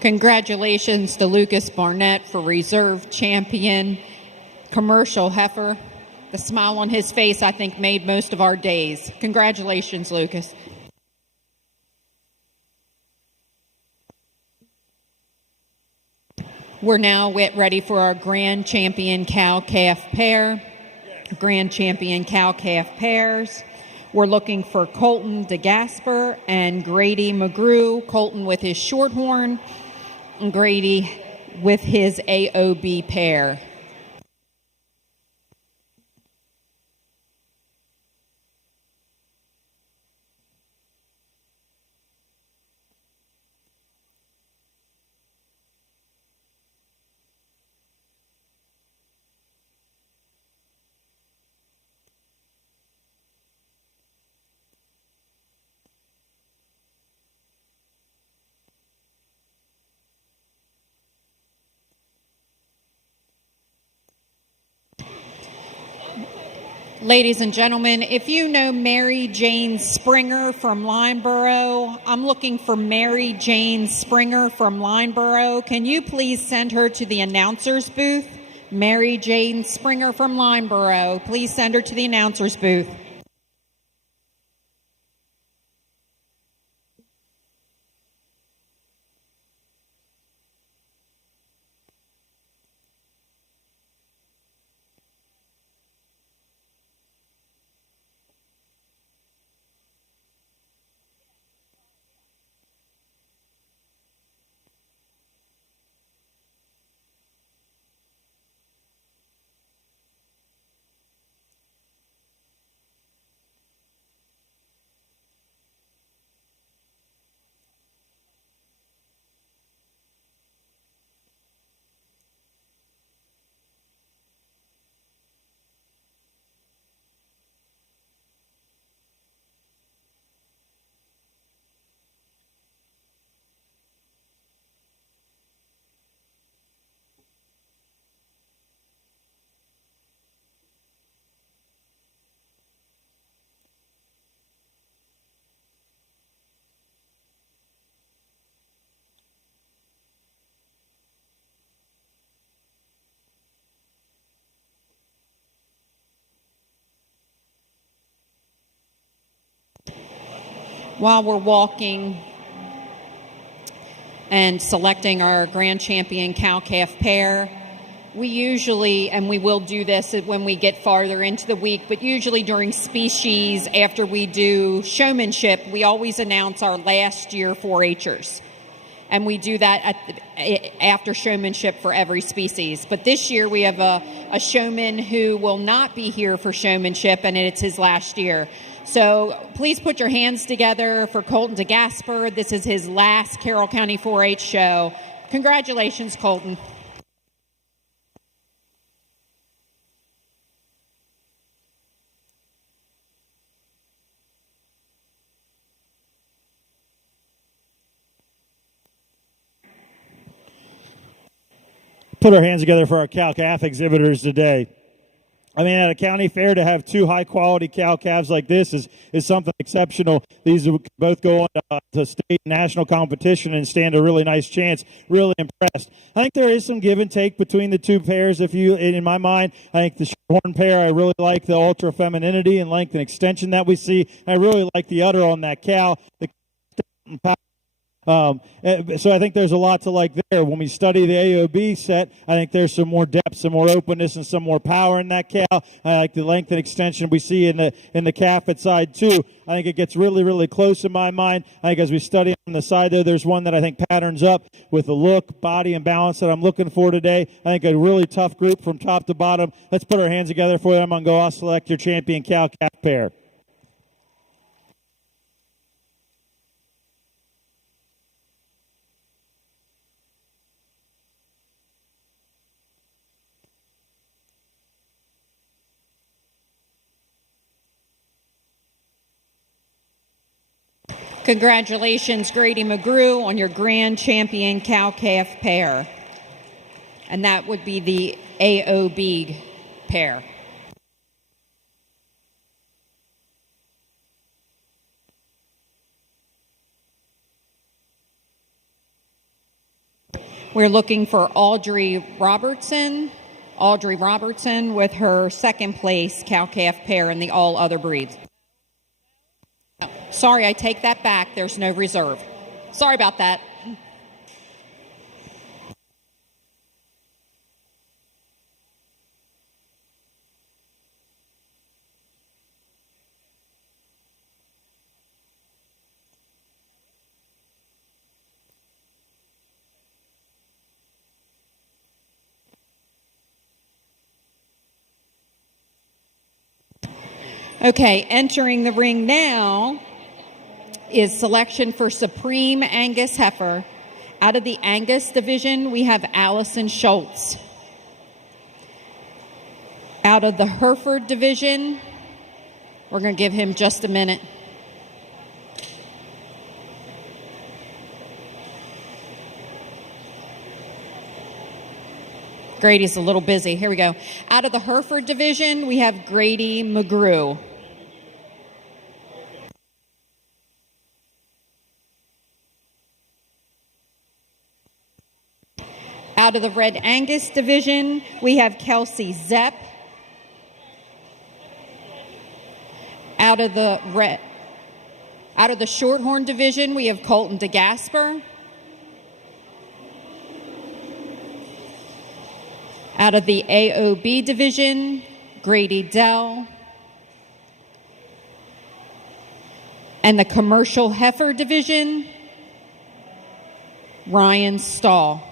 Congratulations to Lucas Barnett for reserve champion commercial heifer. The smile on his face, I think, made most of our days. Congratulations, Lucas. We're now ready for our grand champion cow-calf pair. Grand champion cow-calf pairs. We're looking for Colton DeGasper and Grady McGrew. Colton with his shorthorn, and Grady with his AOB pair. Ladies and gentlemen, if you know Mary Jane Springer from Lineborough, I'm looking for Mary Jane Springer from Lineborough. Can you please send her to the announcer's booth? Mary Jane Springer from Lineborough. Please send her to the announcer's booth. While we're walking and selecting our grand champion cow-calf pair, we usually, and we will do this when we get farther into the week, but usually during species, after we do showmanship, we always announce our last year 4-H'ers. And we do that after showmanship for every species. But this year we have a showman who will not be here for showmanship, and it's his last year. So please put your hands together for Colton DeGasper. This is his last Carroll County 4-H show. Congratulations, Colton. Put our hands together for our cow-calf exhibitors today. I mean, at a county fair to have two high-quality cow-calves like this is something exceptional. These both go on to state and national competition and stand a really nice chance. Really impressed. I think there is some give and take between the two pairs. In my mind, I think the shorthorn pair, I really like the ultra femininity and length and extension that we see. I really like the udder on that cow. So I think there's a lot to like there. When we study the AOB set, I think there's some more depth, some more openness, and some more power in that cow. I like the length and extension we see in the calf at side too. I think it gets really, really close in my mind. I think as we study on the side there's one that I think patterns up with the look, body, and balance that I'm looking for today. I think a really tough group from top to bottom. Let's put our hands together for them and go off select your champion cow-calf pair. Congratulations, Grady McGrew, on your grand champion cow-calf pair. And that would be the AOB pair. We're looking for Audrey Robertson. Audrey Robertson with her second place cow-calf pair in the all other breeds. Sorry, I take that back. There's no reserve. Sorry about that. Okay, entering the ring now is selection for Supreme Angus Heifer. Out of the Angus division, we have Allison Schultz. Out of the Hereford division, we're going to give him just a minute. Grady's a little busy. Here we go. Out of the Hereford division, we have Grady McGrew. Out of the Red Angus division, we have Kelsey Zepp. Out of the Shorthorn division, we have Colton DeGasper. Out of the AOB division, Grady Dell. And the Commercial Heifer division, Ryan Stahl.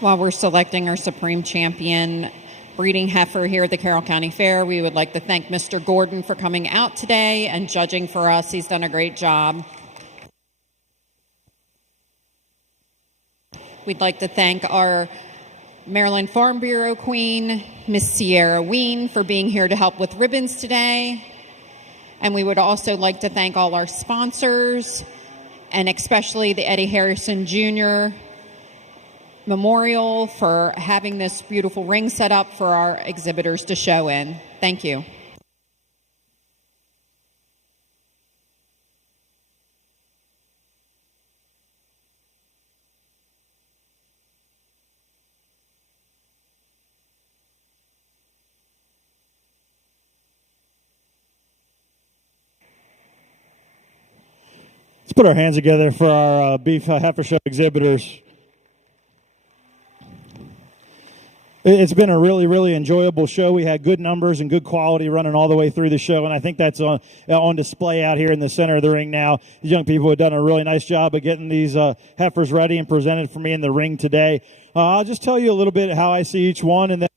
While we're selecting our Supreme Champion breeding heifer here at the Carroll County Fair, we would like to thank Mr. Gordon for coming out today and judging for us. He's done a great job. We'd like to thank our Maryland Farm Bureau Queen, Miss Sierra Ween, for being here to help with ribbons today. And we would also like to thank all our sponsors, and especially the Eddie Harrison Jr. Memorial for having this beautiful ring set up for our exhibitors to show in. Thank you. Let's put our hands together for our Beef Heifer Show exhibitors. It's been a really, really enjoyable show. We had good numbers and good quality running all the way through the show, and I think that's on display out here in the center of the ring now. These young people have done a really nice job of getting these heifers ready and presented for me in the ring today. I'll just tell you a little bit how I see each one, and then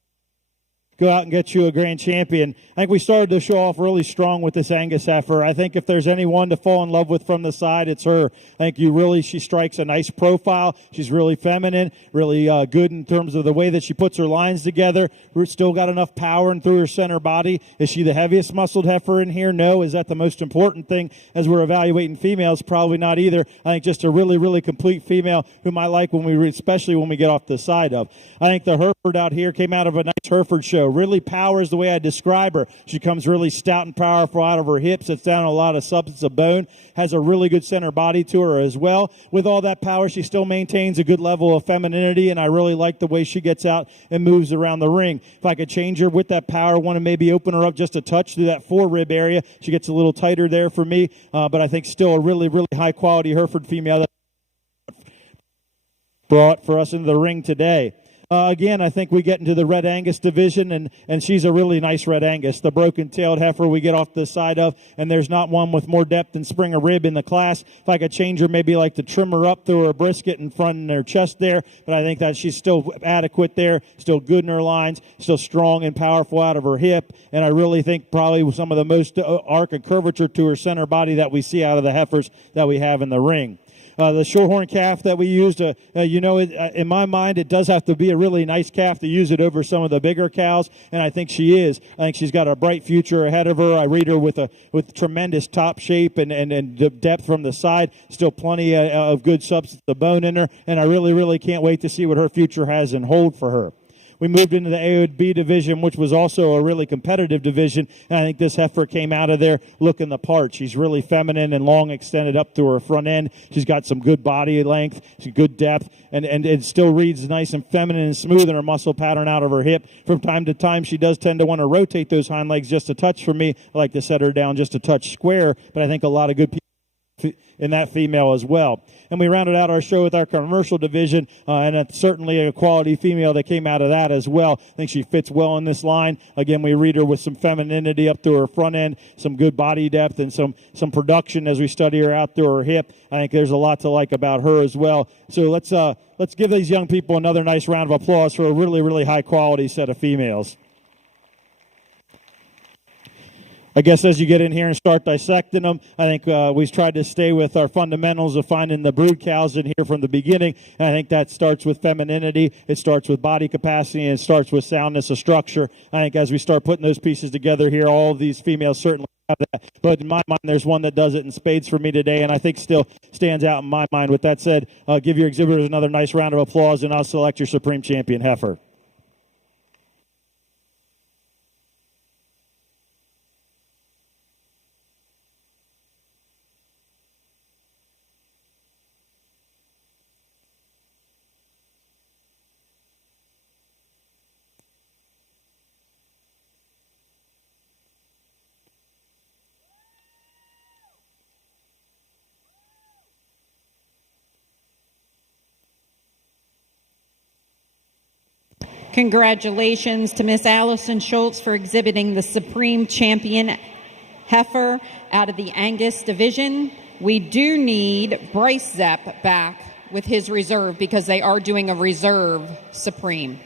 go out and get you a grand champion. I think we started the show off really strong with this Angus heifer. I think if there's anyone to fall in love with from the side, it's her. I think she strikes a nice profile. She's really feminine, really good in terms of the way that she puts her lines together. We're still got enough power and through her center body. Is she the heaviest muscled heifer in here? No. Is that the most important thing as we're evaluating females? Probably not either. I think just a really, really complete female whom I like especially when we get off the side of. I think the Hereford out here came out of a nice Hereford show. Really powers the way I describe her. She comes really stout and powerful out of her hips. It's down a lot of substance of bone. Has a really good center body to her as well. With all that power, she still maintains a good level of femininity, and I really like the way she gets out and moves around the ring. If I could change her with that power, want to maybe open her up just a touch through that forerib area. She gets a little tighter there for me, but I think still a really, really high quality Hereford female that brought for us into the ring today. Again, I think we get into the Red Angus division, and she's a really nice Red Angus. The broken-tailed heifer we get off the side of, and there's not one with more depth than Springer Rib in the class. If I could change her, maybe like to trim her up through her brisket in front and her chest there, but I think that she's still adequate there, still good in her lines, still strong and powerful out of her hip, and I really think probably some of the most arc and curvature to her center body that we see out of the heifers that we have in the ring. The shorthorn calf that we used, in my mind, it does have to be a really nice calf to use it over some of the bigger cows, and I think she is. I think she's got a bright future ahead of her. I read her with tremendous top shape and depth from the side, still plenty of good substance of bone in her, and I really, really can't wait to see what her future has in hold for her. We moved into the A and B division, which was also a really competitive division, and I think this heifer came out of there looking the part. She's really feminine and long extended up through her front end. She's got some good body length, some good depth, and it still reads nice and feminine and smooth in her muscle pattern out of her hip. From time to time, she does tend to want to rotate those hind legs just a touch for me. I like to set her down just a touch square, but I think a lot of good people in that female as well. And we rounded out our show with our commercial division, and it's certainly a quality female that came out of that as well. I think she fits well in this line. Again, we read her with some femininity up through her front end, some good body depth, and some production as we study her out through her hip. I think there's a lot to like about her as well. So let's give these young people another nice round of applause for a really, really high quality set of females. I guess as you get in here and start dissecting them, I think we've tried to stay with our fundamentals of finding the brood cows in here from the beginning. And I think that starts with femininity, it starts with body capacity, and it starts with soundness of structure. I think as we start putting those pieces together here, all of these females certainly have that. But in my mind, there's one that does it in spades for me today, and I think still stands out in my mind. With that said, give your exhibitors another nice round of applause, and I'll select your Supreme Champion heifer. Congratulations to Miss Allison Schultz for exhibiting the Supreme Champion heifer out of the Angus division. We do need Bryce Zepp back with his reserve because they are doing a reserve Supreme.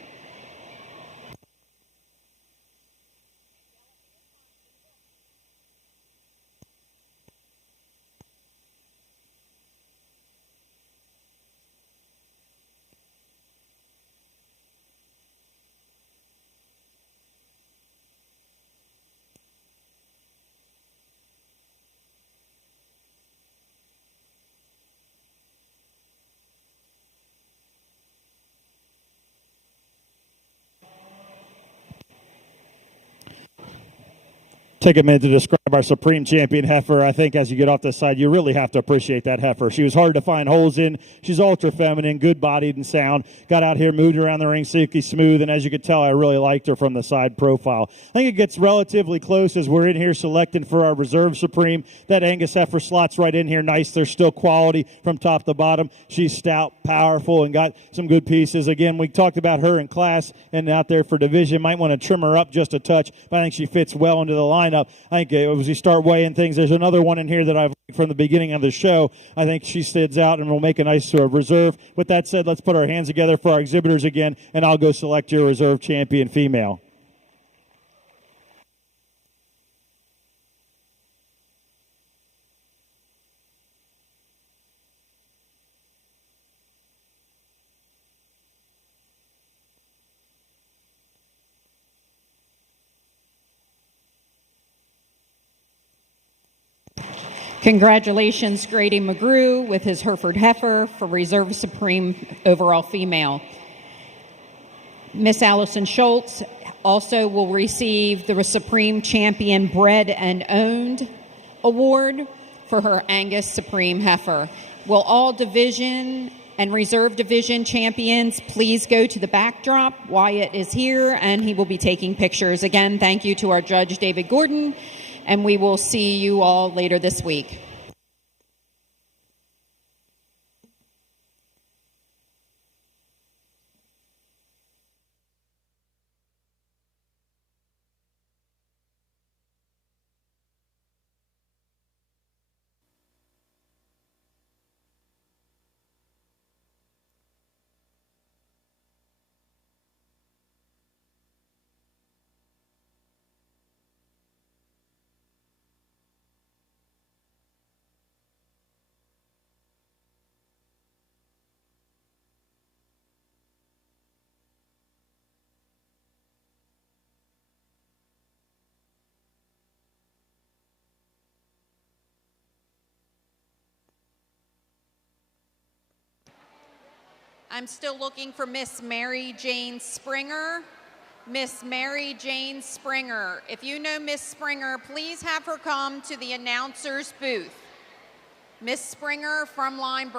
Take a minute to describe our Supreme Champion heifer. I think as you get off the side, you really have to appreciate that heifer. She was hard to find holes in. She's ultra feminine, good bodied and sound. Got out here, moved around the ring, silky smooth, and as you could tell, I really liked her from the side profile. I think it gets relatively close as we're in here selecting for our Reserve Supreme. That Angus heifer slots right in here nice. There's still quality from top to bottom. She's stout, powerful, and got some good pieces. Again, we talked about her in class and out there for division. Might want to trim her up just a touch, but I think she fits well into the lineup. I think as you start weighing things, there's another one in here that I've liked from the beginning of the show. I think she stands out and will make a nice reserve. With that said, let's put our hands together for our exhibitors again, and I'll go select your reserve champion female. Congratulations, Grady McGrew with his Hereford heifer for Reserve Supreme overall female. Miss Allison Schultz also will receive the Supreme Champion Bred and Owned Award for her Angus Supreme heifer. Will all division and reserve division champions please go to the backdrop? Wyatt is here and he will be taking pictures. Again, thank you to our judge, David Gordon, and we will see you all later this week. I'm still looking for Miss Mary Jane Springer. Miss Mary Jane Springer. If you know Miss Springer, please have her come to the announcer's booth. Miss Springer from line